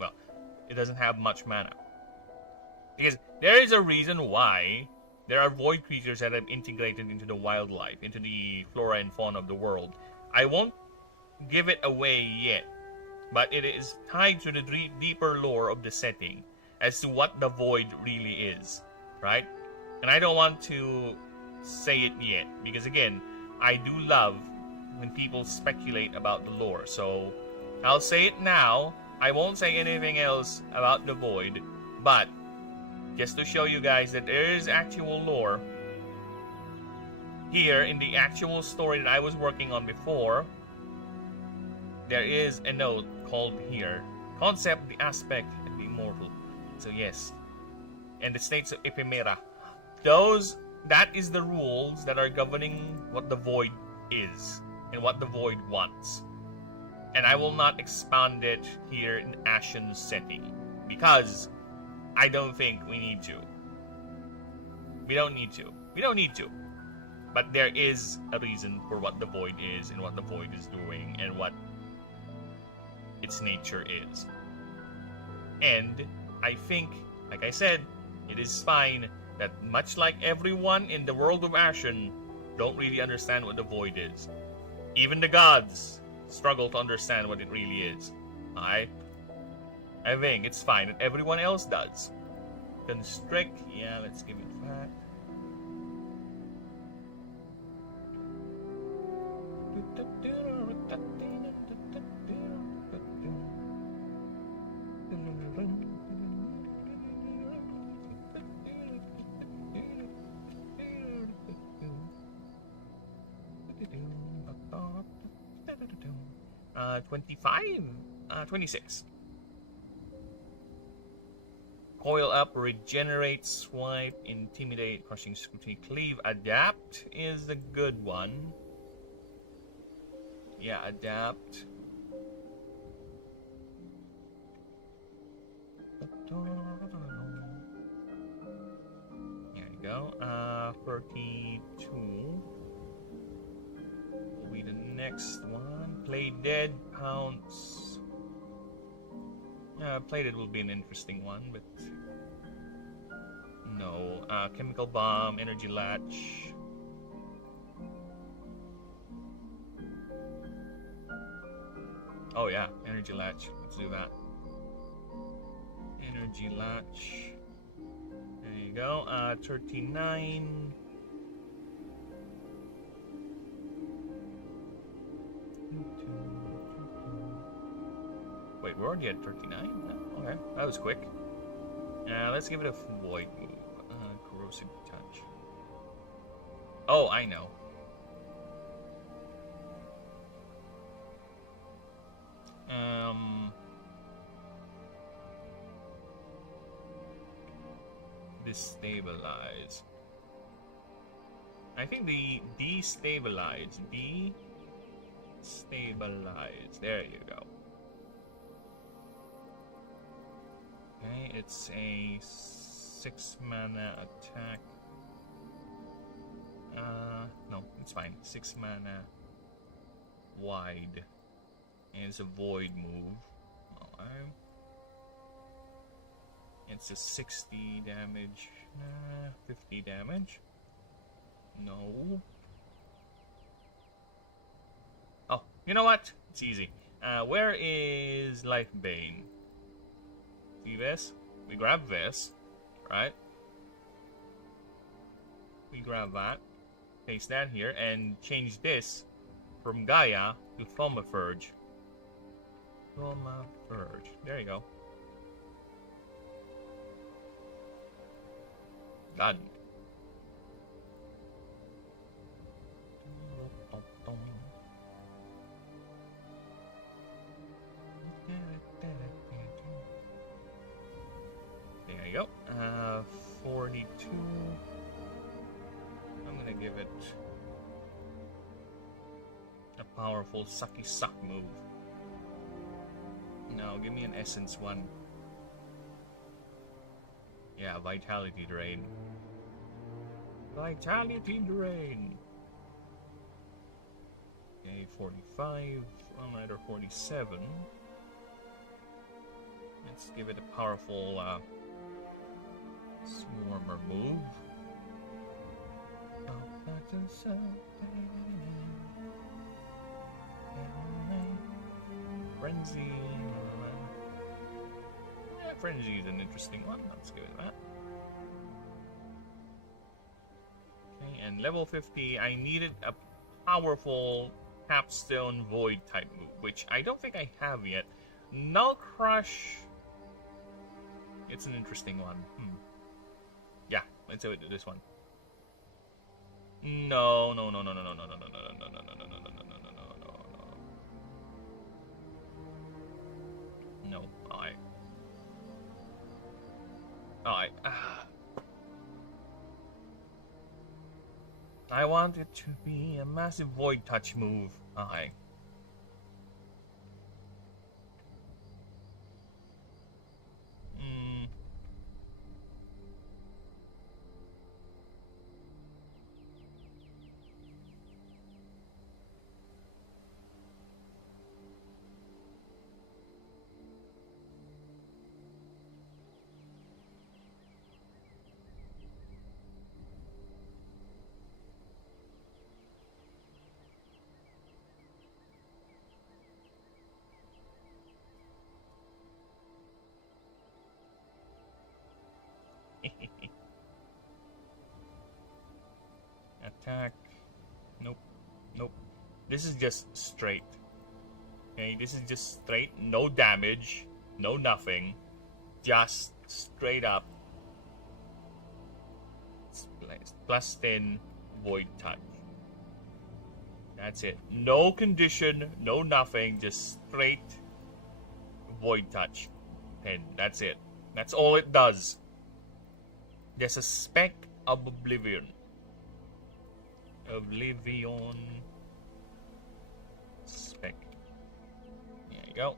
well, it doesn't have much mana. Because there is a reason why there are void creatures that have integrated into the wildlife, into the flora and fauna of the world. I won't give it away yet, but it is tied to the deeper lore of the setting as to what the void really is, right? And I don't want to say it yet, because again, I do love when people speculate about the lore, so I'll say it now. I won't say anything else about the void, but just to show you guys that there is actual lore here in the actual story that I was working on before. There is a note called here, concept, the aspect, and the immortal. So yes, and the states of ephemera. That is the rules that are governing what the void is and what the void wants. And I will not expand it here in Ashen's setting, because I don't think we need to. We don't need to. But there is a reason for what the void is and what the void is doing and what its nature is. And I think, like I said, it is fine that much like everyone in the world of Ashen don't really understand what the void is. Even the gods struggle to understand what it really is. I think it's fine that everyone else does. Constrict, yeah, let's give it that. 26. Coil up, regenerate, swipe, intimidate, crushing scrutiny, cleave, adapt is a good one. Yeah, adapt. There you go. 32 will be the next one. Play dead, pounce. Play dead will be an interesting one, but no. Chemical bomb, energy latch. Oh yeah, energy latch. Let's do that. Energy latch. There you go. 39. Wait, we're already at 39? Oh, okay, that was quick. Let's give it a void move. Corrosive touch. Oh, I know. Destabilize. I think the destabilize. Destabilize. There you go. Okay, it's a 6 mana attack. No, it's fine. 6 mana wide. And it's a void move. Okay. It's a 60 damage. 50 damage. No. Oh, you know what? It's easy. Where is Life Bane? See this? We grab this, right? We grab that, paste that here, and change this from Gaia to Thaumaphurge. Thaumaphurge. There you go. Done. There you go. 42. I'm gonna give it powerful sucky suck move. No, give me an essence one. Yeah, vitality drain. Vitality drain. Okay, 45. Another 47. Let's give it a powerful Swarmer move. Frenzy. Yeah, Frenzy is an interesting one. Let's give it that. Okay, and level 50, I needed a powerful Capstone Void type move, which I don't think I have yet. Null Crush. It's an interesting one. Yeah, let's do this one. No. No. Alright. I want it to be a massive Void Touch move. Alright. Attack. Nope. This is just straight. Okay, this is just straight. No damage. No nothing. Just straight up. Plus 10 Void Touch. That's it. No condition. No nothing. Just straight Void Touch. 10. That's it. That's all it does. There's a speck of Oblivion. Speck. There you go.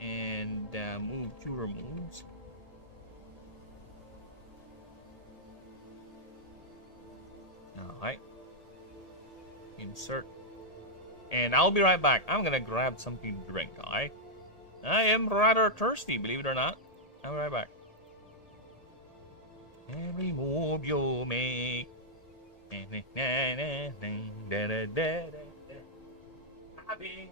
And move cure moves. Alright. Insert. And I'll be right back. I'm gonna grab something to drink, alright? I am rather thirsty, believe it or not. I'll be right back. Every move you make. Happy.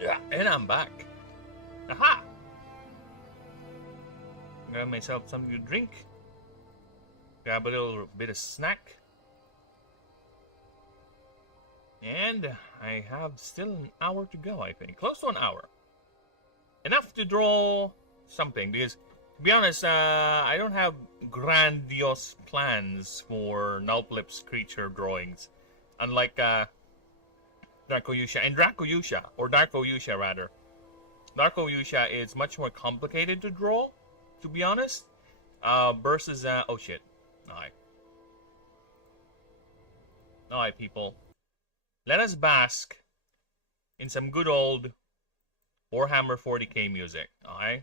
Yeah, and I'm back. Aha! Grab myself something to drink. Grab a little bit of snack. And I have still an hour to go, I think. Close to an hour. Enough to draw something, because, to be honest, I don't have grandiose plans for Nulplip's creature drawings. Unlike Dracoyusha. And Darkoyusha rather. Darkoyusha is much more complicated to draw, to be honest. Versus, oh shit. Alright. Alright, people. Let us bask in some good old Warhammer 40k music, alright?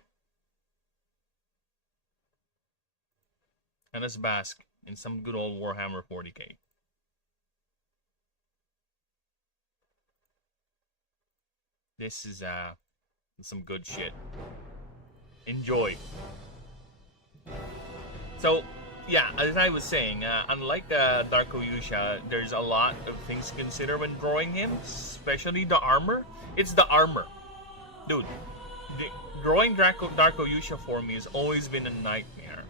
Let us bask in some good old Warhammer 40k. This is some good shit. Enjoy. So, yeah, as I was saying, unlike Darkoyusha, there's a lot of things to consider when drawing him, especially the armor. It's the armor. Dude, drawing Darkoyusha for me has always been a nightmare.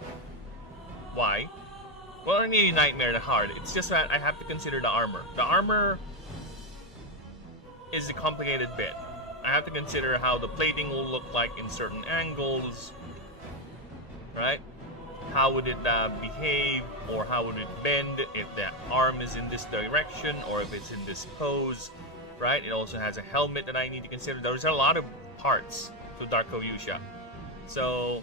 Why? Well, not really nightmare hard. It's just that I have to consider the armor. The armor is the complicated bit. I have to consider how the plating will look like in certain angles, right? How would it behave, or how would it bend if the arm is in this direction, or if it's in this pose, right? It also has a helmet that I need to consider. There's a lot of parts to Darkoyusha. So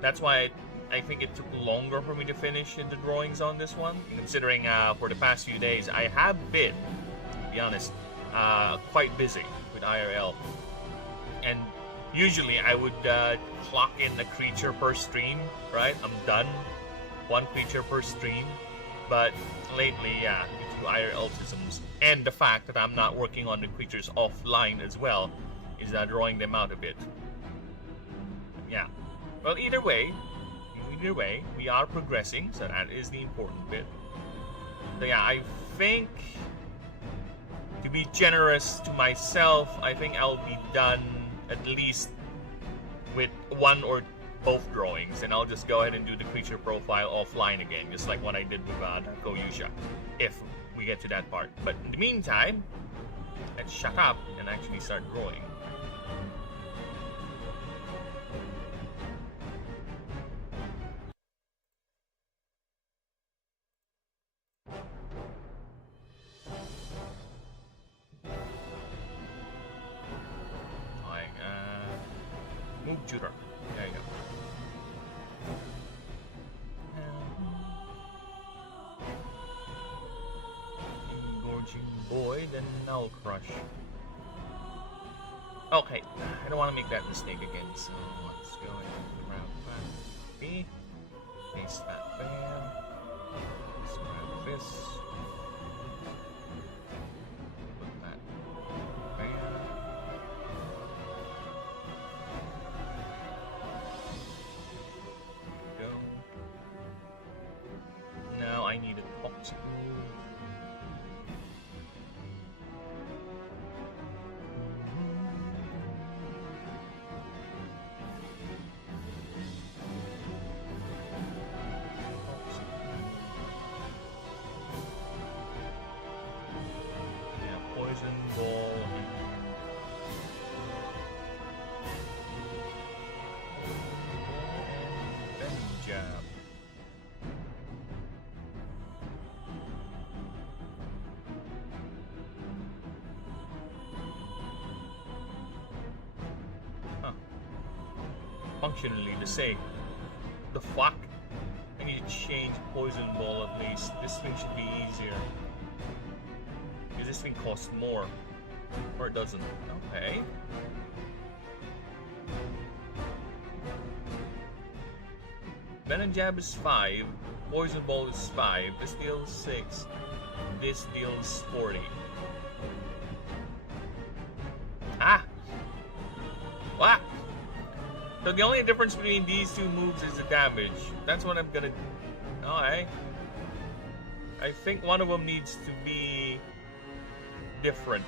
that's why I think it took longer for me to finish the drawings on this one, considering for the past few days I have been, to be honest, quite busy with IRL. And usually I would clock in a creature per stream, right? I'm done. One creature per stream. But lately, yeah, due to IRL-tisms and the fact that I'm not working on the creatures offline as well, is drawing them out a bit. Yeah. Well, either way, we are progressing, so that is the important bit. So yeah, I think, to be generous to myself, I think I'll be done at least with one or both drawings, and I'll just go ahead and do the creature profile offline again, just like what I did with Darkoyusha, if we get to that part. But in the meantime, let's shut up and actually start drawing. Move Judah. There you go. Engorging boy, then Null Crush. Okay, I don't want to make that mistake again, so let's go ahead and grab that B. Paste that there. Let's grab this. Put that there. Now I need a toxic move. Yeah, poison ball. And jab. Functionally the same. The fuck? I need to change poison ball at least. This thing should be easier. Because this thing costs more. Or it doesn't. Okay. Venom Jab is 5. Poison Ball is 5. This deals 6. This deals 40. Ah! What? So the only difference between these two moves is the damage. That's what I'm gonna... Alright. I think one of them needs to be different.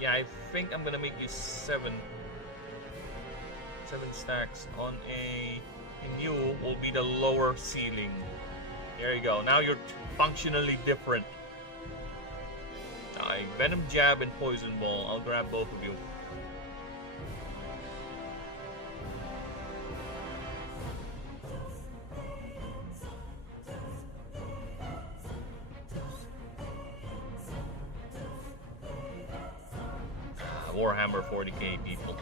Yeah, I think I'm gonna make you seven stacks on a, and you will be the lower ceiling. There you go. Now you're functionally different. Venom Jab and Poison Ball. I'll grab both of you. Warhammer 40k people.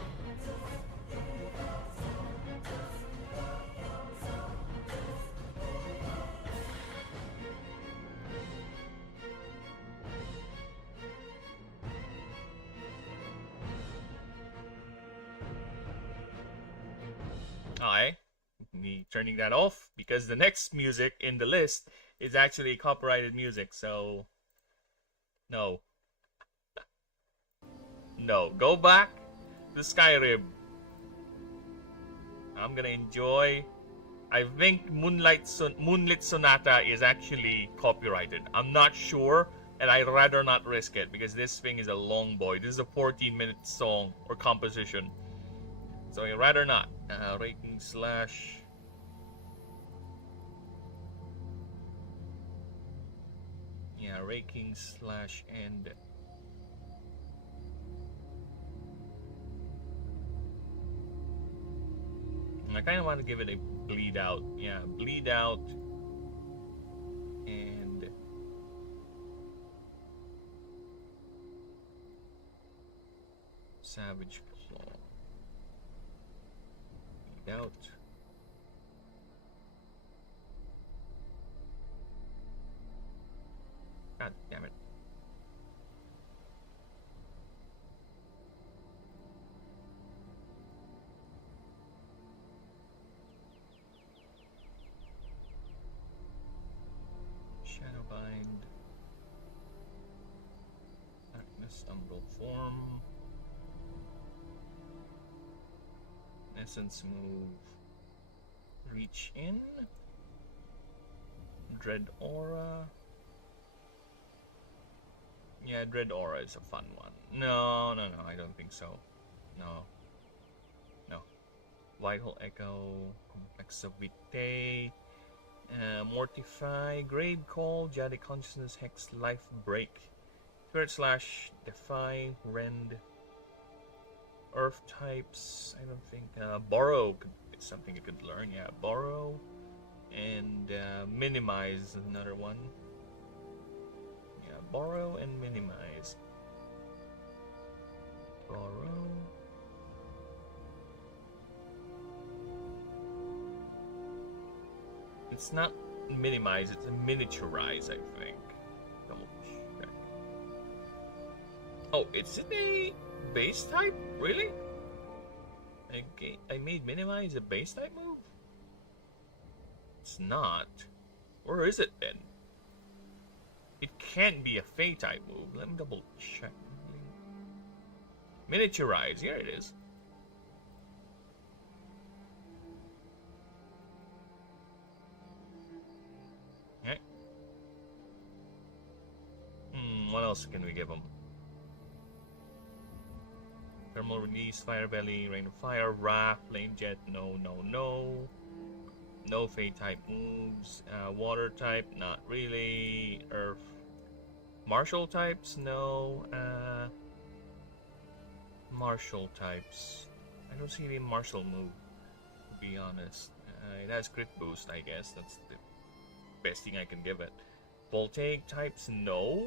Me turning that off because the next music in the list is actually copyrighted music, so no. No, go back to Skyrim. I'm gonna enjoy. I think Moonlit Sonata is actually copyrighted. I'm not sure, and I'd rather not risk it because this thing is a long boy. This is a 14-minute song or composition, so I'd rather not. Raking slash. Yeah, raking slash end. I kind of want to give it a bleed out. Yeah, bleed out. And Savage Claw. Bleed out. God damn it. Shadowbind. Darkness Umbral Form. Essence move. Reach in. Dread Aura. Yeah, Dread Aura is a fun one. No, I don't think so. No. Vital Echo, Complexivite, Mortify, Grave Call, Jade Consciousness, Hex, Life Break, Spirit Slash, Defy, Rend, Earth types. I don't think Borrow is something you could learn. Yeah, Borrow, and Minimize is another one. Yeah, Borrow and Minimize. Borrow. It's not minimize, it's a miniaturize, I think. Double check. Oh, it's a base type? Really? I made minimize a base type move? It's not. Or is it then? It can't be a Fey type move. Let me double check. Miniaturize, here it is. Okay. What else can we give them? Thermal Release, Fire Belly, Rain of Fire, Wrath, Flame Jet, no. No Fey type moves. Water type, not really. Earth. Martial types, no. Martial types. I don't see any martial move, to be honest. It has crit boost, I guess. That's the best thing I can give it. Voltaic types, no.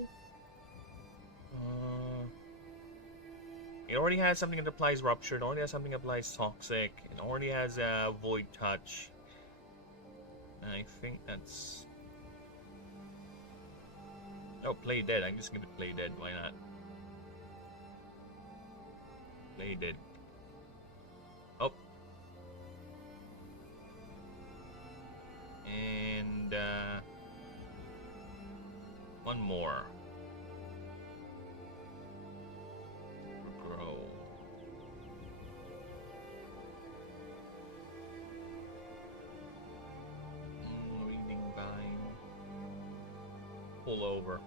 It already has something that applies Rupture. It already has something that applies Toxic. It already has Void Touch. I think that's... Oh, Play Dead. I'm just gonna Play Dead. Why not? Play Dead. Oh. And one more. Grow. Reading Vine. Pull over.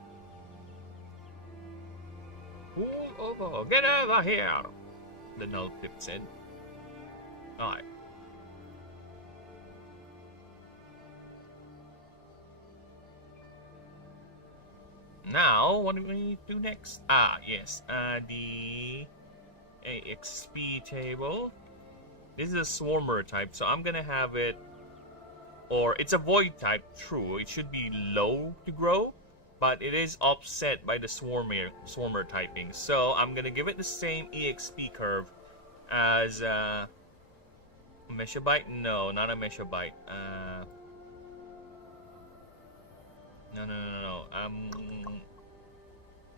Pull over! Get over here! The null pip said. Alright. Now, what do we do next? Ah, yes. The AXP table. This is a swarmer type, so I'm gonna have it, or it's a void type, true. It should be low to grow, but it is offset by the swarmer typing. So I'm gonna give it the same EXP curve as Meshabyte. No, not a Meshabyte. No.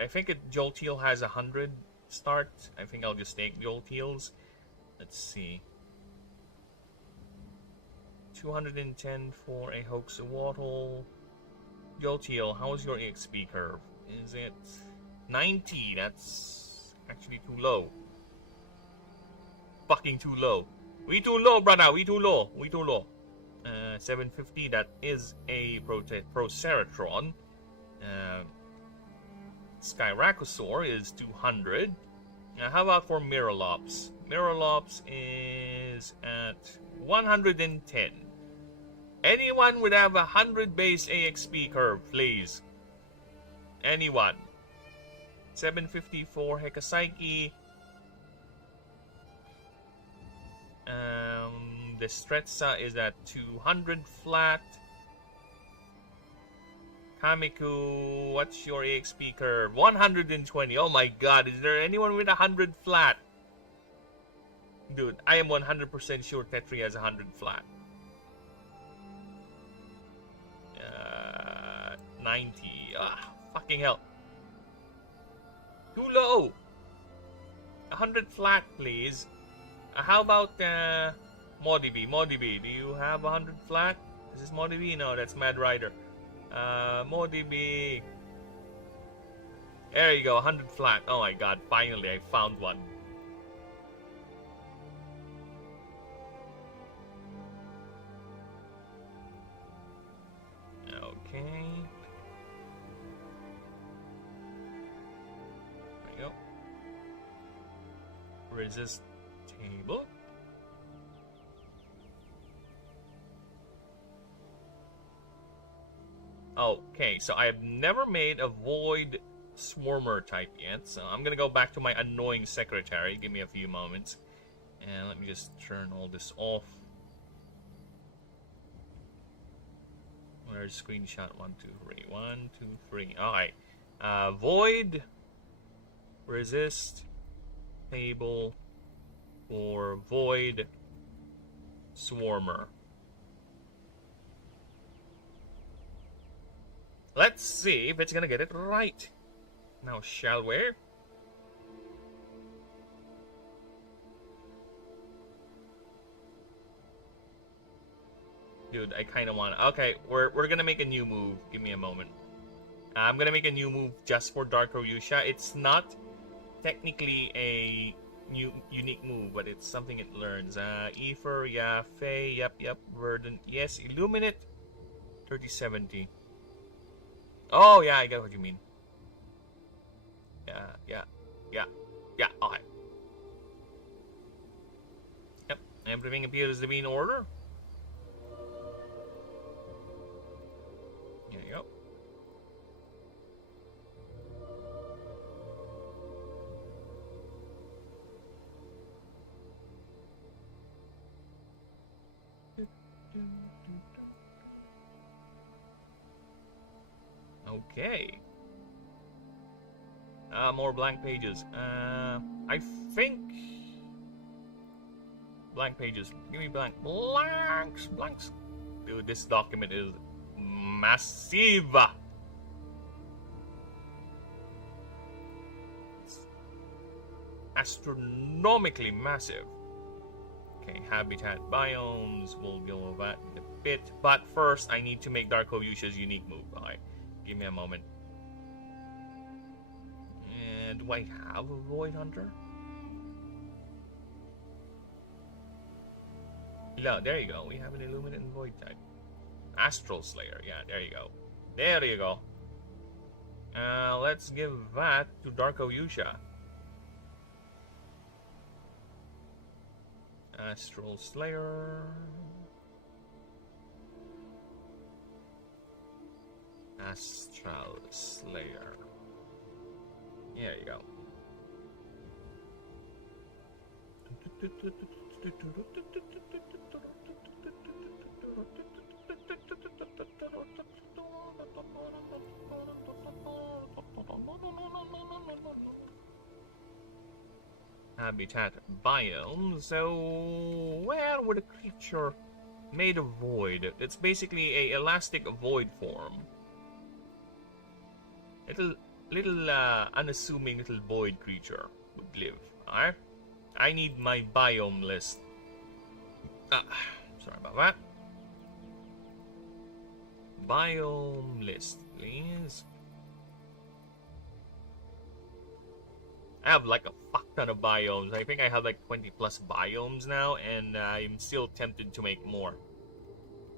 I think Jolteal has 100 start. I think I'll just take Jolteals. Let's see. 210 for a Hoaxawaddle. Jolteal, how's your EXP curve? Is it 90? That's actually too low. Fucking too low. We too low, brother. We too low. 750. That is a Proceratron. Skyracosaur is 200. How about for Miralops? Miralops is at 110. Anyone would have 100 base AXP curve, please. Anyone. 750 for Hekapsyche. The Stretza is at 200 flat. Kamiku, what's your EXP curve? 120. Oh my god, is there anyone with 100 flat? Dude, I am 100% sure Tetri has 100 flat. 90. Ah, fucking hell. Too low. 100 flat, please. How about Modibi? Modibi, do you have 100 flat? Is this Modibi? No, that's Mad Rider. Modibi. There you go, 100 flat. Oh my god, finally I found one. Okay. There you go. Resist table. Okay, so I have never made a void swarmer type yet, so I'm gonna go back to my annoying secretary. Give me a few moments. And let me just turn all this off. Where's screenshot? 1, 2, 3. 1, 2, 3. Alright. Void. Resist. Table. For void. Swarmer. Let's see if it's gonna get it right. Now, shall we? Dude, I kind of want to... Okay, we're gonna make a new move. Give me a moment. I'm gonna make a new move just for Dark Oyusha. It's not technically a unique move, but it's something it learns. Ether, yeah, Fey, yep, Verdant, yes, Illuminate, 3070. Oh, yeah, I get what you mean. Yeah, okay. Yep, everything appears to be in order. There you go. Okay. More blank pages. I think... Blank pages. Give me blanks. Dude, this document is massive. It's astronomically massive. Okay, habitat biomes. We'll go over that in a bit. But first, I need to make Dark Oyusha's unique move. Alright, give me a moment. And do I have a Void Hunter? No, there you go. We have an Illuminate and Void type. Astral Slayer. Yeah, there you go. There you go. Let's give that to Dark Oyusha. Astral Slayer. Astral Slayer. There you go. Habitat biome. So where would a creature made of void? It's basically a elastic void form. Little unassuming little void creature would live. Alright? I need my biome list. Sorry about that. Biome list, please. I have like a fuck ton of biomes. I think I have like 20 plus biomes now, and I'm still tempted to make more.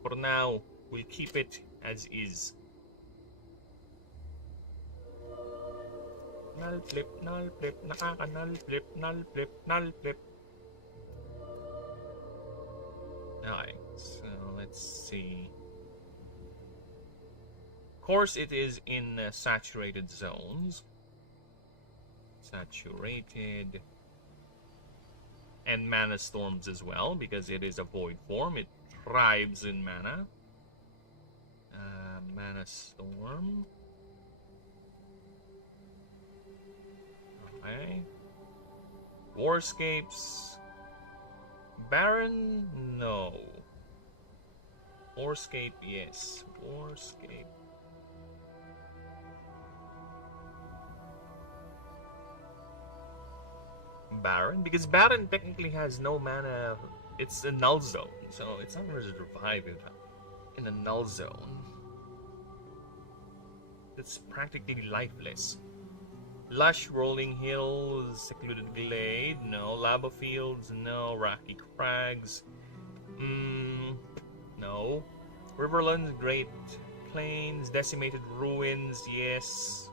For now, we'll keep it as is. Null flip, nakaka null flip, null flip, null flip. Alright, so let's see. Of course, it is in saturated zones. Saturated. And mana storms as well, because it is a void form. It thrives in mana. Mana storm. Okay. Warscapes. Baron? No. Warscape, yes. Warscape. Baron? Because Baron technically has no mana. It's a null zone, so it's not going to revive it in a null zone. It's practically lifeless. Lush rolling hills, secluded glade, no. Lava fields, no. Rocky crags, no. Riverlands, great plains, decimated ruins, yes.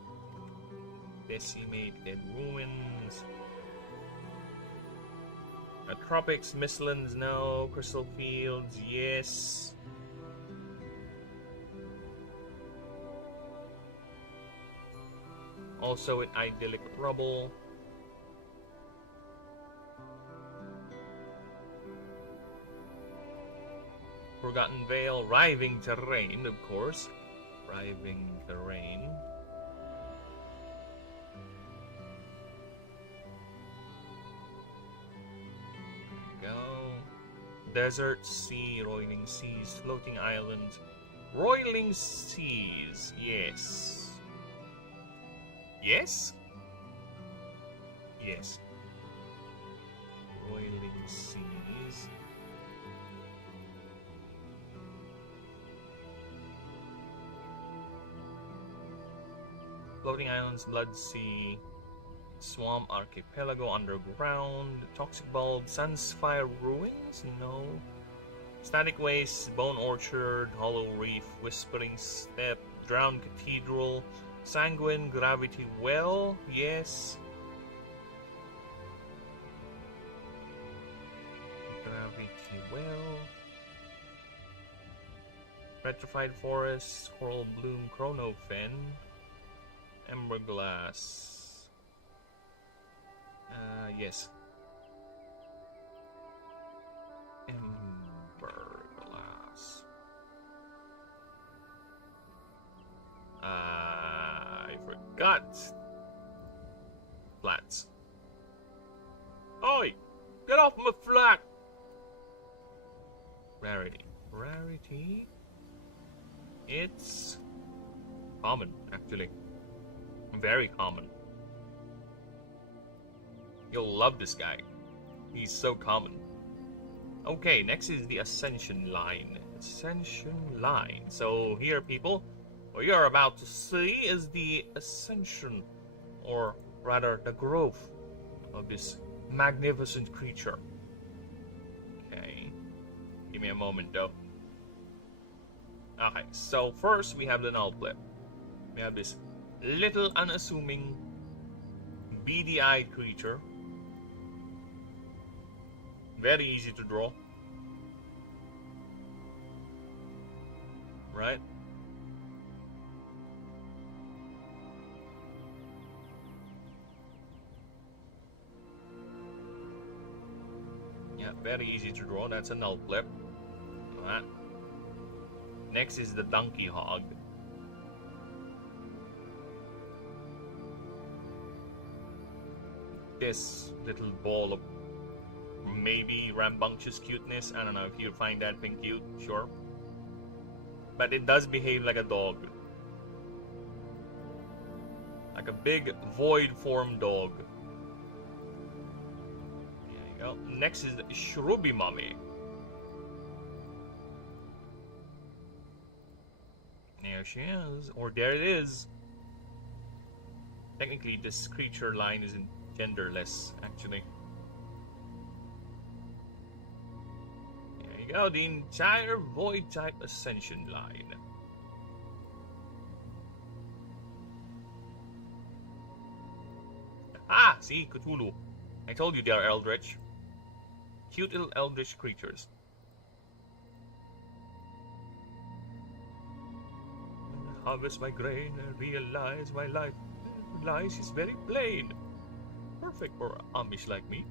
Decimated ruins. Tropics, mistlands, no. Crystal fields, yes. Also in idyllic rubble. Forgotten Vale, Riving Terrain, of course. Riving Terrain. There we go. Desert, sea, roiling seas, floating islands. Roiling seas, yes. Yes? Yes. Roiling seas. Floating islands, blood sea, swamp archipelago, underground, toxic bulb, sunspire ruins? No. Static waste, bone orchard, hollow reef, whispering step, drowned cathedral, sanguine gravity well, yes. Gravity well. Petrified forest, coral bloom, chronofen, emberglass. Yes. Emberglass. I forgot. Flats. Oi! Get off my flat! Rarity. Rarity? It's common, actually. Very common. You'll love this guy. He's so common. Okay, next is the Ascension line. Ascension line. So here, people, what you're about to see is the ascension, or rather the growth of this magnificent creature. Okay. Give me a moment, though. Okay, so first we have the null flip. We have this little unassuming beady-eyed creature Very easy to draw. Right? Yeah, very easy to draw. That's a null flip. Alright. Next is the donkey hog. This little ball of maybe rambunctious cuteness. I don't know if you find that thing cute, sure. But it does behave like a dog. Like a big void form dog. There you go. Next is the Shrubi Mummy. There she is. Or there it is. Technically, this creature line isn't genderless, actually. There you go, the entire void type ascension line. Ah, see, Cthulhu. I told you they are eldritch. Cute little eldritch creatures. When I harvest my grain, I realize my life is very plain. Perfect for Amish like me.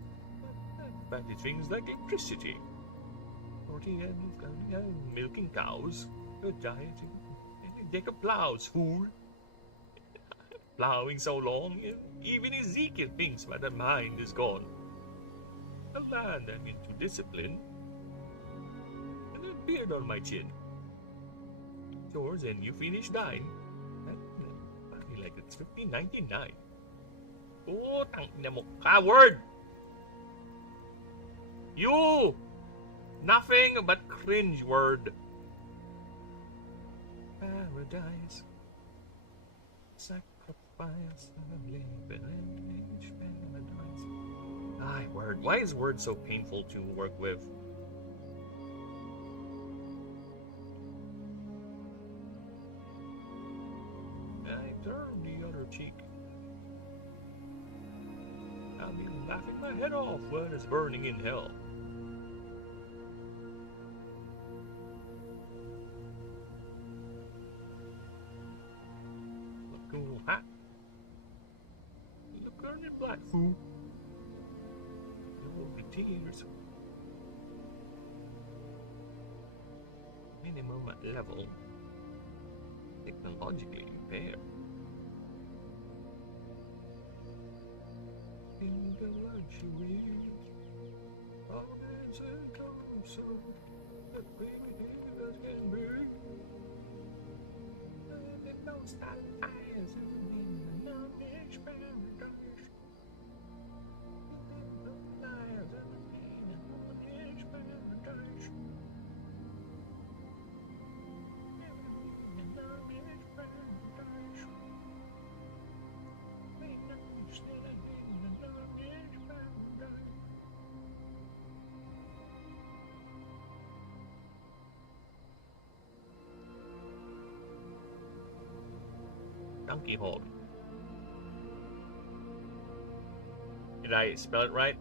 But it things like electricity. Milking cows. A giant deck of plows, fool. Plowing so long, even Ezekiel thinks my mind is gone. A land I'm into discipline. And a beard on my chin. Yours, and you finish thine. I like it's $15.99. Oh, tangina mo, coward! You! Nothing but cringe word. Paradise. Sacrifice of labor and paradise. Ay, word. Why is word so painful to work with? I turn the other cheek. I'll be laughing my head off when it's burning in hell. Look cool hat. Look on your black fool. There will be tears. Minimum level. Technologically impaired. In the luxury of its console, the baby as can be. And it knows that eyes in the knowledge paradise. The liars in the knowledge paradise. The knowledge paradise. We understand. Donkey hog. Did I spell it right?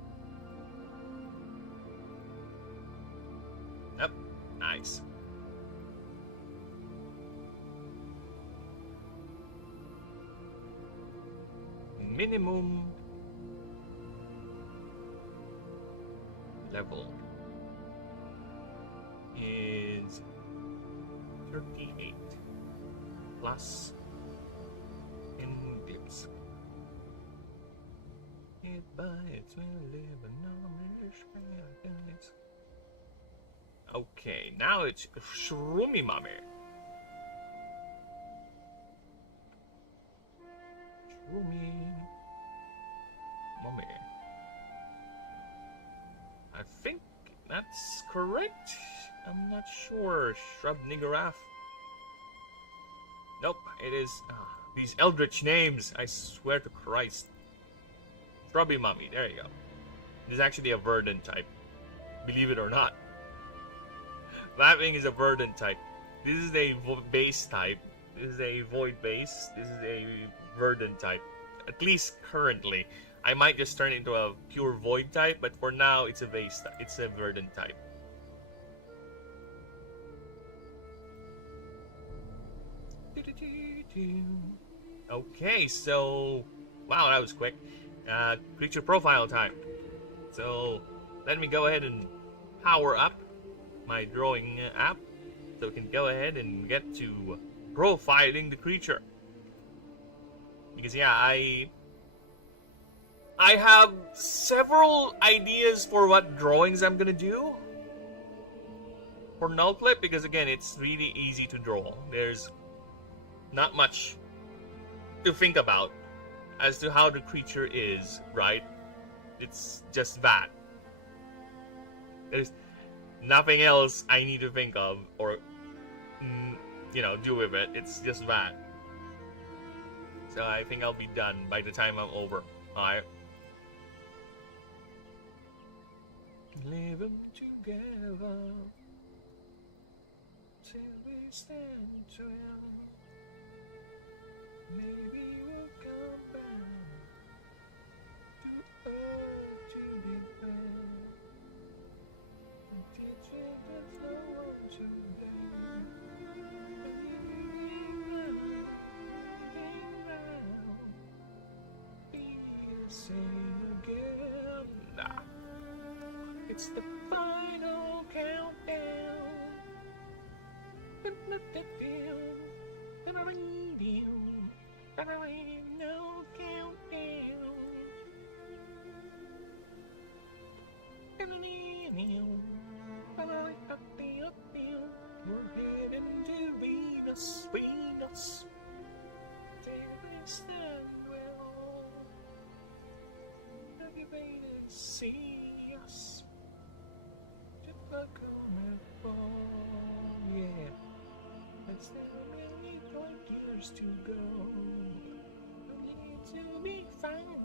Yep. Nice. Minimum level is 38 plus clips. It bites when I live in Amish. Okay, now it's Shroomy Mummy. Shroomy Mummy. I think that's correct. I'm not sure. Shrub Niggurath. Nope, it is. These eldritch names, I swear to Christ. Shrubby Mummy, there you go. It is actually a verdant type. Believe it or not. That thing is a verdant type. This is a base type. This is a void base. This is a verdant type. At least currently. I might just turn it into a pure void type, but for now it's a vase. It's a verdant type. Okay, so wow, that was quick. Creature profile time. So let me go ahead and power up my drawing app, so we can go ahead and get to profiling the creature. Because yeah, I have several ideas for what drawings I'm gonna do for null clip, because again, it's really easy to draw. There's not much to think about as to how the creature is, right? It's just that. There's nothing else I need to think of or, do with it. It's just that. So I think I'll be done by the time I'm over. Alright. Living together till we stand tall. Maybe we'll come back to earth to get back and teach it there's no one to blame. Be the same again. Nah. It's the final countdown. No countdown. We're heading to Venus, Venus. Till stand well. Everybody see us. Just look on the ball, yeah. But still really 20 years to go. No need to be found.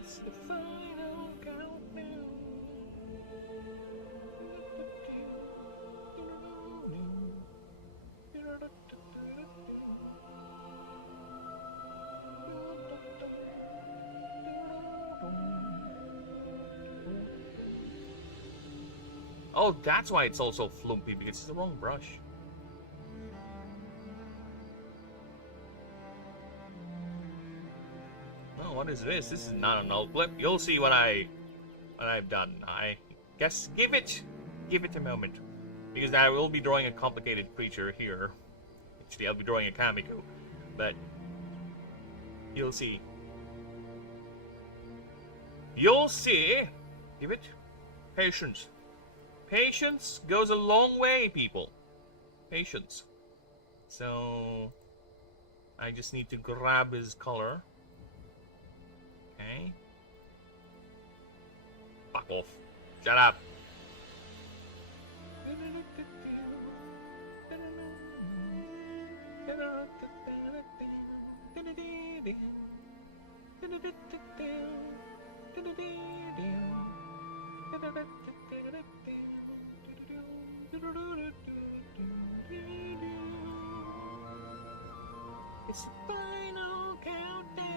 It's the final countdown. Oh, that's why it's also flumpy, because it's the wrong brush. Oh, what is this? This is not a null blip. You'll see what I've done. I guess give it a moment, because I will be drawing a complicated creature here. Actually, I'll be drawing a Kamiko, but you'll see. You'll see. Give it patience. Patience goes a long way, people. Patience. So I just need to grab his color. Okay. Fuck off. Shut up. It's the final countdown.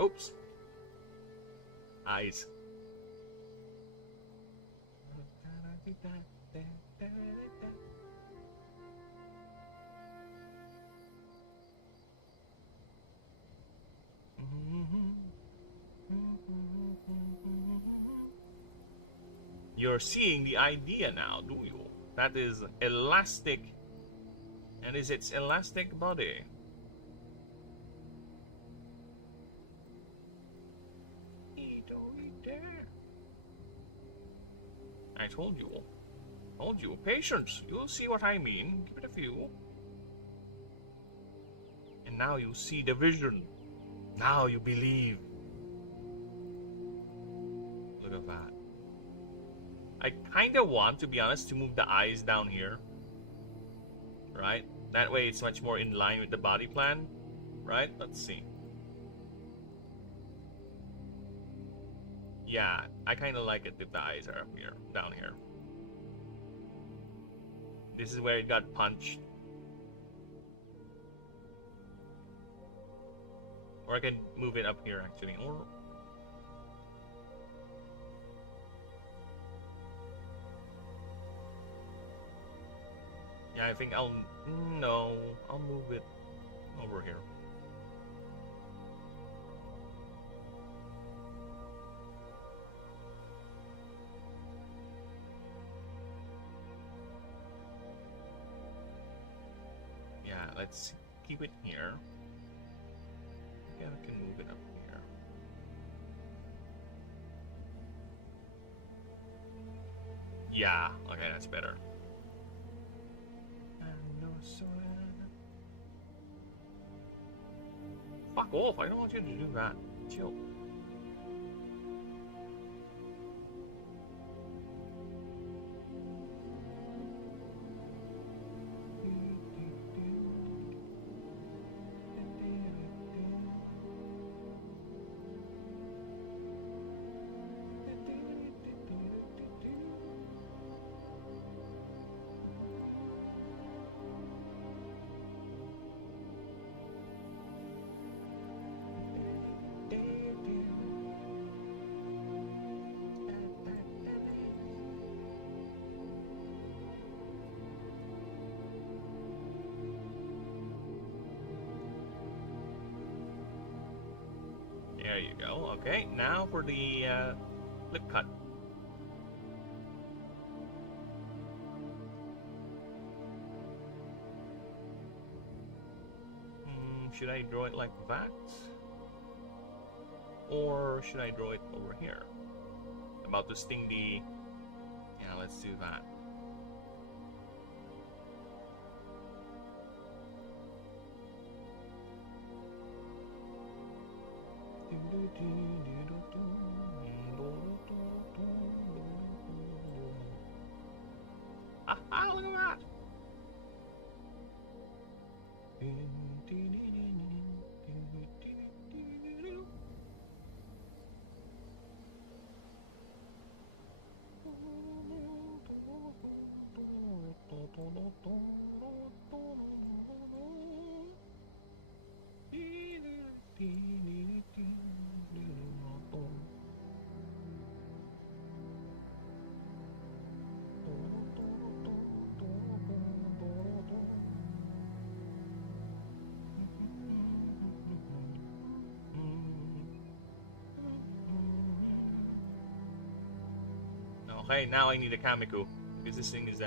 Oops. eyes. You're seeing the idea now, do you? That is elastic, and is its elastic body. I told you, patience. You'll see what I mean. Give it a few. And now you see the vision. Now you believe. Look at that. I kind of want, to be honest, to move the eyes down here. Right? That way it's much more in line with the body plan. Right? Let's see. Yeah, I kind of like it if the eyes are up here, down here. This is where it got punched. Or I can move it up here, actually. Or... yeah, I think I'll... no, I'll move it over here. Yeah, let's keep it here. Yeah, I can move it up here. Yeah, okay, that's better. Fuck off, I don't want you to do that. Chill. There you go. Okay, now for the lip cut. Should I draw it like that? Or should I draw it over here? About to sting the... yeah, let's do that. Ah, look at that! Okay, now I need a Kamiku, because this thing is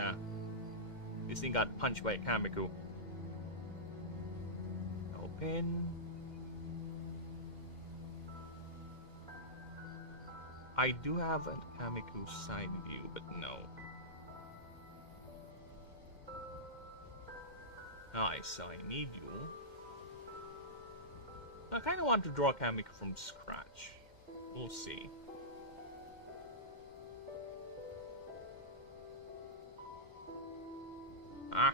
this thing got punched by a Kamiku. Open. I do have a Kamiku side view, but no. Nice, so I need you. I kind of want to draw a Kamiku from scratch. We'll see. Ah.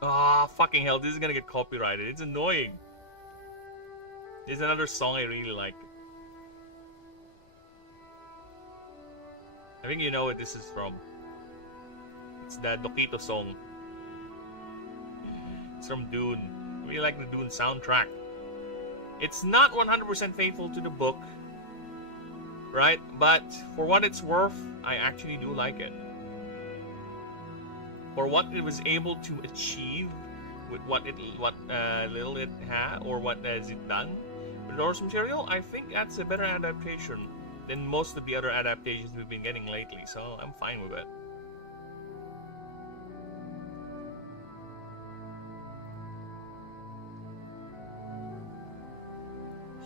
Ah, fucking hell, this is gonna get copyrighted. It's annoying. There's another song I really like. I think you know what this is from. It's the Dokito song. from Dune. I really like the Dune soundtrack. It's not 100% faithful to the book, right? But for what it's worth, I actually do like it. For what it was able to achieve with what little it had, or what has it done with the source material, I think that's a better adaptation than most of the other adaptations we've been getting lately. So I'm fine with it.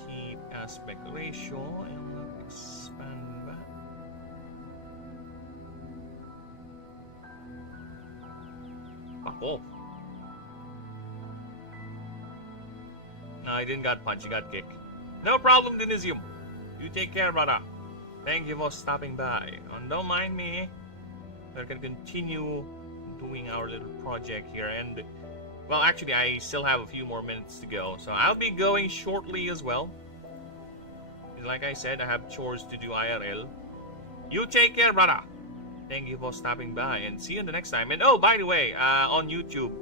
Keep aspect ratio and expand that. Fuck off. No, I didn't got punched, you got kicked. No problem, Denisium. You take care, brother. Thank you for stopping by. And don't mind me. We can continue doing our little project here. And, well, actually, I still have a few more minutes to go. So I'll be going shortly as well. Like I said, I have chores to do IRL. You take care, brother. Thank you for stopping by. And see you in the next time. And, oh, by the way, on YouTube,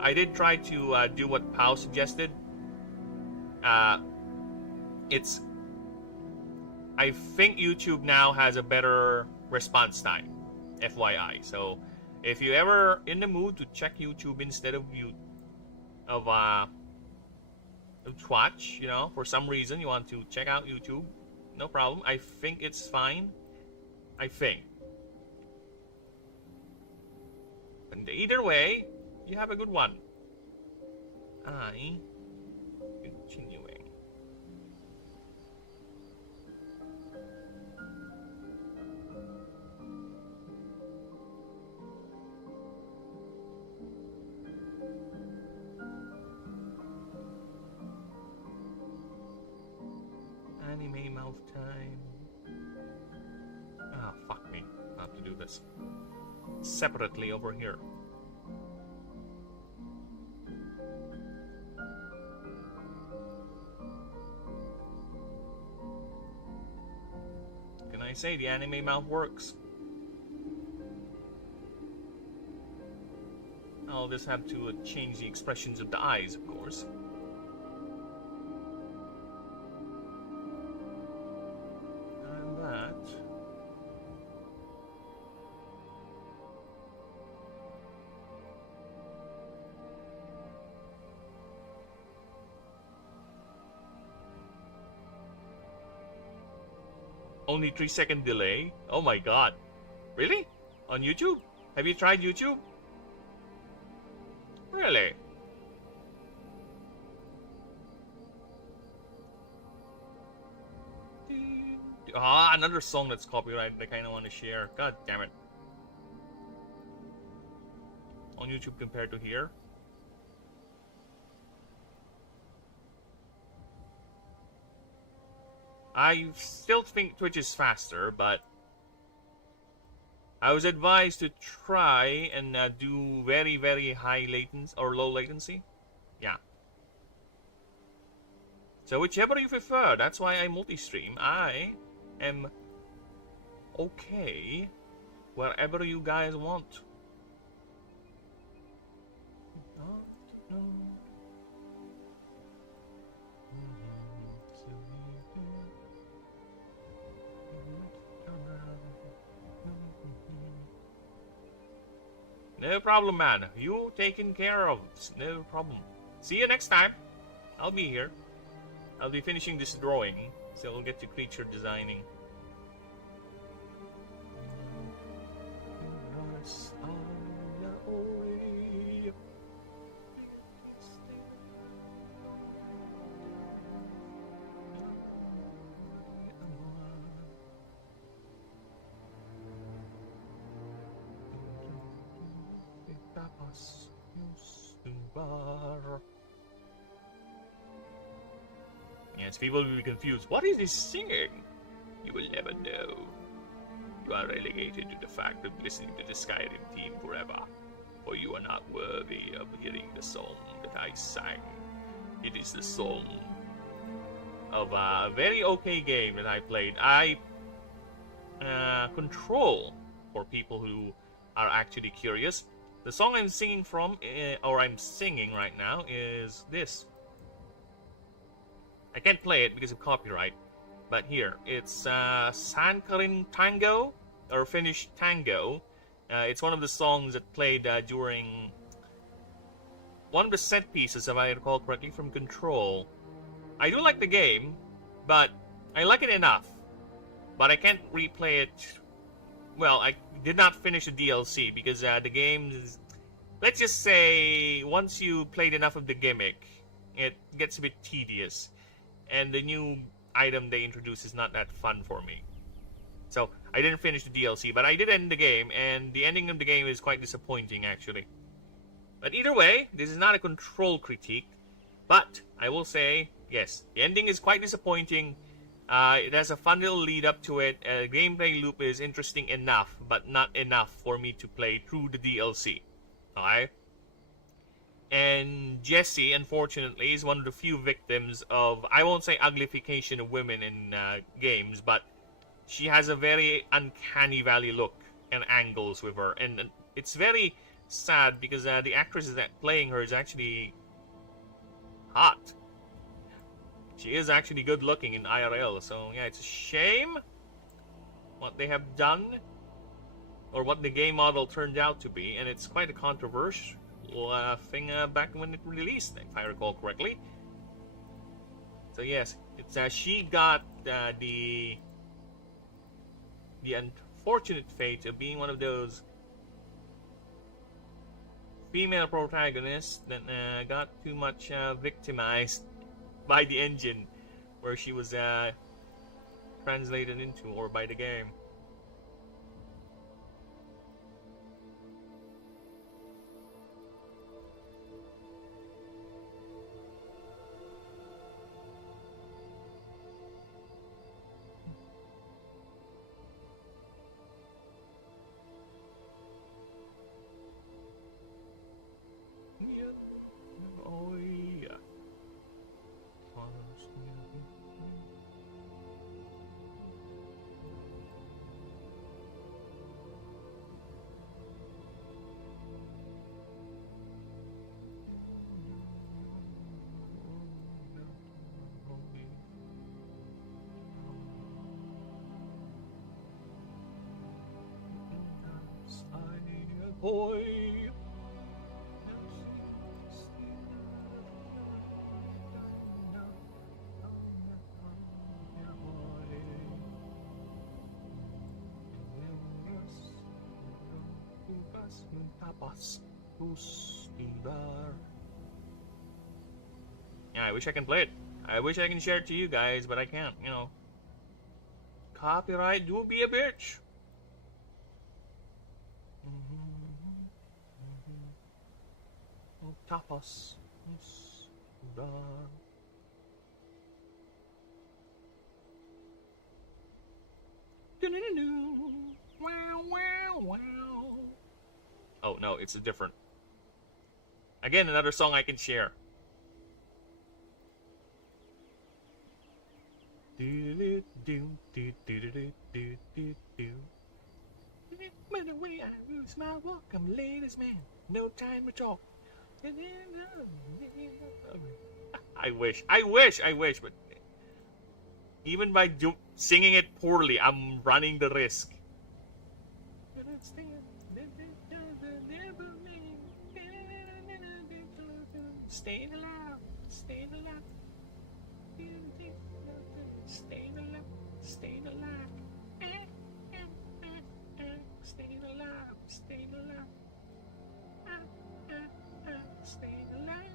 I did try to do what Pao suggested. I think YouTube now has a better response time, FYI. So if you're ever in the mood to check YouTube instead of Twitch, you know, for some reason you want to check out YouTube, no problem. I think it's fine. I think. And either way, you have a good one. Continuing. Anime mouth time. Ah, fuck me. I have to do this separately over here. Can I say the anime mouth works? I'll just have to change the expressions of the eyes, of course. And that. Only 3-second delay? Oh my god. Really? On YouTube? Have you tried YouTube? Really? Ah, another song that's copyrighted I kind of want to share. God damn it. On YouTube compared to here. I still think Twitch is faster, but I was advised to try and do very, very high latency or low latency. Yeah. So whichever you prefer, that's why I multi-stream. I am okay wherever you guys want. No problem, man. You taken care of. No problem. See you next time. I'll be here. I'll be finishing this drawing, so we'll get to creature designing. Yes, people will be confused. What is he singing? You will never know. You are relegated to the fact of listening to the Skyrim theme forever, for you are not worthy of hearing the song that I sang. It is the song of a very okay game that I played. I control, for people who are actually curious, The song I'm singing from, or I'm singing right now, is this. I can't play it because of copyright, but here, it's Sankarin Tango, or Finnish Tango. It's one of the songs that played during one of the set pieces, if I recall correctly, from Control. I do like the game, but I like it enough. But I can't replay it. Well, I did not finish the DLC because the game is, let's just say, once you played enough of the gimmick, it gets a bit tedious. And the new item they introduce is not that fun for me. So, I didn't finish the DLC, but I did end the game, and the ending of the game is quite disappointing, actually. But either way, this is not a Control critique, but I will say, yes, the ending is quite disappointing. It has a fun little lead up to it. The gameplay loop is interesting enough, but not enough for me to play through the DLC. Okay? And Jessie, unfortunately, is one of the few victims of, I won't say uglification of women in games, but she has a very uncanny valley look and angles with her. And it's very sad because the actress that playing her is actually hot. She is actually good looking in IRL, so yeah, it's a shame what they have done, or what the game model turned out to be, and it's quite a controversial thing back when it released, if I recall correctly. So yes, it's she got the unfortunate fate of being one of those female protagonists that got too much victimized by the engine where she was translated into, or by the game. Oh yeah. Boy. Yeah, I wish I can play it. I wish I can share it to you guys, but I can't, you know. Copyright, do be a bitch. Tapas. Oh no, it's a different. Again, another song I can share. By the way, I lose my walk. I'm the latest man. No time to talk. I wish, but even by singing it poorly, I'm running the risk. Staying alive, staying alive, staying alive, staying alive, staying alive, staying alive, staying alive.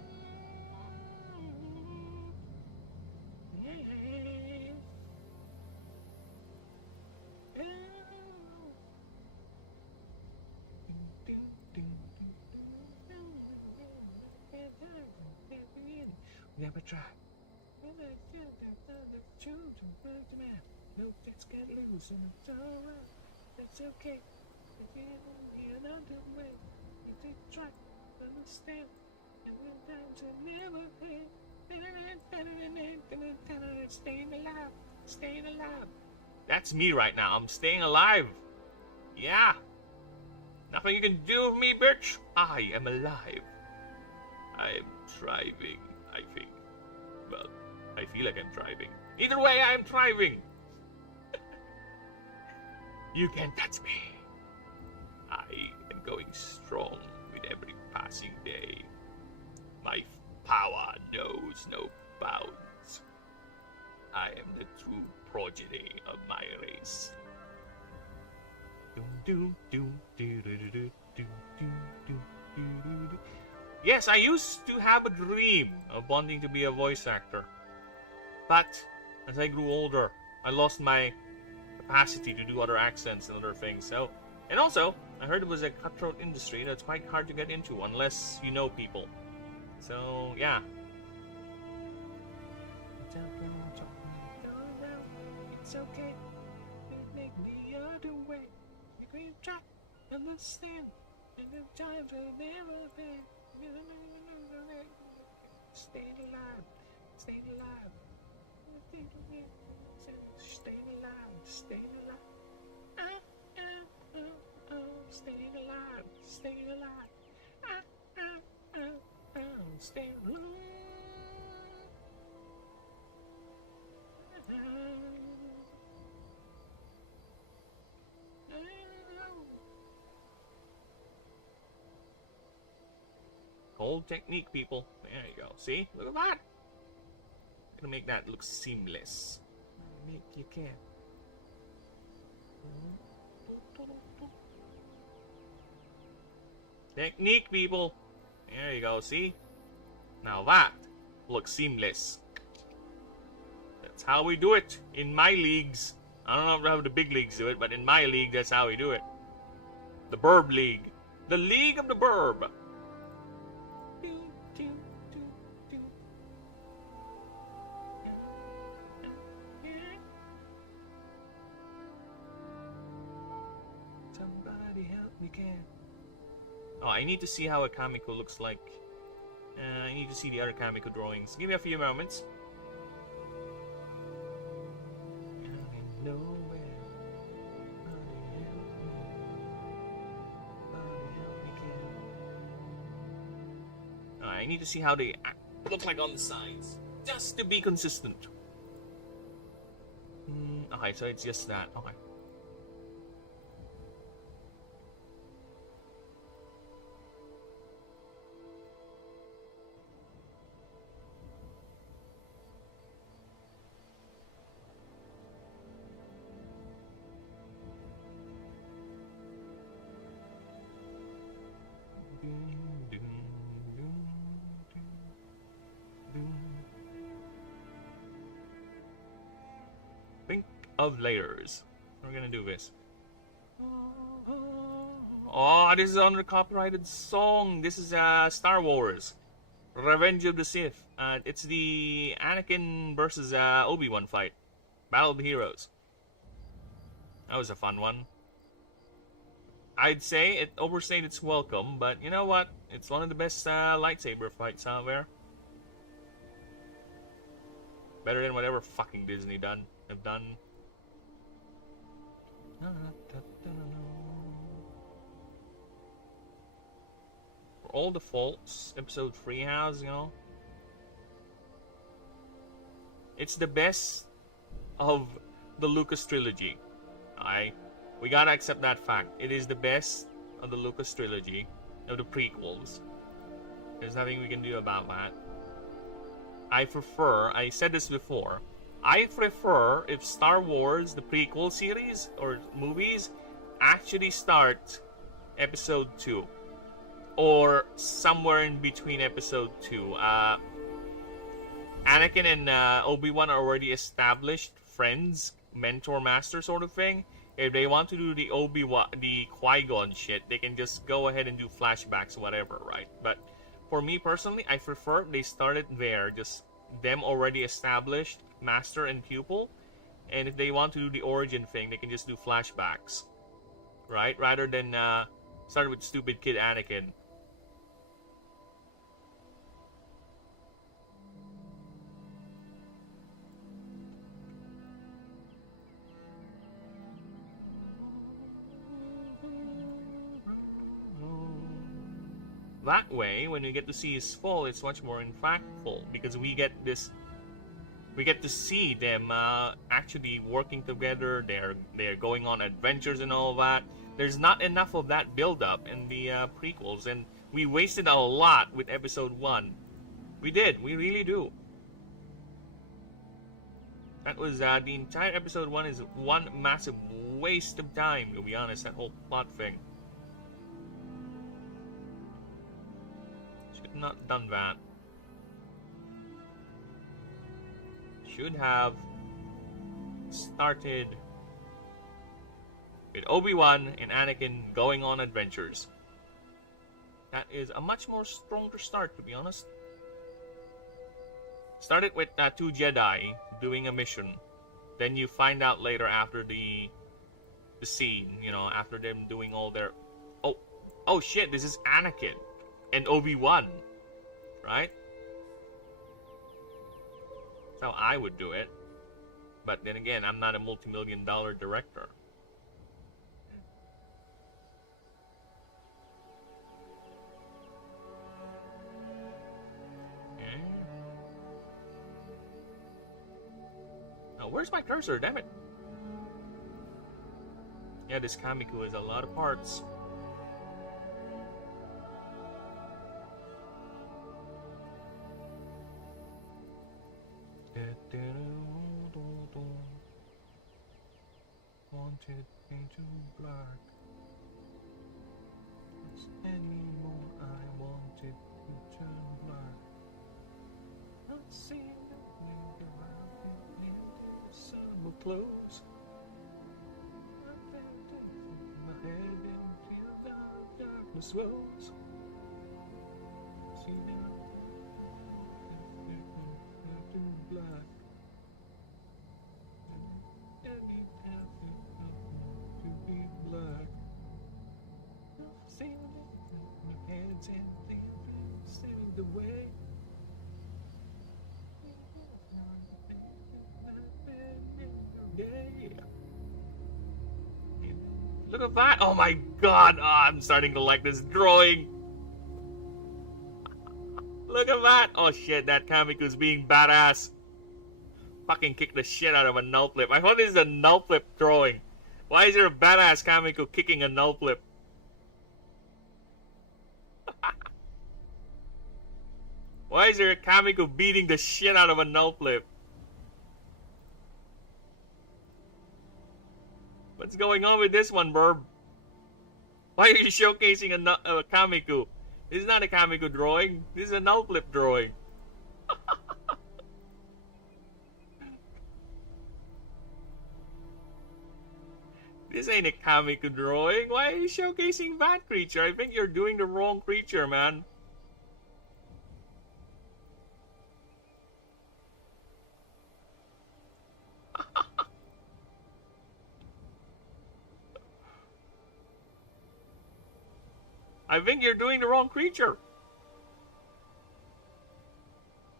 Never try. No, let's get loose and it's alright. That's okay. You're not the way. You did try to understand. And the times I never had. Staying alive. Staying alive. That's me right now. I'm staying alive. Yeah. Nothing you can do with me, bitch. I am alive. I'm thriving, I think. Well, I feel like I'm thriving. Either way, I'm thriving. You can't touch me. I am going strong with every passing day. My power knows no bounds. I am the true progeny of my race. Yes, I used to have a dream of wanting to be a voice actor. But as I grew older, I lost my capacity to do other accents and other things. And also, I heard it was a cutthroat industry that's quite hard to get into unless you know people. So, yeah. It's okay. Make the other way. You can try to understand. And the times are never there. Stay alive. Stay alive. Stay alive. Stay alive. Stay alive. Stay alive. Stay alive. Cold technique, people. There you go. See? Look at that. Gonna make that look seamless. Make you can. Technique, people. There you go. See? Now that looks seamless. That's how we do it in my leagues. I don't know how the big leagues do it, but in my league, that's how we do it. The Burb League. The League of the Burb. Somebody help me, can. Oh, I need to see how a Kamiko looks like. I need to see the other Kamiko drawings. Give me a few moments. I need to see how they look like on the sides, just to be consistent. Okay, so it's just that. Okay. Think of layers. We're gonna do this. Oh, this is under copyrighted song. This is Star Wars, Revenge of the Sith. It's the Anakin versus Obi-Wan fight, Battle of the Heroes. That was a fun one. I'd say it overstayed its welcome, but you know what? It's one of the best lightsaber fights out there. Better than whatever fucking Disney have done. For all the faults episode 3 has, you know, it's the best of the Lucas trilogy. We gotta accept that fact. It is the best of the Lucas trilogy, of the prequels. There's nothing we can do about that. I said this before, I prefer if Star Wars, the prequel series or movies, actually start episode 2. Or somewhere in between episode 2. Anakin and Obi-Wan are already established friends, mentor, master sort of thing. If they want to do the the Qui-Gon shit, they can just go ahead and do flashbacks, whatever, right? But for me personally, I prefer they started there, just them already established, master and pupil. And if they want to do the origin thing, they can just do flashbacks, right? Rather than start with stupid kid Anakin. That way, when we get to see his fall, it's much more impactful because we get to see them actually working together. They're going on adventures and all that. There's not enough of that build up in the prequels, and we wasted a lot with episode 1. We did. We really do. That was the entire episode 1 is one massive waste of time, to be honest. That whole plot thing. Should not done that. Should have started with Obi-Wan and Anakin going on adventures. That is a much more stronger start, to be honest. Started with 2 Jedi doing a mission. Then you find out later after the scene, you know, after them doing all their... Oh shit, this is Anakin and Obi-Wan, right? That's how I would do it. But then again, I'm not a multi-million-dollar director. Okay. Now, where's my cursor? Damn it. Yeah, this Kamiku has a lot of parts. Wanted into black. Anymore, I wanted to turn black. Not seeing the around in summer clothes. My head into the darkness rose. See now, into black. To be black. Seen it, my hands and things sailed away. Look at that! Oh my god! Oh, I'm starting to like this drawing. Look at that! Oh shit! That Kamiku's being badass. Fucking kick the shit out of a null flip. I thought this is a null flip drawing. Why is there a badass Kamiku kicking a null flip? Why is there a Kamiku beating the shit out of a null flip? What's going on with this one, Burb? Why are you showcasing a Kamiku? This is not a Kamiku drawing. This is a null flip drawing. This ain't a Kamiku drawing. Why are you showcasing that creature? I think you're doing the wrong creature, man. I think you're doing the wrong creature.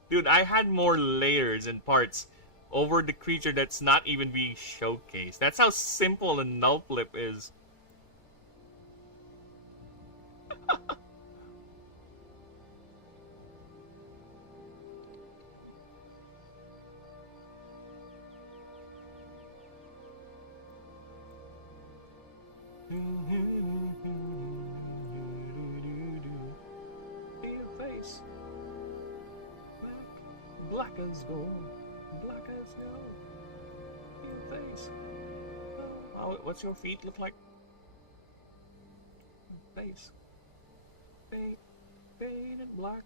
Dude, I had more layers and parts over the creature that's not even being showcased. That's how simple a null flip is. Your face, black as gold. Black as hell. Your face. Oh, what's your feet look like? Face. Fade and black.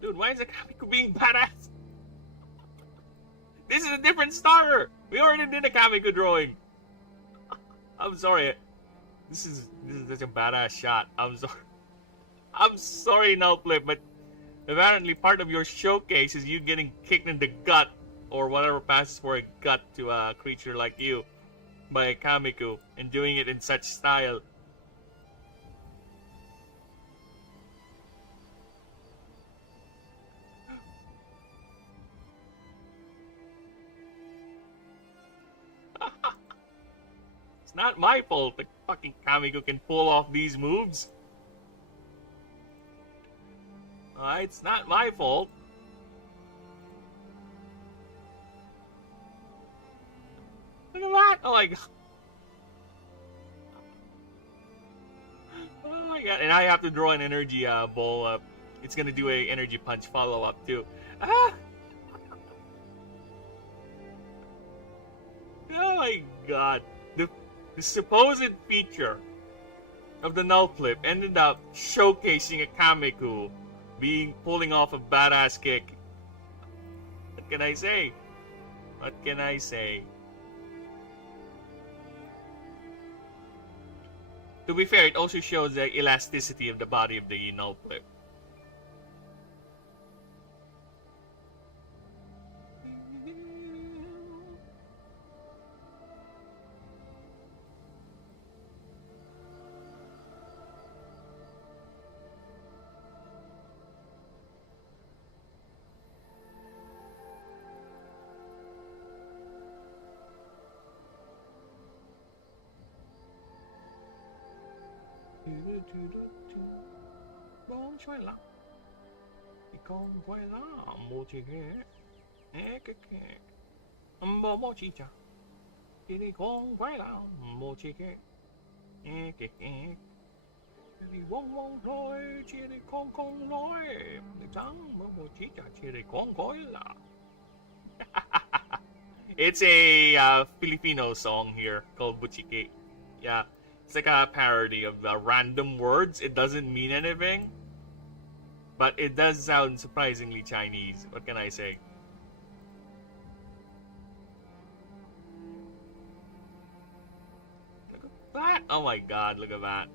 Dude, why is the Kamiku being badass? This is a different starter. We already did a Kamiku drawing. I'm sorry. This is such a badass shot. I'm sorry. I'm sorry, null flip, but apparently part of your showcase is you getting kicked in the gut or whatever passes for a gut to a creature like you by a Kamiku and doing it in such style. not my fault the fucking Kamiko can pull off these moves. Alright, it's not my fault. Look at that! Oh my god. Oh my god. And I have to draw an energy ball up. It's gonna do a energy punch follow-up too. Ah! Oh my god. The supposed feature of the null flip ended up showcasing a Kamiko pulling off a badass kick. What can I say? What can I say? To be fair, it also shows the elasticity of the body of the null flip. Con xoay lắm thì con quay lá một chiếc cái bò bò chỉ chả thì đi con quay lá một chiếc cái thì bông thôi chỉ đi con nói thì trắng một chiếc chả chỉ đi con quay lá. It's a Filipino song here called Buchike. Yeah. It's like a parody of random words. It doesn't mean anything, but it does sound surprisingly Chinese. What can I say? Look at that! Oh my god, look at that.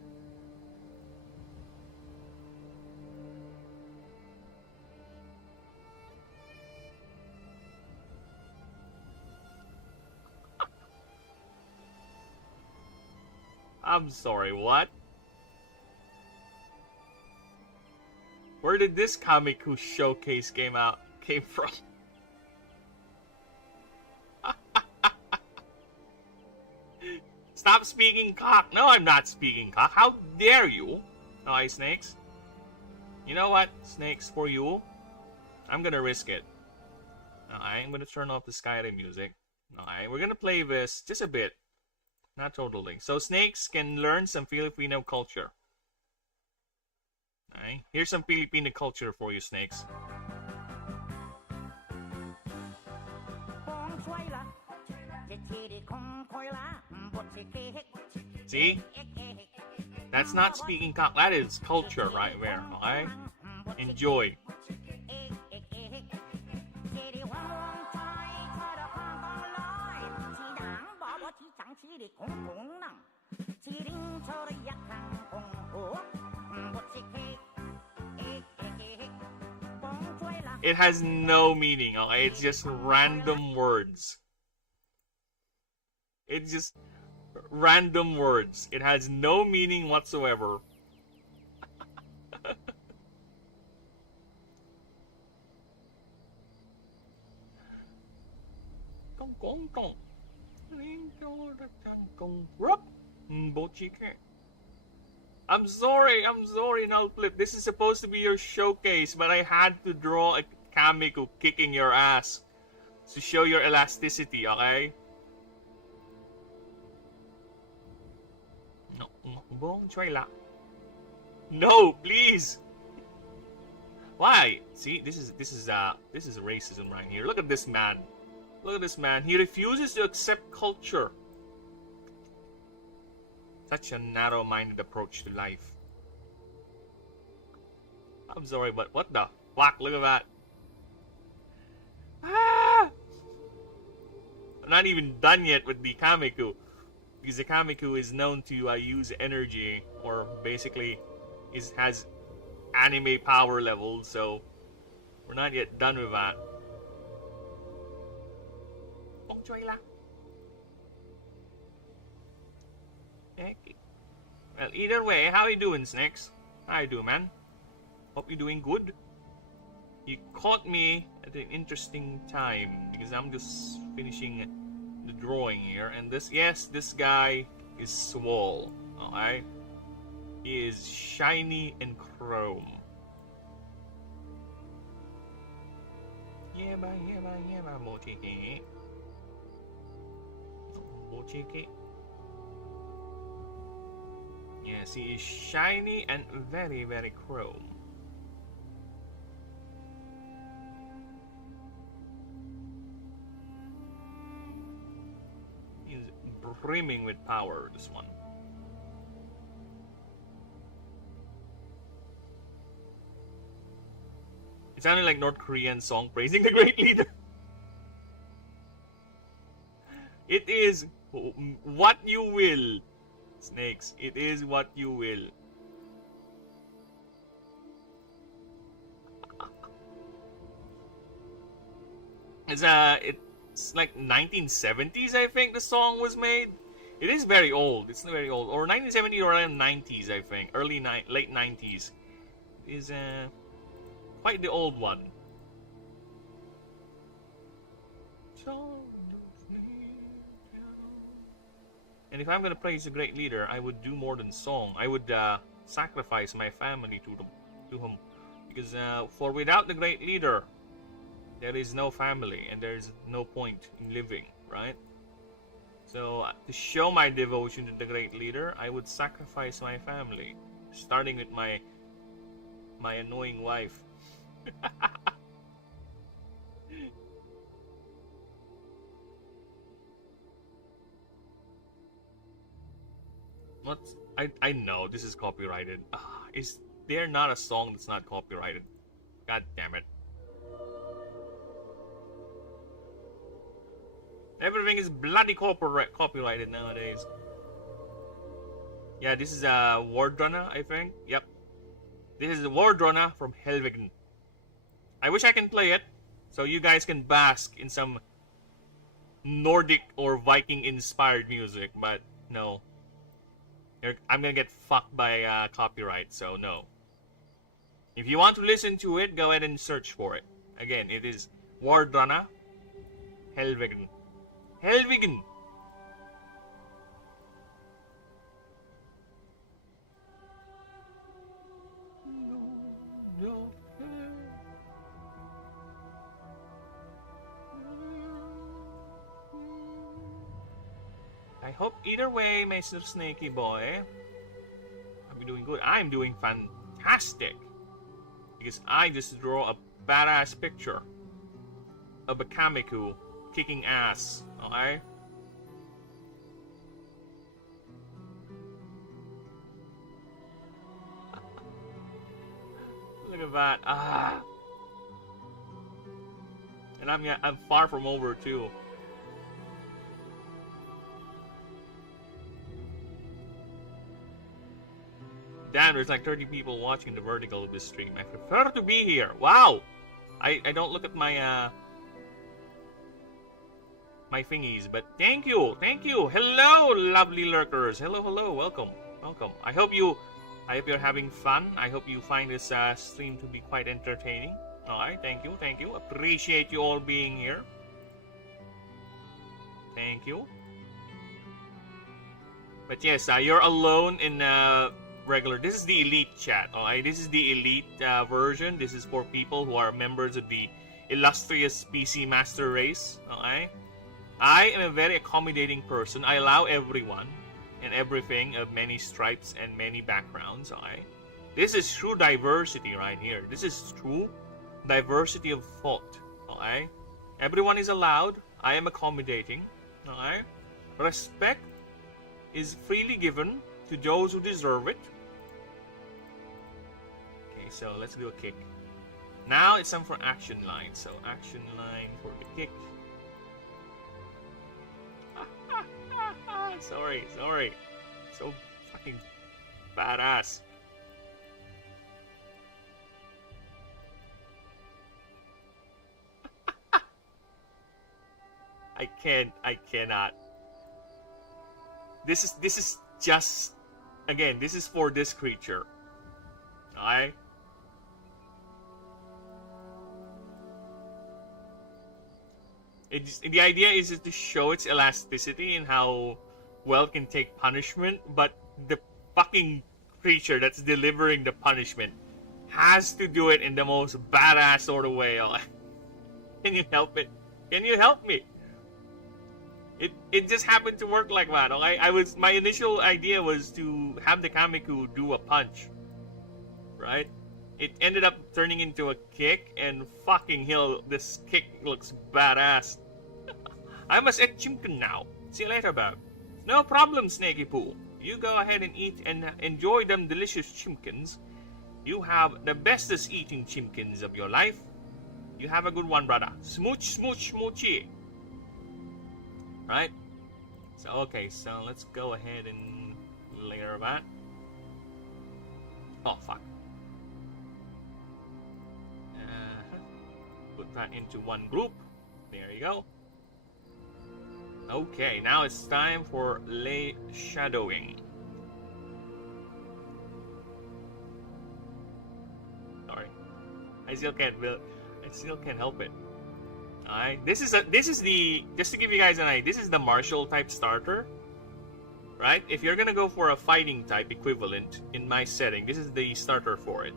I'm sorry, what? Where did this Kamiko showcase came from? Stop speaking cock. No, I'm not speaking cock. How dare you? Alright, Snakes. You know what, Snakes, for you, I'm gonna risk it. Alright, I'm gonna turn off the Skyrim music. Alright, we're gonna play this just a bit. Not totally. So Snakes can learn some Filipino culture. Alright, here's some Filipino culture for you, Snakes. See? That's not speaking cock. That is culture right there. Alright? Enjoy. It has no meaning, okay? It's just random words. It's just random words. It has no meaning whatsoever. I'm sorry, Nullflip. This is supposed to be your showcase, but I had to draw a Kamiko kicking your ass to show your elasticity, okay? No, please. Why? See, this is racism right here. Look at this man. Look at this man. He refuses to accept culture. Such a narrow-minded approach to life. I'm sorry, but what the fuck? Look at that. Ah! I'm not even done yet with the Kamiko. Because the Kamiko is known to use energy, or basically has anime power levels, so we're not yet done with that. Well, either way, how you doing, Snakes? How you doing, man? Hope you're doing good. You caught me at an interesting time because I'm just finishing the drawing here, and this guy is swole. Alright? He is shiny and chrome. Yeah, mochiki. Mochiki. Yes, he is shiny and very, very chrome. He's brimming with power, this one. It sounded like North Korean song praising the great leader. It is what you will, snakes. It is what you will. It's like 1970s, I think the song was made. It is very old. It's very old, or 1970s or around 90s, I think, late 90s. It is quite the old one. And if I'm gonna praise a great leader, I would do more than song. I would sacrifice my family to him, because for without the great leader, there is no family and there is no point in living, right? So to show my devotion to the great leader, I would sacrifice my family, starting with my annoying wife. What? I know this is copyrighted. Is there not a song that's not copyrighted? God damn it. Everything is bloody copyrighted nowadays. Yeah, this is Wardrunner, I think. Yep. This is Wardrunner from Helvegen. I wish I can play it, so you guys can bask in some Nordic or Viking-inspired music, but no. I'm gonna get fucked by copyright, so no. If you want to listen to it, go ahead and search for it. Again, it is Wardrunner, Helvegen. Helvegen! I hope either way, Mr. Snaky Boy, I'll be doing good. I'm doing fantastic, because I just draw a badass picture of a Kamiku kicking ass, alright? Look at that. And I'm far from over too. Damn, there's like 30 people watching the vertical of this stream. I prefer to be here. Wow! I don't look at my my thingies, but thank you. Hello, lovely lurkers. Hello, welcome. I hope you're having fun. I hope you find this stream to be quite entertaining. Alright, thank you. Appreciate you all being here. Thank you. But yes, you're alone in regular. This is the elite chat. Alright, this is the elite version. This is for people who are members of the illustrious PC master race. Alright, I am a very accommodating person. I allow everyone and everything of many stripes and many backgrounds. Alright, this is true diversity right here. This is true diversity of thought. Alright, everyone is allowed. I am accommodating. Alright, respect is freely given to those who deserve it. Okay, so let's do a kick. Now it's time for action line. So action line for the kick. Sorry. So fucking badass. I cannot. This is just, again, this is for this creature. Alright? The idea is to show its elasticity and how well can take punishment, but the fucking creature that's delivering the punishment has to do it in the most badass sort of way. Can you help it? Can you help me? It just happened to work like that. My initial idea was to have the Kamiku do a punch, right? It ended up turning into a kick, and fucking hell, this kick looks badass. I must eat chimkin now. See you later, Bob. No problem, Snaky Poo. You go ahead and eat and enjoy them delicious chimkins. You have the bestest eating chimkins of your life. You have a good one, brother. Smooch, smooch, smoochy. Right? So, okay, so let's go ahead and layer that. Oh, fuck. Put that into one group. There you go. Okay, now it's time for lay shadowing. Sorry, I still can't help it. Alright, this is the just to give you guys an idea. This is the martial type starter, right? If you're gonna go for a fighting type equivalent in my setting, this is the starter for it.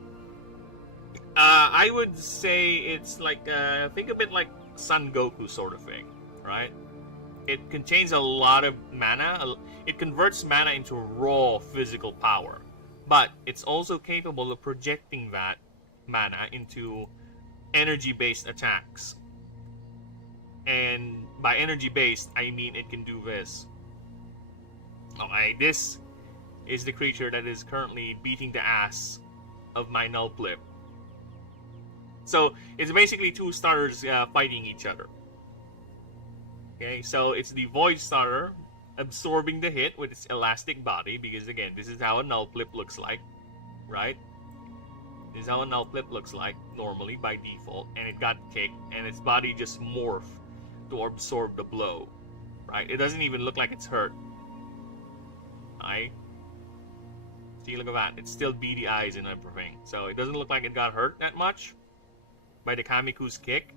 I would say it's like think of it like Son Goku sort of thing, right? It contains a lot of mana. It converts mana into raw physical power. But it's also capable of projecting that mana into energy-based attacks. And by energy-based, I mean it can do this. Okay, this is the creature that is currently beating the ass of my null blip. So, it's basically two starters fighting each other. Okay, so it's the Void Starter absorbing the hit with its elastic body, because again, this is how a null blip looks like, right? This is how a null blip looks like normally by default, and it got kicked, and its body just morphed to absorb the blow, right? It doesn't even look like it's hurt. Alright? See, look at that. It's still beady eyes and everything. So it doesn't look like it got hurt that much by the Kamiku's kick.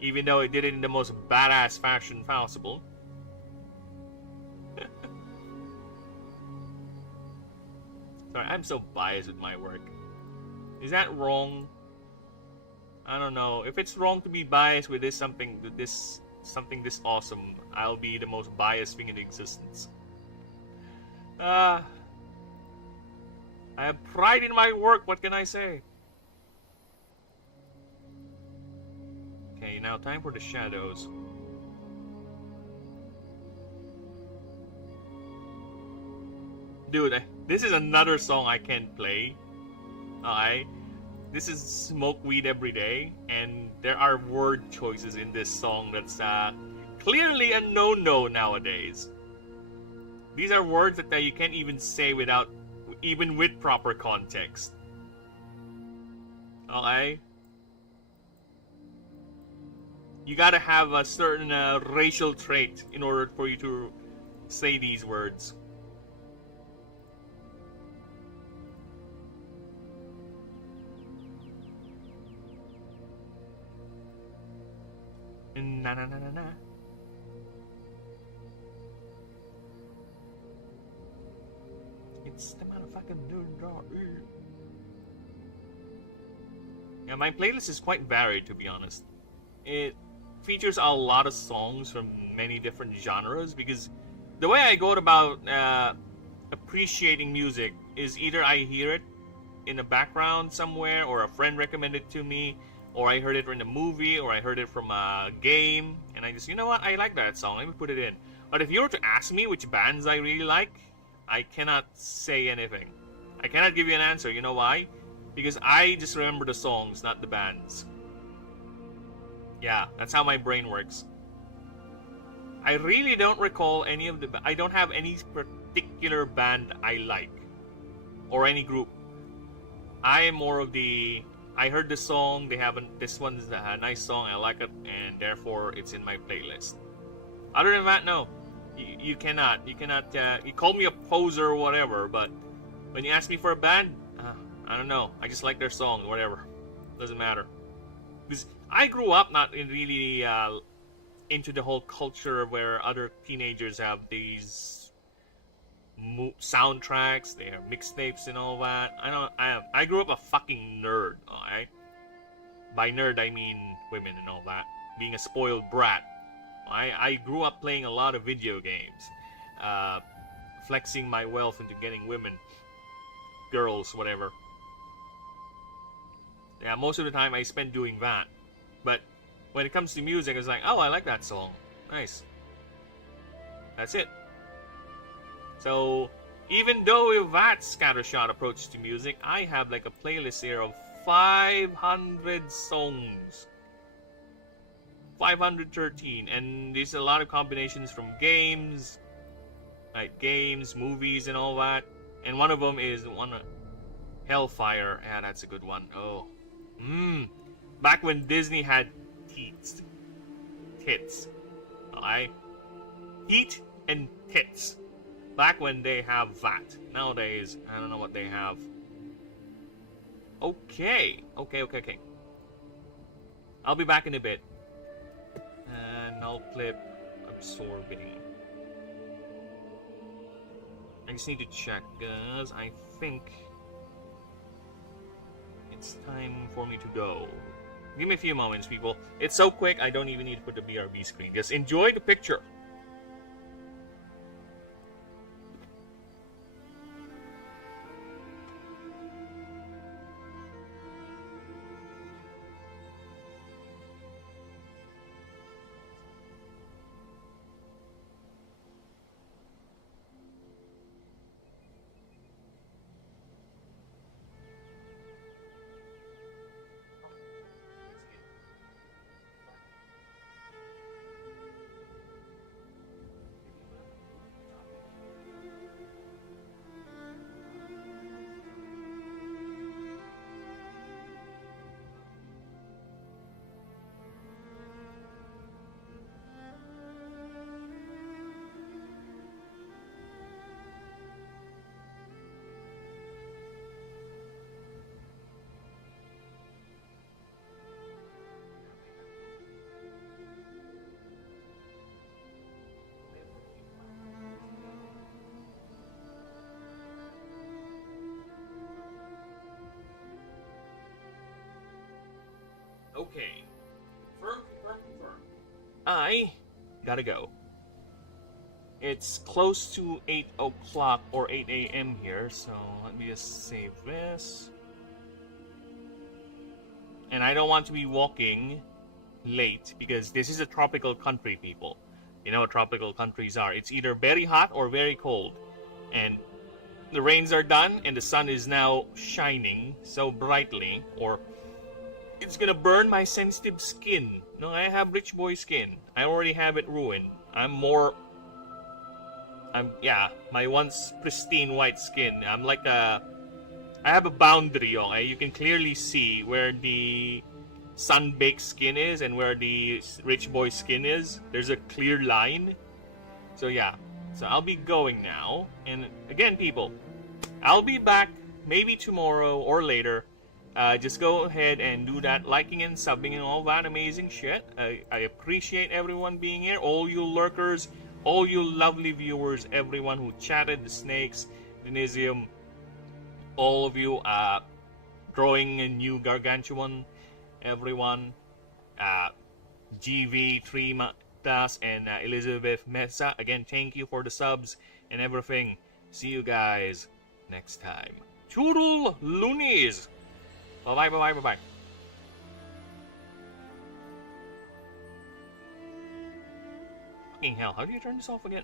Even though it did it in the most badass fashion possible. Sorry, I'm so biased with my work. Is that wrong? I don't know. If it's wrong to be biased with something this awesome, I'll be the most biased thing in existence. I have pride in my work, what can I say? Okay, now time for the shadows. Dude, this is another song I can't play. Alright? This is Smoke Weed Every Day, and there are word choices in this song that's clearly a no-no nowadays. These are words that you can't even say without, even with proper context. Okay? You gotta have a certain racial trait in order for you to say these words. Na na na na na. It's the motherfucking dude draw. Yeah, my playlist is quite varied, to be honest. It features a lot of songs from many different genres, because the way I go about appreciating music is either I hear it in the background somewhere, or a friend recommended it to me, or I heard it in a movie, or I heard it from a game, and I just, you know what, I like that song, let me put it in. But if you were to ask me which bands I really like, I cannot say anything. I cannot give you an answer. You know why? Because I just remember the songs, not the bands. Yeah, that's how my brain works. I really don't recall any of the... I don't have any particular band I like. Or any group. I am more of the... I heard the song, this one's a nice song, I like it, and therefore it's in my playlist. Other than that, no. You cannot, you call me a poser or whatever, but when you ask me for a band, I don't know. I just like their song, whatever. Doesn't matter. Because I grew up not in really into the whole culture where other teenagers have these soundtracks, they have mixtapes and all that. I grew up a fucking nerd, alright? By nerd I mean women and all that. Being a spoiled brat. I grew up playing a lot of video games. Flexing my wealth into getting women, girls, whatever. Yeah, most of the time I spend doing that. But when it comes to music, it's like, oh, I like that song. Nice. That's it. So, even though with that scattershot approach to music, I have like a playlist here of 500 songs. 513. And there's a lot of combinations from games, like games, movies, and all that. And one of them is one Hellfire. Yeah, that's a good one. Oh. Back when Disney had tits. Alright? Heat and tits. Back when they have that. Nowadays, I don't know what they have. Okay. I'll be back in a bit. And I'll clip absorbing. I just need to check, guys. I think it's time for me to go. Give me a few moments, people. It's so quick, I don't even need to put the BRB screen. Just enjoy the picture. Okay. Confirm. I gotta go. It's close to 8 o'clock or 8 a.m. here, so let me just save this. And I don't want to be walking late because this is a tropical country, people. You know what tropical countries are. It's either very hot or very cold. And the rains are done and the sun is now shining so brightly, or it's gonna burn my sensitive skin. No, I have rich boy skin. I already have it ruined. My once pristine white skin. I have a boundary, okay? You can clearly see where the sun-baked skin is and where the rich boy skin is. There's a clear line. So yeah, so I'll be going now. And again, people, I'll be back maybe tomorrow or later. Just go ahead and do that liking and subbing and all that amazing shit. I appreciate everyone being here, all you lurkers, all you lovely viewers, everyone who chatted, the snakes, Denisium, all of you drawing a new gargantuan, everyone, GV3 Matas and Elizabeth Mesa. Again, thank you for the subs and everything. See you guys next time. Toodle loonies! Bye bye. Fucking hell, how do you turn this off again?